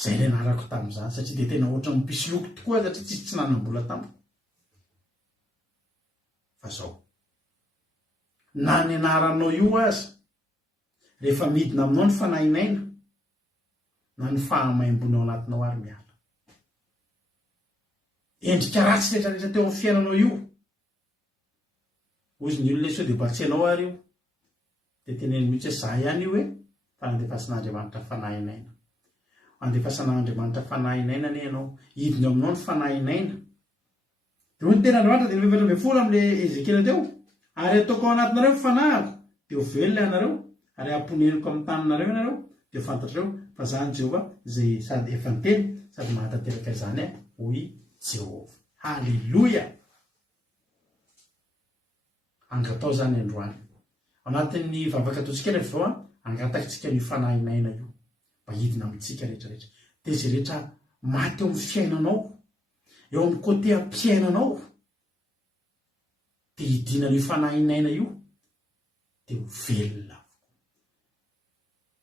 zay le anarako tamin'izany satria dia tena ohatra ny pisoloky tokoa satria tsisy tsy nanam-bola tamiko fa zao na ny anaranao io aza rehefa midina aminao ny fanainaina na ny fahamaimboanao anatinao ary miala endrika ratsy rehetrarehetra teo amin'ny fiainanao io ozy ny olona sao dia mba tsy ianao ary io dia teneny mihitsy hoe za ihany io hoe fa nandefasan'Andriamanitra fanainaina andefasan'Andriamanitra fanainaina ne ianao hidiny aminao ny fanainaina dia hoy ny tena Andriamanitra dia 20 amin'le Ezekiela teo ary ataoko ao anatinareo fanahako dia ho velona ianareo ary amponeniko amin'ny taninareo ianareo dia fantatrareo fa zany Jehova zay sady efa niteny sady mahatanteraka izany hoy Jehova. Halleluja. Angatao zany androany anatin'ny vavaka ataontsika rehefa zao angatakitsika ny fanainaina io mba hidina amintsika rehetrarehetra dia zay rehetra maty eo amin'ny fiainanao eo amin'ny côté ampiainanao dia hidina ny fanainaina io dia ho velona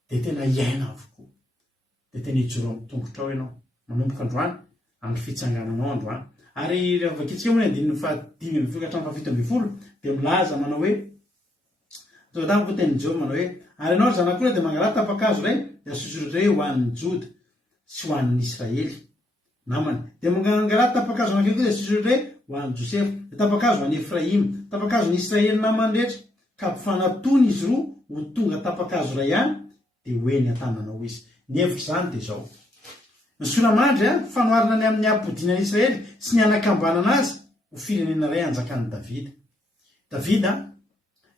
dia tena iaina avokoa dia tena hijoro amin'ny tongotra ao ianao manomboka androany amin'ny fitsangananao androany ary rehefa vakitsika moa ny 5:7 dia milaza manao hoe toatamiko teny Jehova manao hoe ary ianao ry zanak'olona dia mangalà tapakazo iray dia asosoratra hoe ho an'ny Joda sy ho an'ny Israely namany dia mangalà tapakazo anankiray koa dia asosoratra hoe ho an'ny Josefa dia tapakazo ho an'ny Efraima tapakazo ny Israely namany rehetra ka mpifanatony izy roa ho tonga tapakazo iray ihany dia hoeny an-tananao izy ny hevitra zany dia zao ny Solamandry fanoharana ny amin'ny ampodianan'ny Israely sy ny anakambanana azy ho firenena iray anjakan'i Davida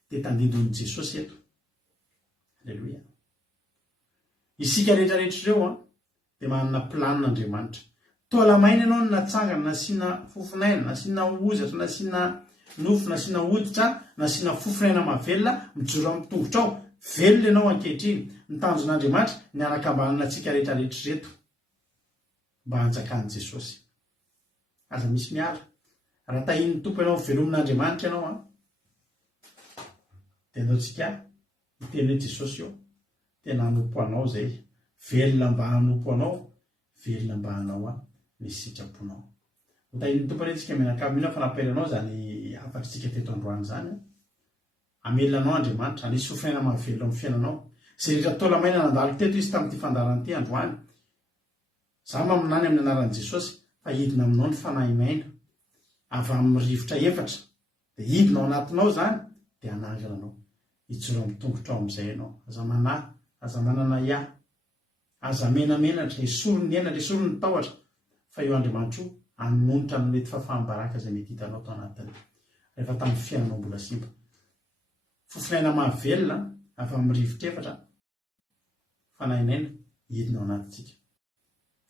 dia tandindon'i Jesosy eto. Halleluja. Isika rehetrarehetra ireo dia manana planin'Andriamanitra toa lamaina ianao ny natsangana nasiana fofinaina nasiana ozatra nasiana nofo nasiana hoditra nasiana fofinaina mahavelona mijoro amin'ny tongotra ao velona ianao ankehitriny ny tanjon'Andriamanitra ny anakambanana antsika rehetrarehetra reto mba hanjakan'i Jesosy aza misy miala raha tahin'ny tompo ianao velomin'Andriamanitra ianao dia anaotsika hiteny hoe Jesosy io tena hanompo anao zay velona mba hanompo anao velona mba hanao ny sitraponao ho tahin'ny tompo rehetrika mianakavina fa napelanao zany afatritsika teto androany zany amelanao Andriamanitra anisy fofinaina mahavelona amin'ny fiainanao zay rehetra tolamaina nandalo teto izy tamin'ity fandaran'ity androany za maminany amin'ny anaran'i Jesosy fa hidina aminao ny fanainaina avy amin'ny rivotra efatra dia hidinao anatinao zany dia anangana anao hijoro amin'ny tongotra ao amin'izay ianao aza manahy aza manana ia aza menamenatra esorony ny enatra esorony ny tahotra fa eo Andriamanitra io anonotra amin'ny mety fahafahambaraka izay mety hitanao tao anatiny rehefa tamin'ny fiainanao mbola simba fofinaina mahavelona avy amin'ny rivotra efatra fanainaina hidinao anatintsika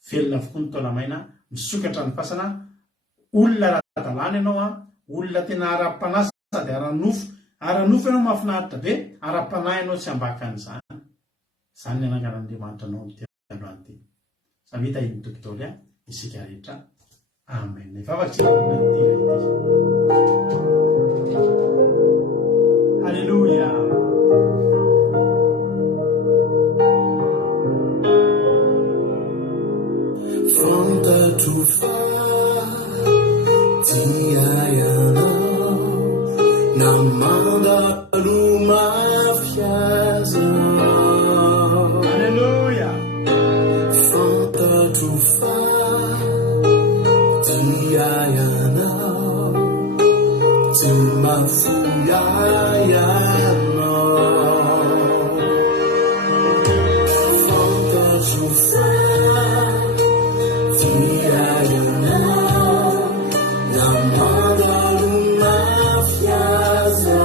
velona avokoa ny taolamaina misokatra ny fasana olona ara-dalàna ianao olona tena ara-panasa sady ara-nofo ianao mahafinaritra be ara-panahy ianao tsy ambakan'izany zany ny anangan'andriamanitra anao ny androany ty savita iny doktory a isika rehetra amen halleluia fantatro fa tiayanao namandalo mafiaza halleluia fantatro fa tiayanao tsy mafoyayanao fantatro fa tiayanao namandalo mafiaza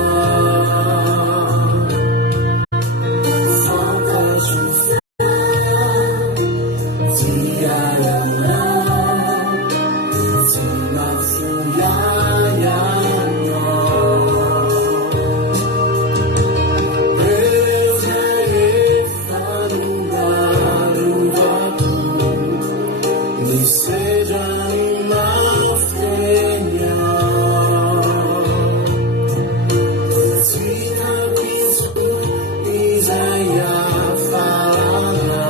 fantatro fa tiayanao tsy mafoyayanao rehefa longalongako ny sedrany mafenya tsy napiso izay afalana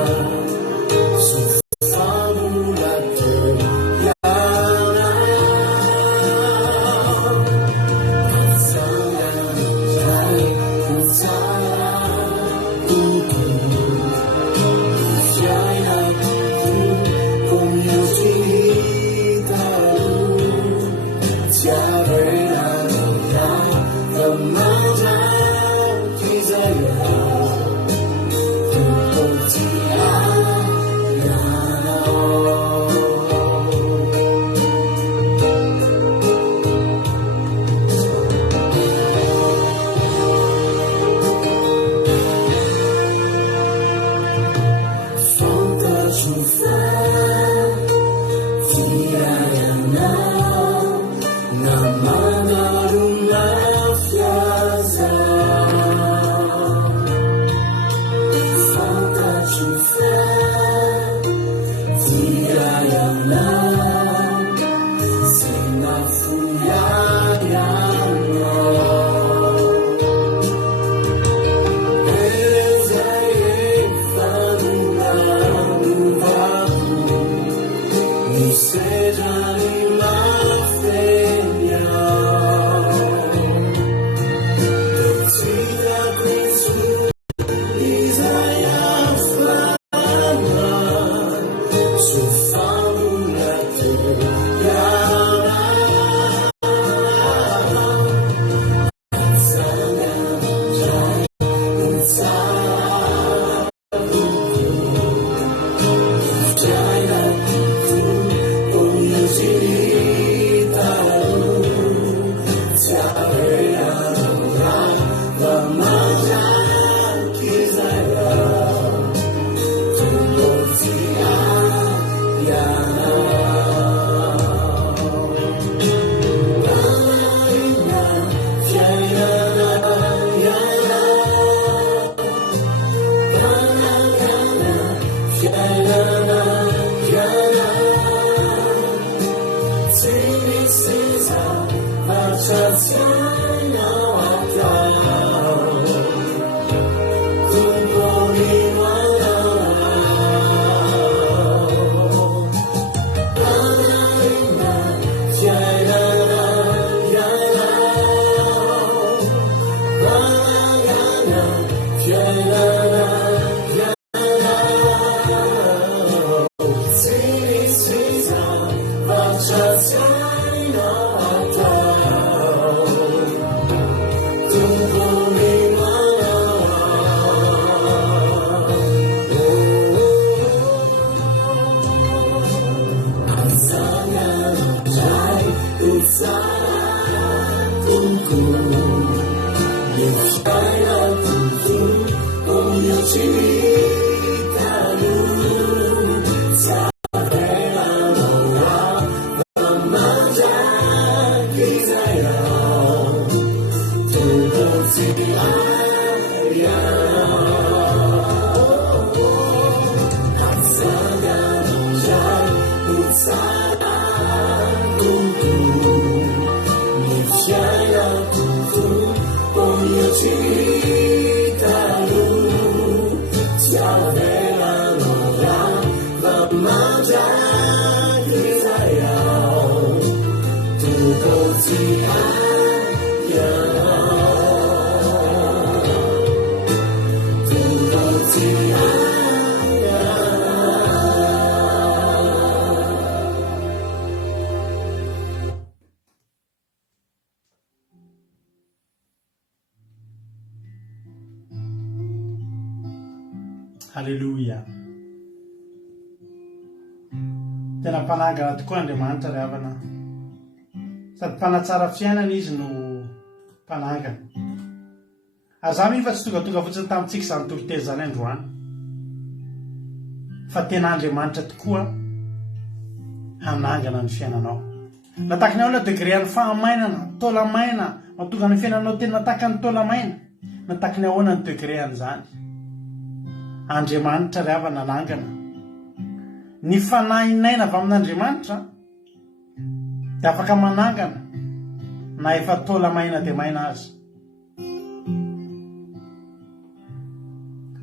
Halleluja. Tena mpanangana tokoa Andriamanitra ry havana. Sady mpanatsara fiainana izy no mpanangana. Ary za mifa tsy tonga fotsiny tamintsika izany toroteny zany androany. Fa tena Andriamanitra tokoa hanangana ny fiainanao. Nataka ny ao na degréan'ny fahamainana, taolamaina, mahatonga ny fiainanao tena nataka ny taolamaina. Nataka ny ahoana ny degréan'izany. Andriamanitra ry havana nanangana. Ny fanainaina avy amin'Andriamanitra dia afaka manangana na efa taolamaina dia maina azy.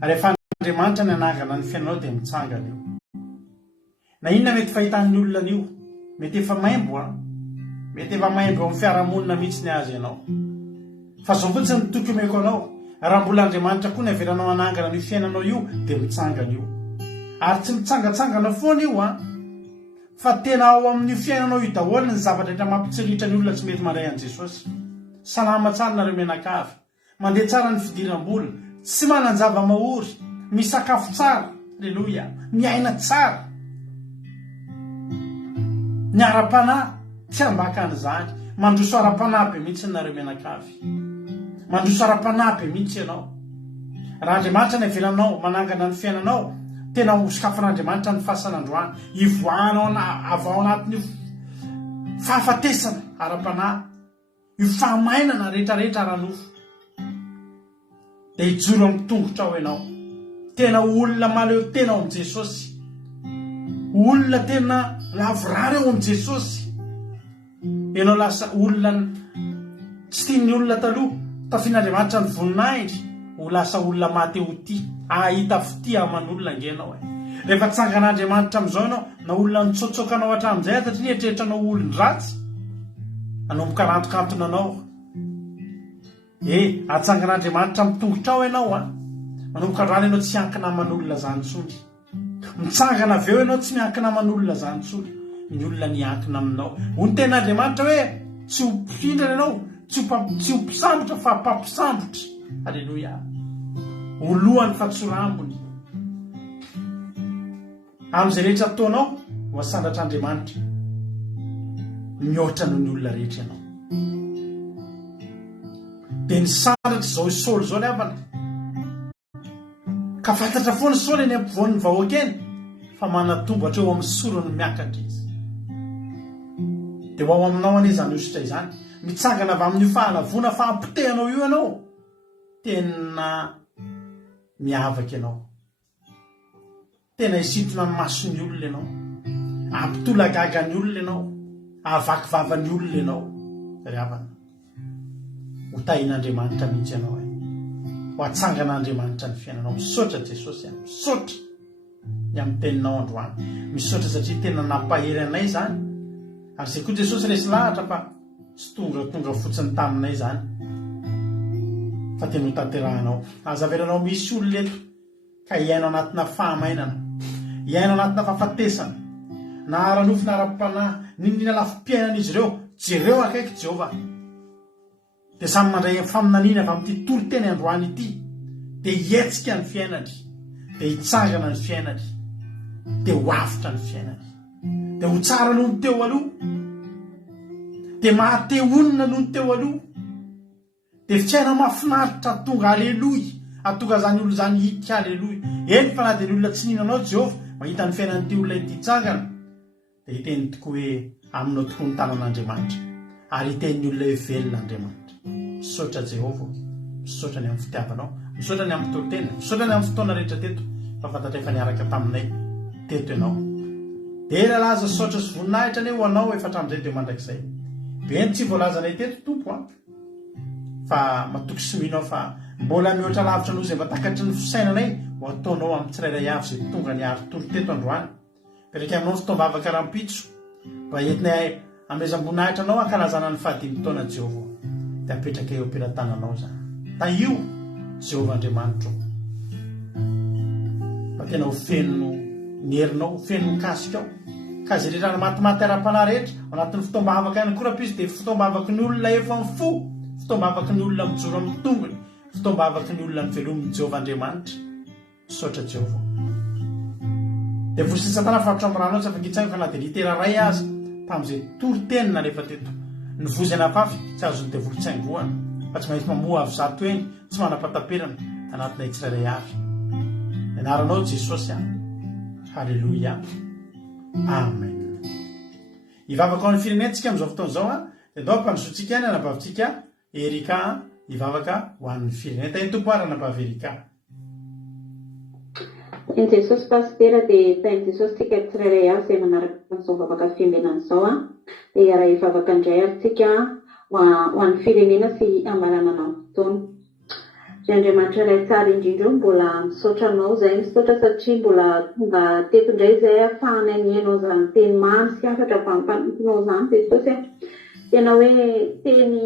Rehefa Andriamanitra ny anangana ny fiainanao dia mitsangana io. Na inona mety fahitan'ny olona an'io? Mety efa maimbo mety efa maimbo amin'ny fiarahamonina mihitsy ny azy ianao. Fa zao fotsiny ny toky omeko anao. Raha mbola Andriamanitra koa ny avelanao anangana ny fiainanao io dia mitsangana io. Ary tsy mitsangatsangana foana io fa tena ao amin'ny fiainanao io daholo ny zavatra rehetra mampitsiritra ny olona tsy mety mandray an' Jesosy. Salama tsara nareo menakavy, mandeha tsara ny fidiram-bola, tsy manan-java mahory, misakafo tsara, alleluia, miaina tsara. Ny ara-panahy tsy ambaka an'izany, mandroso ara-panahy be mihitsy nareo menakavy. Mandroso ara-panahy be mihitsy ianao. Raha Andriamanitra ny avelanao manangana ny fiainanao, tena hosokafan'Andriamanitra ny fahasan'androany, ivoahanao avy ao anatin'io fahafatesana ara-panahy, io fahamainana rehetrarehetra ara-nofo. Dia hijoro amin'ny tongotra ao ianao. Tena olona maleo tena ao amin'i Jesosy. Olona tena lavorary ao amin'i Jesosy. Ianao lasa olona tsy tian'ny olona taloha, tafian'Andriamanitra ny voninahitry, ho lasa olona maty ho tia. Ahita fity aman'olona angenao. Rehefa tsangan'Andriamanitra amin'izao ianao, na olona nitsotsokanao hatramin'izay satria eritreritranao olona ratsy, anomboka rantokantona anao. Atsangan'Andriamanitra mitongotra ao ianao manomboka androany ianao tsy hankina aman'olona zany intsony. Mitsangana avy eo ianao tsy miankina aman'olona zany intsony. Ny olona niankina aminao. Ny ten'Andriamanitra hoe tsy ho mpihindrana ianao, tsy ho mpisambotra fa mpampisambotra. Alleluia. Olohany fa tsy rambony. Amin'izay rehetra ataonao ho asandratr'Andriamanitra, mihoatra noho ny olona rehetra ianao. Dia ny sandratra izao Saoly izao ny havana. Ka fantatra foana Saoly eny ampovoan'ny vahoaka eny fa manatombo hatreo amin'ny sorony miakatra izy. Dia ho ao aminao anie izany ositra izany. Mitsangana avy amin'io fahalavona fahampitehanao io ianao. Tena miavaka ianao. Tena hisintona ny mason'ny olona ianao. Ampitolagagan'ny olona ianao. Avakivavan'ny olona ianao. Ry havana. Ho tahin'Andriamanitra mihitsy ianao. Ho atsangan'Andriamanitra ny fiainanao. Misaotra Jesosy misaotra ny amin'ny teninao androany. Misaotra satria tena nampahery anay izany. Ary izay koa Jesosy resy lahatra fa tsy tonga fotsiny taminay izany. Fa tena ho tanterahanao. Azavelanao misy olona eto ka hiaino anatina fahamainana, hiaino anatina fahafatesana, na ara-nofo na ara-panahy, ninona lafim-piainan'izy ireo, jereo akaiky Jehovah. Dia samy mandray faminaniana avy amin'ity toroteny androany ity, dia hietsika ny fiainany, dia hitsangana ny fiainany, dia ho avitra ny fiainany, dia ho tsara noho ny teo aloha, dia mahateonina noho ny teo aloha, dia fiaina mahafinaritra tonga aleloia, atonga zany olona zany hika aleloia. Eny fa na dia ny olona tsy nihinanao Jehovah mahita ny fiainan'ity olona ity tsangana, dia hiteny tokoa hoe aminao tokoa ny tanan'Andriamanitra, ary hiten'ny olona hoe velon'Andriamanitra. Misaotra Jehovah, misaotra ny amin'ny fitiavanao, misaotra ny amin'ny toroteny, misaotra ny amin'ny fotoana rehetra teto, fa fantatra efa niaraka taminay teto ianao. Dia laza saotra sy voninahitra anie ho anao efa hatramin'izay dia mandrakizay. Beny tsy voalazanay teto tompo fa matoky sominao fa mbola mihoatra lavitra noho izay mahatakatry ny fisainanay ho ataonao amin'ny tsirairay avy izay tonga ny ary toro teto androany. Pereka aminao ny fotoam-bavaka rahampitso mba entinay amezam-boninahitra anao ankalazana ny fahadimy taona Jehova dia apetraka eo ampelantananao zany taio Jehova Andriamanitra fa tena ho feno ny herinao feno mikasika ao ka zay rehetra matimaty ara-panahy rehetra ao anatin'ny fotoamba havaka ihany koa raha izy dia fotoamba havaky ny olona efa mifo fotoamba havaky ny olona mijoro amin'ny tongony fotoamba havaky ny olona ny velomin'ny Jehova Andriamanitra misaotra Jehova dia vosiny Satana farotra amin'ny rano tsy afaka hitsaingo ka na dia litera ray azy tamin'izay toro-tenina rehefa teto ny vozana afafy tsy azony dia volotsaingoana fa tsy maintsy mamoa avy zato eny tsy manam-pataperana anatina tsirairay avy ianaranao Jesosy halleloia amen hivavaka ao amin'ny firenentsika amin'izao fotoan'izao dia ndao mpanosotsika any anabavintsika Erika hivavaka ho an'ny firenena tany tompo ary anabavy Erika En Jesosy pastera dia tain'i Jesosy tsika tsirairay avy izay manaraka amin'izao vavaka fimenan'izao dia raha hivavaka indray ary tsika ho an'ny firenena sy amaranana fotoana. Ry Andriamanitra iray tsara indrindra mbola misaotra anao izay misaotra satria mbola tonga teto indray izay ahafahana nihainao izany teny mamy sy afatra mpanomponao izany Jesosy tena hoe teny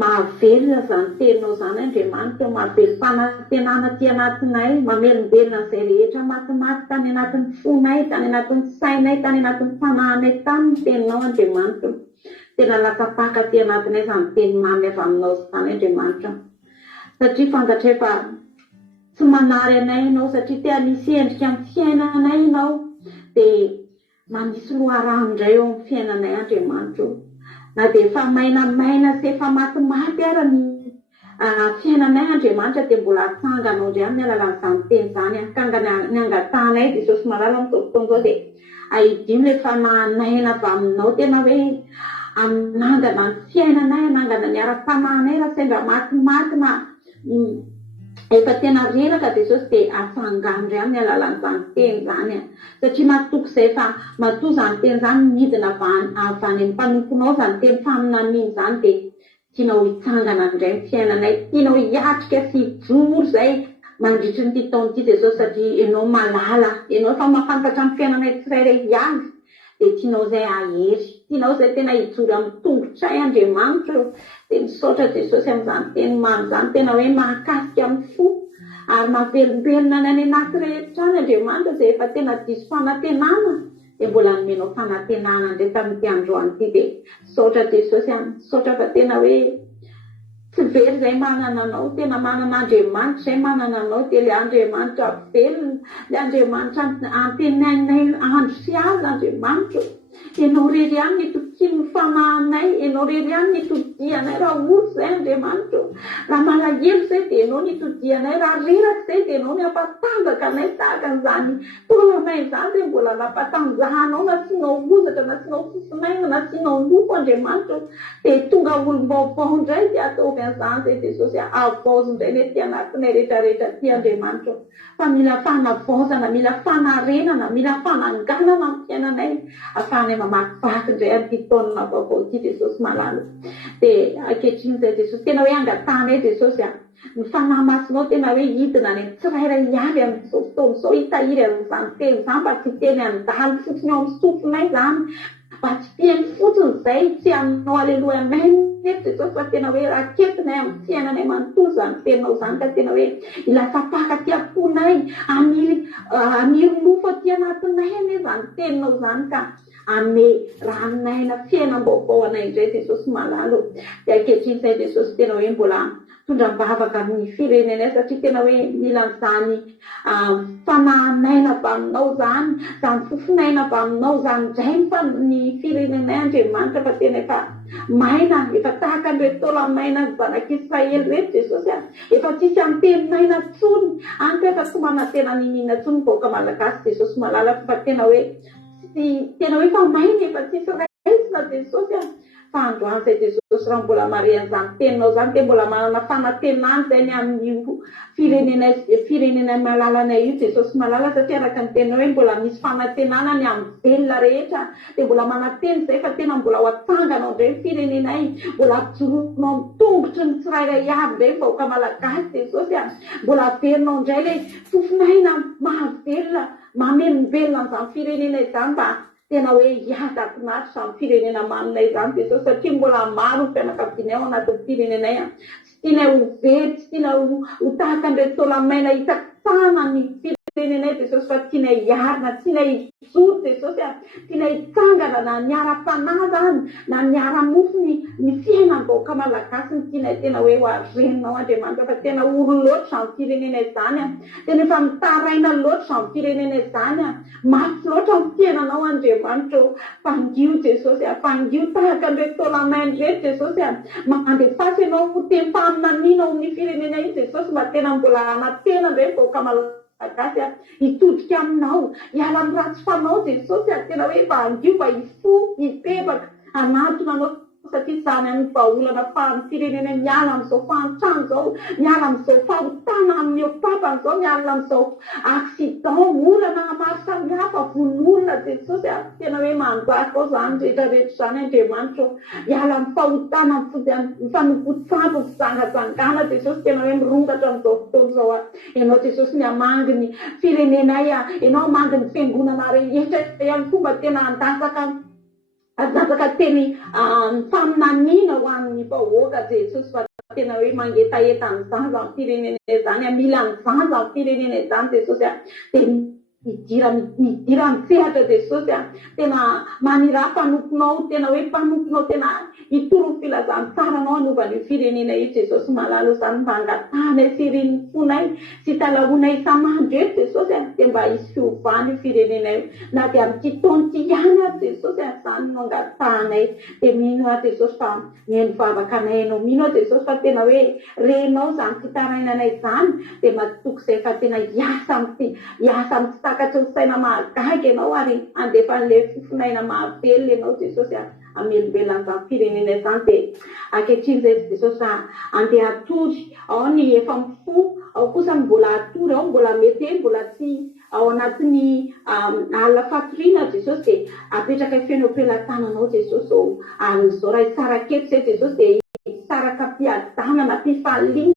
mahavelona izany teninao izany Andriamanitra mahavelo fanantenana ty anatinay mamelombelona izay rehetra matimaty tany anatin'ny fonay tany anatin'ny sainay tany anatin'ny fanahinay tany ny teninao Andriamanitra tena latapaka ty anatinay izany teny mamy avy aminao izany Andriamanitra satria fantatra efa tsy manary anay ianao satria te hanisy endrika amin'ny fiainanay ianao dia manisy loharano indray eo amin'ny fiainanay Andriamanitra na dia efa maina sy efa matimaty ara ny fiainanay Andriamanitra dia mbola atsanganao indray amin'ny alalan'izany teny izany akanga ny angatanay Jesosy malala amin'izao fotoan'izao dia ahidimy ilay fanahinaina avy aminao tena hoe aminangana ny fiainanay anangana ny ara-panahinay raha sendra matimaty na efa tena reraka Jesosy dia atsangano indray amin'ny alalan'izany teny izany satria matoko izay efa matoa izany teny izany midina avy any amin'ny mpanomponao izany teny faminaniana izany dia tianao hitsangana indray ny fiainanay tianao hiatrika sy hijoro izay mandritry ny ty taona ity Jesosy satria ianao malala ianao efa mahafantatra amin'ny fiainanay tsirairay avy dia tianao izay ahery tianao izay tena hijoro amin'ny tongotray Andriamanitra dia misaotra Jesosy amin'izany teny mamy izany tena hoe mahakasika amin'ny fo ary mahavelombelona ny any anaty rehetra any Andriamanitra izay efa tena diso fanantenana dia mbola nomenao fanantenana indray tamin'ity androany ity dia misaotra Jesosy misaotra fa tena hoe tsy very izay manana anao tena manana Andriamanitra izay manana anao dia ilay Andriamanitra velona ilay Andriamanitra antenainay andro sy alina Andriamanitra ianao rery ihany ny tokiny ny fanahinay ianao rery ihany ny todianay raha ory izay Andriamanitra raha malahelo izay dia ianao ny todianay raha reraka izay dia ianao ny ampatanjaka anay tahaka an'izany tolanay izany dia mbola nampatanjahanao nasianao ozatra nasianao fisimaina nasianao loko Andriamanitra dia tonga olom-baovao indray dia ataovy an'izany izay Jesosy avozy indray ny ety anatinay rehetrarehetra ty Andriamanitra fa mila fanavaozana mila fanarenana mila fananganana amin'ny fiainanay ahafahanay mamakivaky indray amin'ity taonana vaovao ity Jesosy malala dia ankehitriny izay Jesosy tena hoe angatanay Jesosy ny fanahy masonao tena hoe hidina ny tsirairay avy amin'izao fotoan'izao hitahiry amin'izany teny izany mba tsy teny andalo fotsiny ao amin'ny sofonay izany mba tsy teny fotsiny izay tsy aminao aleloha anay neto Jesosy fa tena hoe raketinay amin'ny fiainanay manontolo izany teninao izany ka tena hoe ilasapaka ty amponay amiry mofo aty anatinay ane izany teninao izany ka ame ranonaina fiainam-baovao anay indray Jesosy malalo dia ankehitriny izay Jesosy tena hoe mbola tondram-bavaka amin'ny firenenay satria tena hoe mila n'izany fanahinaina avy aminao izany izany fofinaina avy aminao izany indray ny firenenay Andriamanitra fa tena efa maina efa tahaka an'ireto taola maina ny zanak'Israely reto Jesosy efa tsisy antenaina tsony anka efa tsy manantena ninina tsony vaoaka malagasy Jesosy malala fa tena hoe fa maina efa tsisy raisina Jesosy fa androany izay Jesosy raha mbola mare an'izany teninao izany dia mbola manana fanantenana izay ny amin'ny firenenay malalanay io Jesosy malala satria araka ny teninao hoe mbola misy fanantenana ny amin'ny velona rehetra dia mbola mananteny izay fa tena mbola ho atsanganao indray ny firenenay mbola ampijoroanao amin'ny tongotry ny tsirairay avy indray vahoaka malagasy Jesosy mbola averinao indray ilay fofinaina mahavelona mamelombelona an'izany firenenay izany mba tena hoe hiazakinatritra amin'ny firenena maninay izany Jesosy satria mbola maro ny fianakavianay ao anatin'ny firenenay tsy tianay ho very tsy tianay ho tahaka an'ireto taolamaina hisatsana ny firenenay Jesosy fa tianay hiarina tianay hijoro Jesosy tianay hitsangana na niara-panahy zany na niara-mofo ny fiainan-bahoaka malagasy ny tianay tena hoe ho arenonao Andriamanitra fa tena oro loatra amin'ny firenena izany tena efa mitaraina loatra amin'ny firenena izany mafy loatra ny fiainanao Andriamanitra fangio Jesosy fangio tahaka an'ireto taolamaina reto Jesosy mandefasy ianao teny faminaniana ny firenena iny Jesosy mba tena mbola anatena indray vahoaka malagasy hitodika aminao hiala amin'ny ratsy fanao Jesosy tena hoe mba hangio mba hifo hipebaka anatona anao satria zany amin'ny vahaolana fa amin'ny firenena miala amin'izao fahantrano zao miala amin'izao fahotana amin'ny opapana zao miala amin'izao accident olana maro samihafa von'olona Jesosy tena hoe manjaka ao zany rehetrarehetra zany Andriamanitra miala amin'ny fahotana mifanompotsabo fizangazangana Jesosy tena hoe mirongatra amin'izao fotoana zao ianao Jesosy ny amangy ny firenenay ianao amangy ny fiangonana rehetra ihany koa mba tena azataka teny faminaniana ho an'ny vahoaka Jesosy fa tena hoe mangetaeta ny zaza amin'ny firenena izany mila ny zaza amin'ny firenena izany Jesosy dia midira misehatra Jesosy tena manira mpanomponao tena hoe mpanomponao tena hitoro filazany tsaranao anovan'io firenena io Jesosy malalo zany mba angatana siriny fonay sy talaonay isamandro eto Jesosy dia mba hisy fiovany io firenena io na dia amin'ity taona ity ihany Jesosy zany no angatanay dia mino Jesosy fa mihaino vavaka anay ianao mino Jesosy fa tena hoe renao zany fitarainanay zany dia matoky izay fa tena hiasa amin'ny takatry ny saina mahagaga ianao ary andefa an'ilay fifinaina mahavelona ianao Jesosy amelombelona izany firenena izany dia ankehitriny izay Jesosy andeha atory ao ny efa mifo ao kosa mbola atory ao mbola mety mbola tsy ao anatin'ny alina fatoriana Jesosy dia apetraka feno am-pelantananao Jesosy ary izao raha tsara keto izay Jesosy dia saraka mpiadanana mpifaliana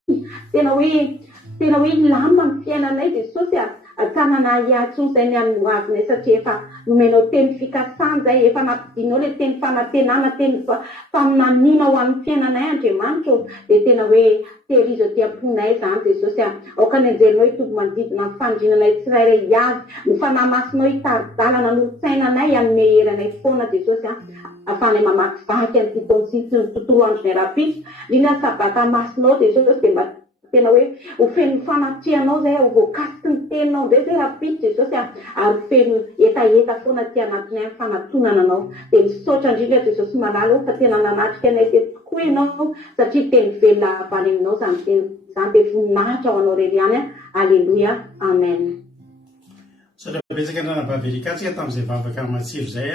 tena hoe lamina amin'ny fiainanay Jesosy tanana hiatsony izay ny amin'ny hoavinay satria efa nomenao teny fikasana izay efa nampidinao ilay teny fanantenana teny faminaniana ho amin'ny fiainanay Andriamanitra dia tena hoe tehirizo diam-ponay zany Jesosy aoka ny anjerinao hitovy manodidina ny fandrinanay tsirairay azy ny fanamasinao hitari-dalana n'olotsainanay amin'ny heranay foana Jesosy afanay mamakivaky amin'ny taontsitsy ny tontolo andronay rapitra indrindra ny sabata masinao Jesosy dia mba tena hoe ho feno fanatrianao zay ho voakasiky ny teninao ndray zay rapitra Jesosy ary feno etaeta foana ty anatiny amin'ny fanatonana anao dia misaotra indrindra Jesosy malalo fa tena nanatrika anay teto tokoa ianao satria teny velona avany aminao zany teny izany dia voninahitra ho anao rery ihany Alleluia amen. Saotra betsaka andranam-baverikatsika tamin'izay vavaka matsiro zay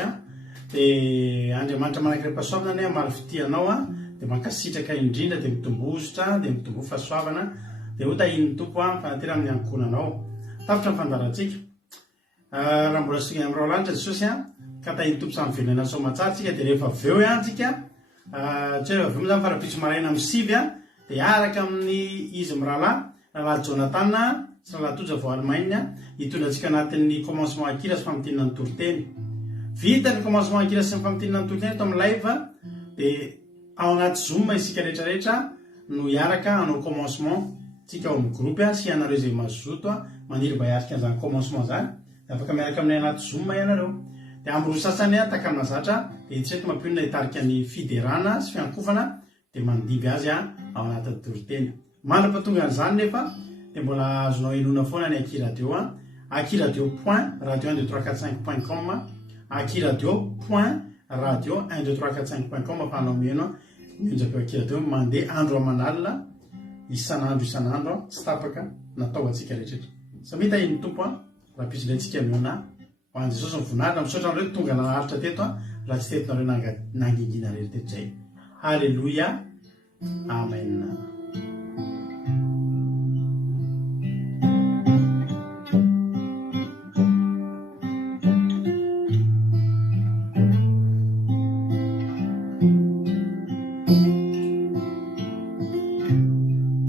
dia Andriamanitra manakireo pasoavana ny maro fitianao dia mankasitraka indrindra dia mitombozotra dia mitombo fahasoavana dia ota iny tompo fanatera amin'ny ankonanao tafitra ny fandarantsika raha mbola sina amin'irao lanitra Jesosy ka tahiny tompo samy velona sao matsatsika dia rehefa aveo antsika tsy hoe aveo zany farapitso maraina amin'ny sivy dia araka amin'ny izy mirahalahy Jonathan sy rahalahy Toja vao Allemagne hitondratsika anatin'ny commencement akira sy famitinana ny toroteny vita ny commencement akira sy ny famitinana ny toroteny eto amin'ny live dia ao anaty Zoom isika rehetrarehetra no hiaraka hanao commencement tsika ao amin'ny groupe sy ianareo izay mazoto maniry mba hiarika an'izany commencement zany afaka miaraka aminay anaty Zoom ianareo dia amin'ny roa sasany taka amina zatra dia hitseto mampionina hitarika ny fiderana sy fiankofana dia mandiby azy ao anatin'ny toroteny manam-patonga an'izany nefa dia mbola azonao enona foana ny akiradio akiradio.radio12345.com akiradio.radio12345.com afanao mieno mionjapeo akiradio mandeha andro amanalina isan'andro tsy tapaka natao atsika rehetrarehetra samita iny tompo raha pisy ilayntsika miona ho an'i Jesosy mivonarina misaotra anareo tonga nanaritra teto raha tsy tetinareo nangingina rehetrarehetra zay. Alleluia, amen.